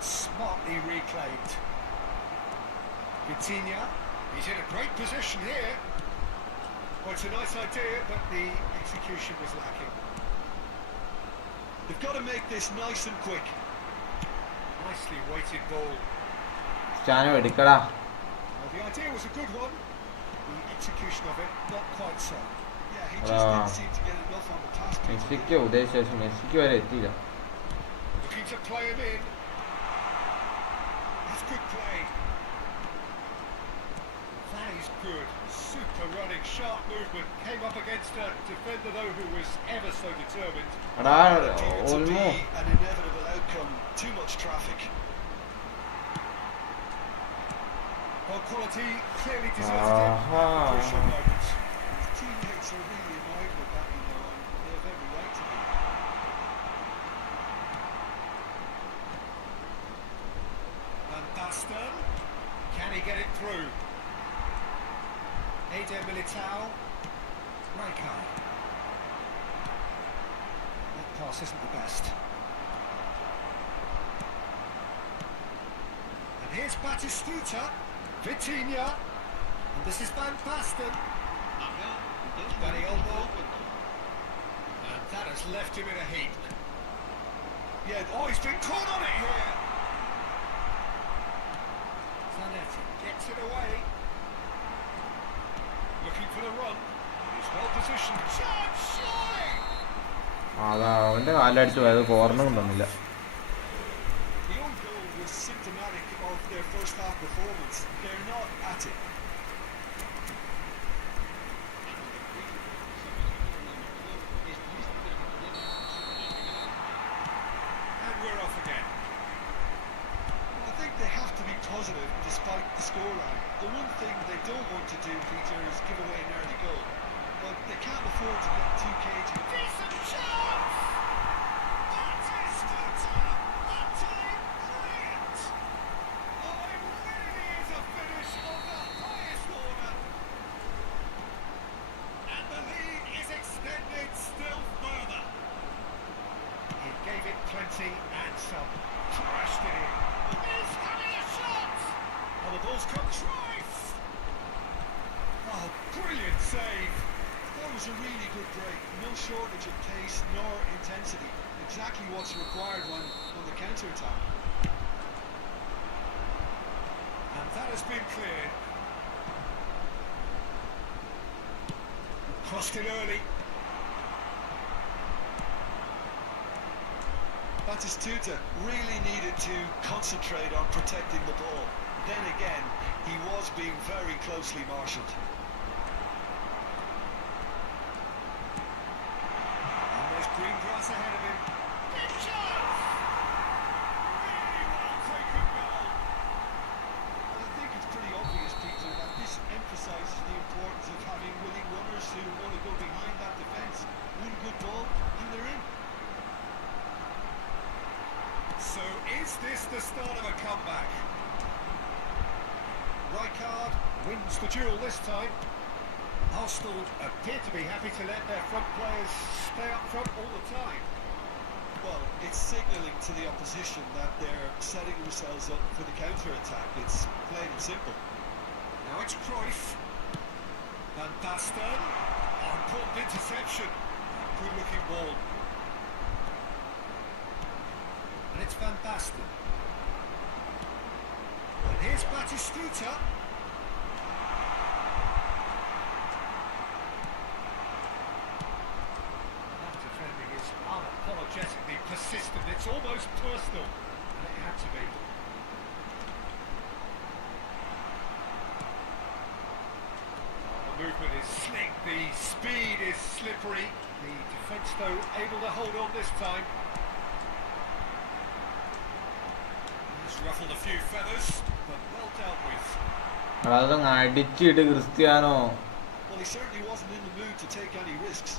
Smartly reclaimed. Vitinha, he's in a great position here. Well, it's a nice idea, but the execution was lacking. They've got to make this nice and quick. Nicely weighted ball. സ്റ്റാനോ എടുക്കടാ. Well, the idea was a good one. The execution of it, not quite so. Yeah, he just didn't seem to get enough on the pass. മെസ്സിക്ക് ഉദ്ദേശിച്ച മെസ്സിക്ക് വരെ എത്തിയില്ല. Looking to play him in. That's good play. he's good. Super running, sharp movement. Came up against a defender though who was ever so determined. എടാ Needed to be Olmo an inevitable outcome. Too much traffic. Well, quality clearly deserted him. Crucial moments. His teammates are really annoyed with that, you know, and they have every right to be. Van Basten. Can he get it through? Eder Militao. Rijkaard. That pass isn't the best. And here's Batistuta. Vitinha. And this is Van Basten. Danny Olmo. And that has left him in a heap. Yeah, oh, he's been caught on it here. Zanetti gets it away. Looking for the run. He's well positioned. Chance, surely! അതാ അവൻ്റെ കാലടിച്ചു പോയത് കോർണറും തന്നില്ല. The own goal was symptomatic of their first half performance. They're not at it. And we're off again. I think they have to be positive despite the scoreline. The one thing they don't want to do, Peter, is give away an early goal. But they can't afford to get too cagey. Decent chance! Batistuta! That time, brilliant! Oh, it really is a finish of the highest order. And the lead is extended still further. He gave it plenty and some. Thrashed it in. He's having a shot! Oh, the ball's come twice! Oh, brilliant save! That was a really good break. No shortage of pace nor intensity. Exactly what's required on the counter-attack. And that has been cleared. Crossed it early. Batistuta really needed to concentrate on protecting the ball. Then again, he was being very closely marshalled. And there's green grass ahead of him. Big chance! Really well taken goal. I think it's pretty obvious, Peter, that this emphasises the importance of having willing runners who want to go behind that defence. One good ball and they're in. So is this the start of a comeback? Rijkaard wins the duel this time. Arsenal appear to be happy to let their front players stay up front all the time. Well, it's signalling to the opposition that they're setting themselves up for the counter-attack. It's plain and simple. Now it's Cruyff. Van Basten. Oh, important interception. Good looking ball. And it's Van Basten. And here's Batistuta. That defending is unapologetically persistent. It's almost personal. And it had to be. The movement is slick, the speed is slippery. The defence, though, able to hold on this time. He's ruffled a few feathers, but well dealt with. അതങ്ങ് അടിച്ചിട്ട് Cristiano. Well, he certainly wasn't in the mood to take any risks.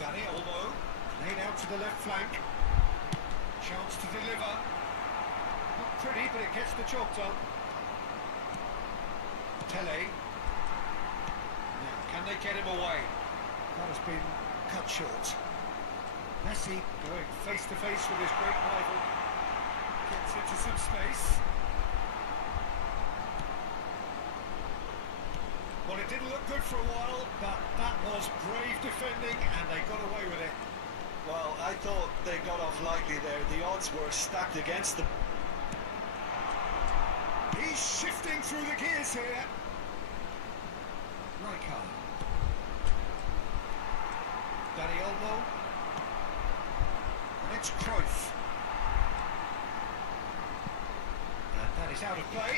Danny Olmo, laid out to the left flank. Chance to deliver. Not pretty, but it gets the job done. Tele. Now, can they get him away? That has been cut short. Messi going face to face with his great rival. Gets into some space. Well, it didn't look good for a while, but that was brave defending and they got away with it. Well, I thought they got off lightly there. The odds were stacked against them. He's shifting through the gears here. Rijkaard. Danny Olmo. And it's Cruyff. And that is out of play.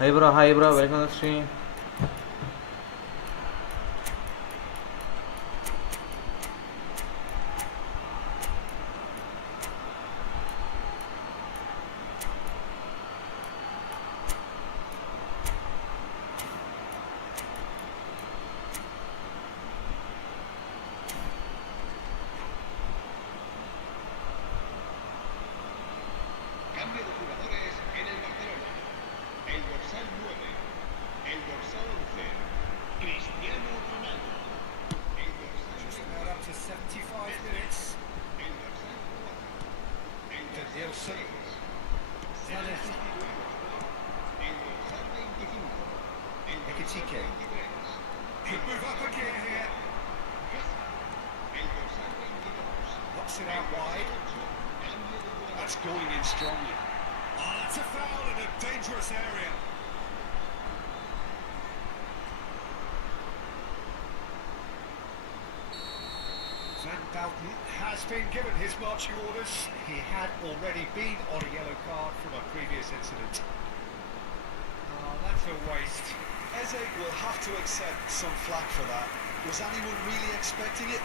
Hi bro, welcome to the stream. Cambio de jugadores en el Barcelona. El dorsal 9, el dorsal 11, Cristiano Ronaldo. El dorsal Just about up to 75 minutes. el dorsal 4, el To dorsal Nielsen. 6, serán Zanetti. sustituidos por el dorsal 25, el dorsal Ekitike. 23, Could move up a gear here. el dorsal 22, Knocks it el out dorsal wide. 8, cambio de jugador. That's going in strongly. Oh, that's a foul in a dangerous area. Van Bouten has been given his marching orders. He had already been on a yellow card from a previous incident. Oh, that's a waste. Eze will have to accept some flack for that. Was anyone really expecting it?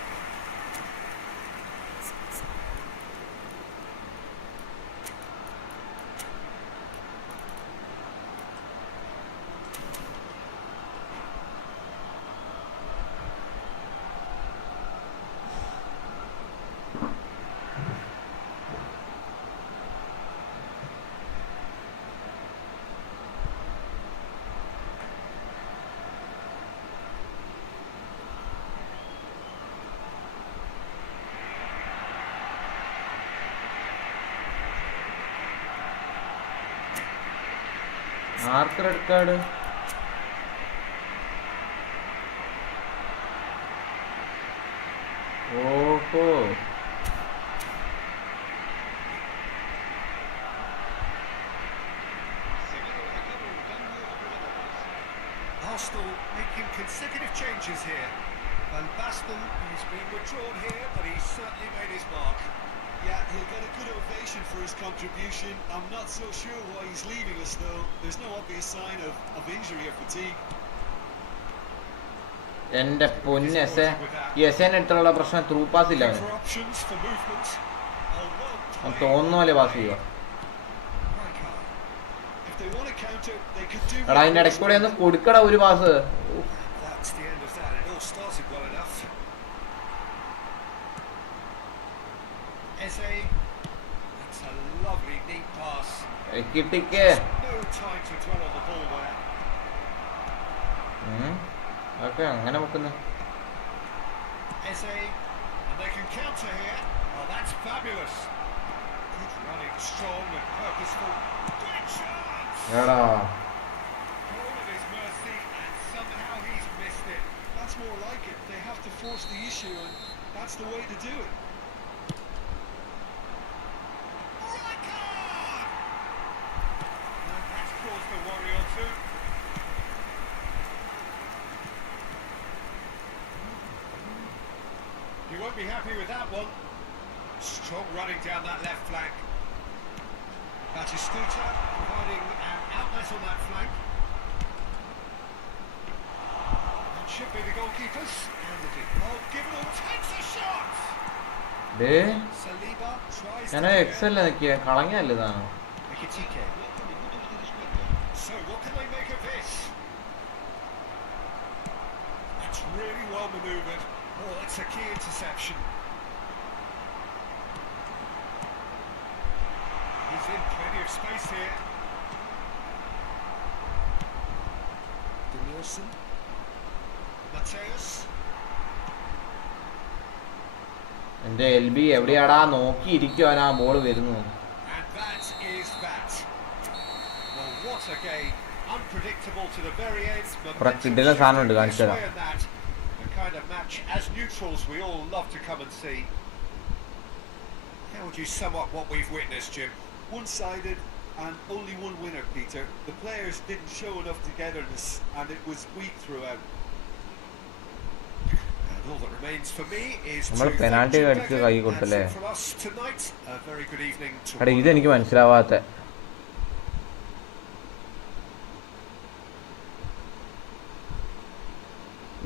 Arc red card? ഓഹോ, Se lleva a cabo un cambio de jugadores. Arsenal making consecutive changes here. Van Basten is being withdrawn here, but he's certainly made his mark. Yeah, he'll get a good ovation for his contribution. I'm not so sure why he's leaving us, though. There's no obvious sign of injury or fatigue. എൻ്റെ പൊന്ന് S ഈ S N എടുത്തുള്ള പ്രശ്നം through pass ഇല്ല അവന്. For options for movement. Oh, well അവൻ played. തോന്നുന്ന പോലെ pass ചെയ്യുക. Rijkaard. If they want to counter, they could do. എടാ അതിൻ്റെ ഇടയ്ക്ക് കൂടെ ഒന്ന് കൊടുക്കടാ ഒരു pass. That's the end of that. It all started well enough. Eze. That's a lovely neat pass. കിട്ടിക്ക്. No time to dwell on the ball there. Okay, അങ്ങനെ വെക്കുന്നു. Eze. And they can counter here. Oh, that's fabulous. Good running, strong and purposeful. Great chance. എടാ All at his mercy, and somehow he's missed it. That's more like it. They have to force the issue, and that's the way to do it. Rijkaard! And that's caused a worry or two. You won't be happy with that one. Strong running down that left flank. Batistuta providing an outlet on that flank. That should be the goalkeepers. And the deep ball given all takes a shot. Day Saliba tries ഞാൻ to Excel നിൽക്കുക, കളഞ്ഞല്ലേ ഇതാണ്. Ekitike. 4 minutos de descuento. So what can they make of this? That's really well manoeuvred. Oh, that's a key interception. He's in plenty of space here. Nielsen. Mateus. എൻ്റെ L B എവിടെയാടാ നോക്കിയിരിക്കുവാൻ ആ ball വരുന്നു. And that is that. Well, what a game. Unpredictable to the very end. കുറെ കിടിലൻ സാധനമുണ്ട്, കാണിച്ചു തരാം. The kind of match as neutrals we all love to come and see. How would you sum up what we've witnessed, Jim? One-sided and only one winner, Peter. The players didn't show enough togetherness and it was weak throughout. And all that remains for me is നമ്മൾ to penalty thank you, അടിച്ച് Beckham. കൈ കൊടുത്തല്ലേ? That's it from us tonight. A very good evening to എടാ all. ഇതെനിക്ക് മനസ്സിലാവാത്ത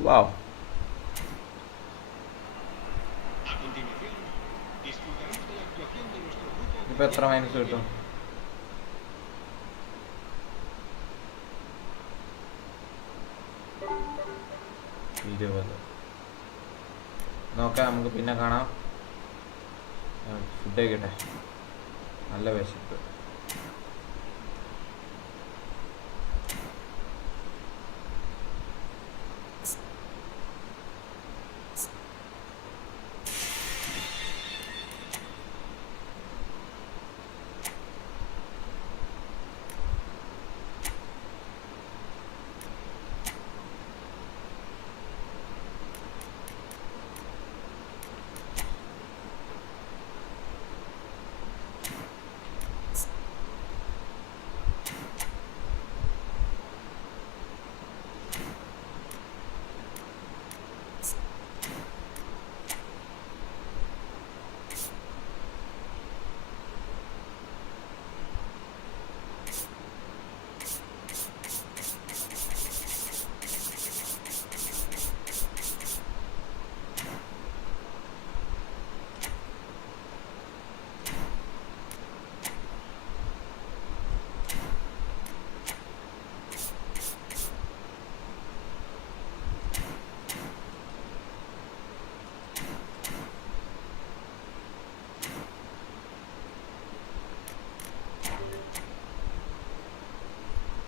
വാവ്. A continuación, disfrutaremos de la actuación de nuestro grupo. ഇപ്പൊ എത്ര minus കിട്ടും? നോക്കാം, നമുക്ക് പിന്നെ കാണാം. ഫുഡ് കഴിക്കട്ടെ, നല്ല വിശപ്പ്.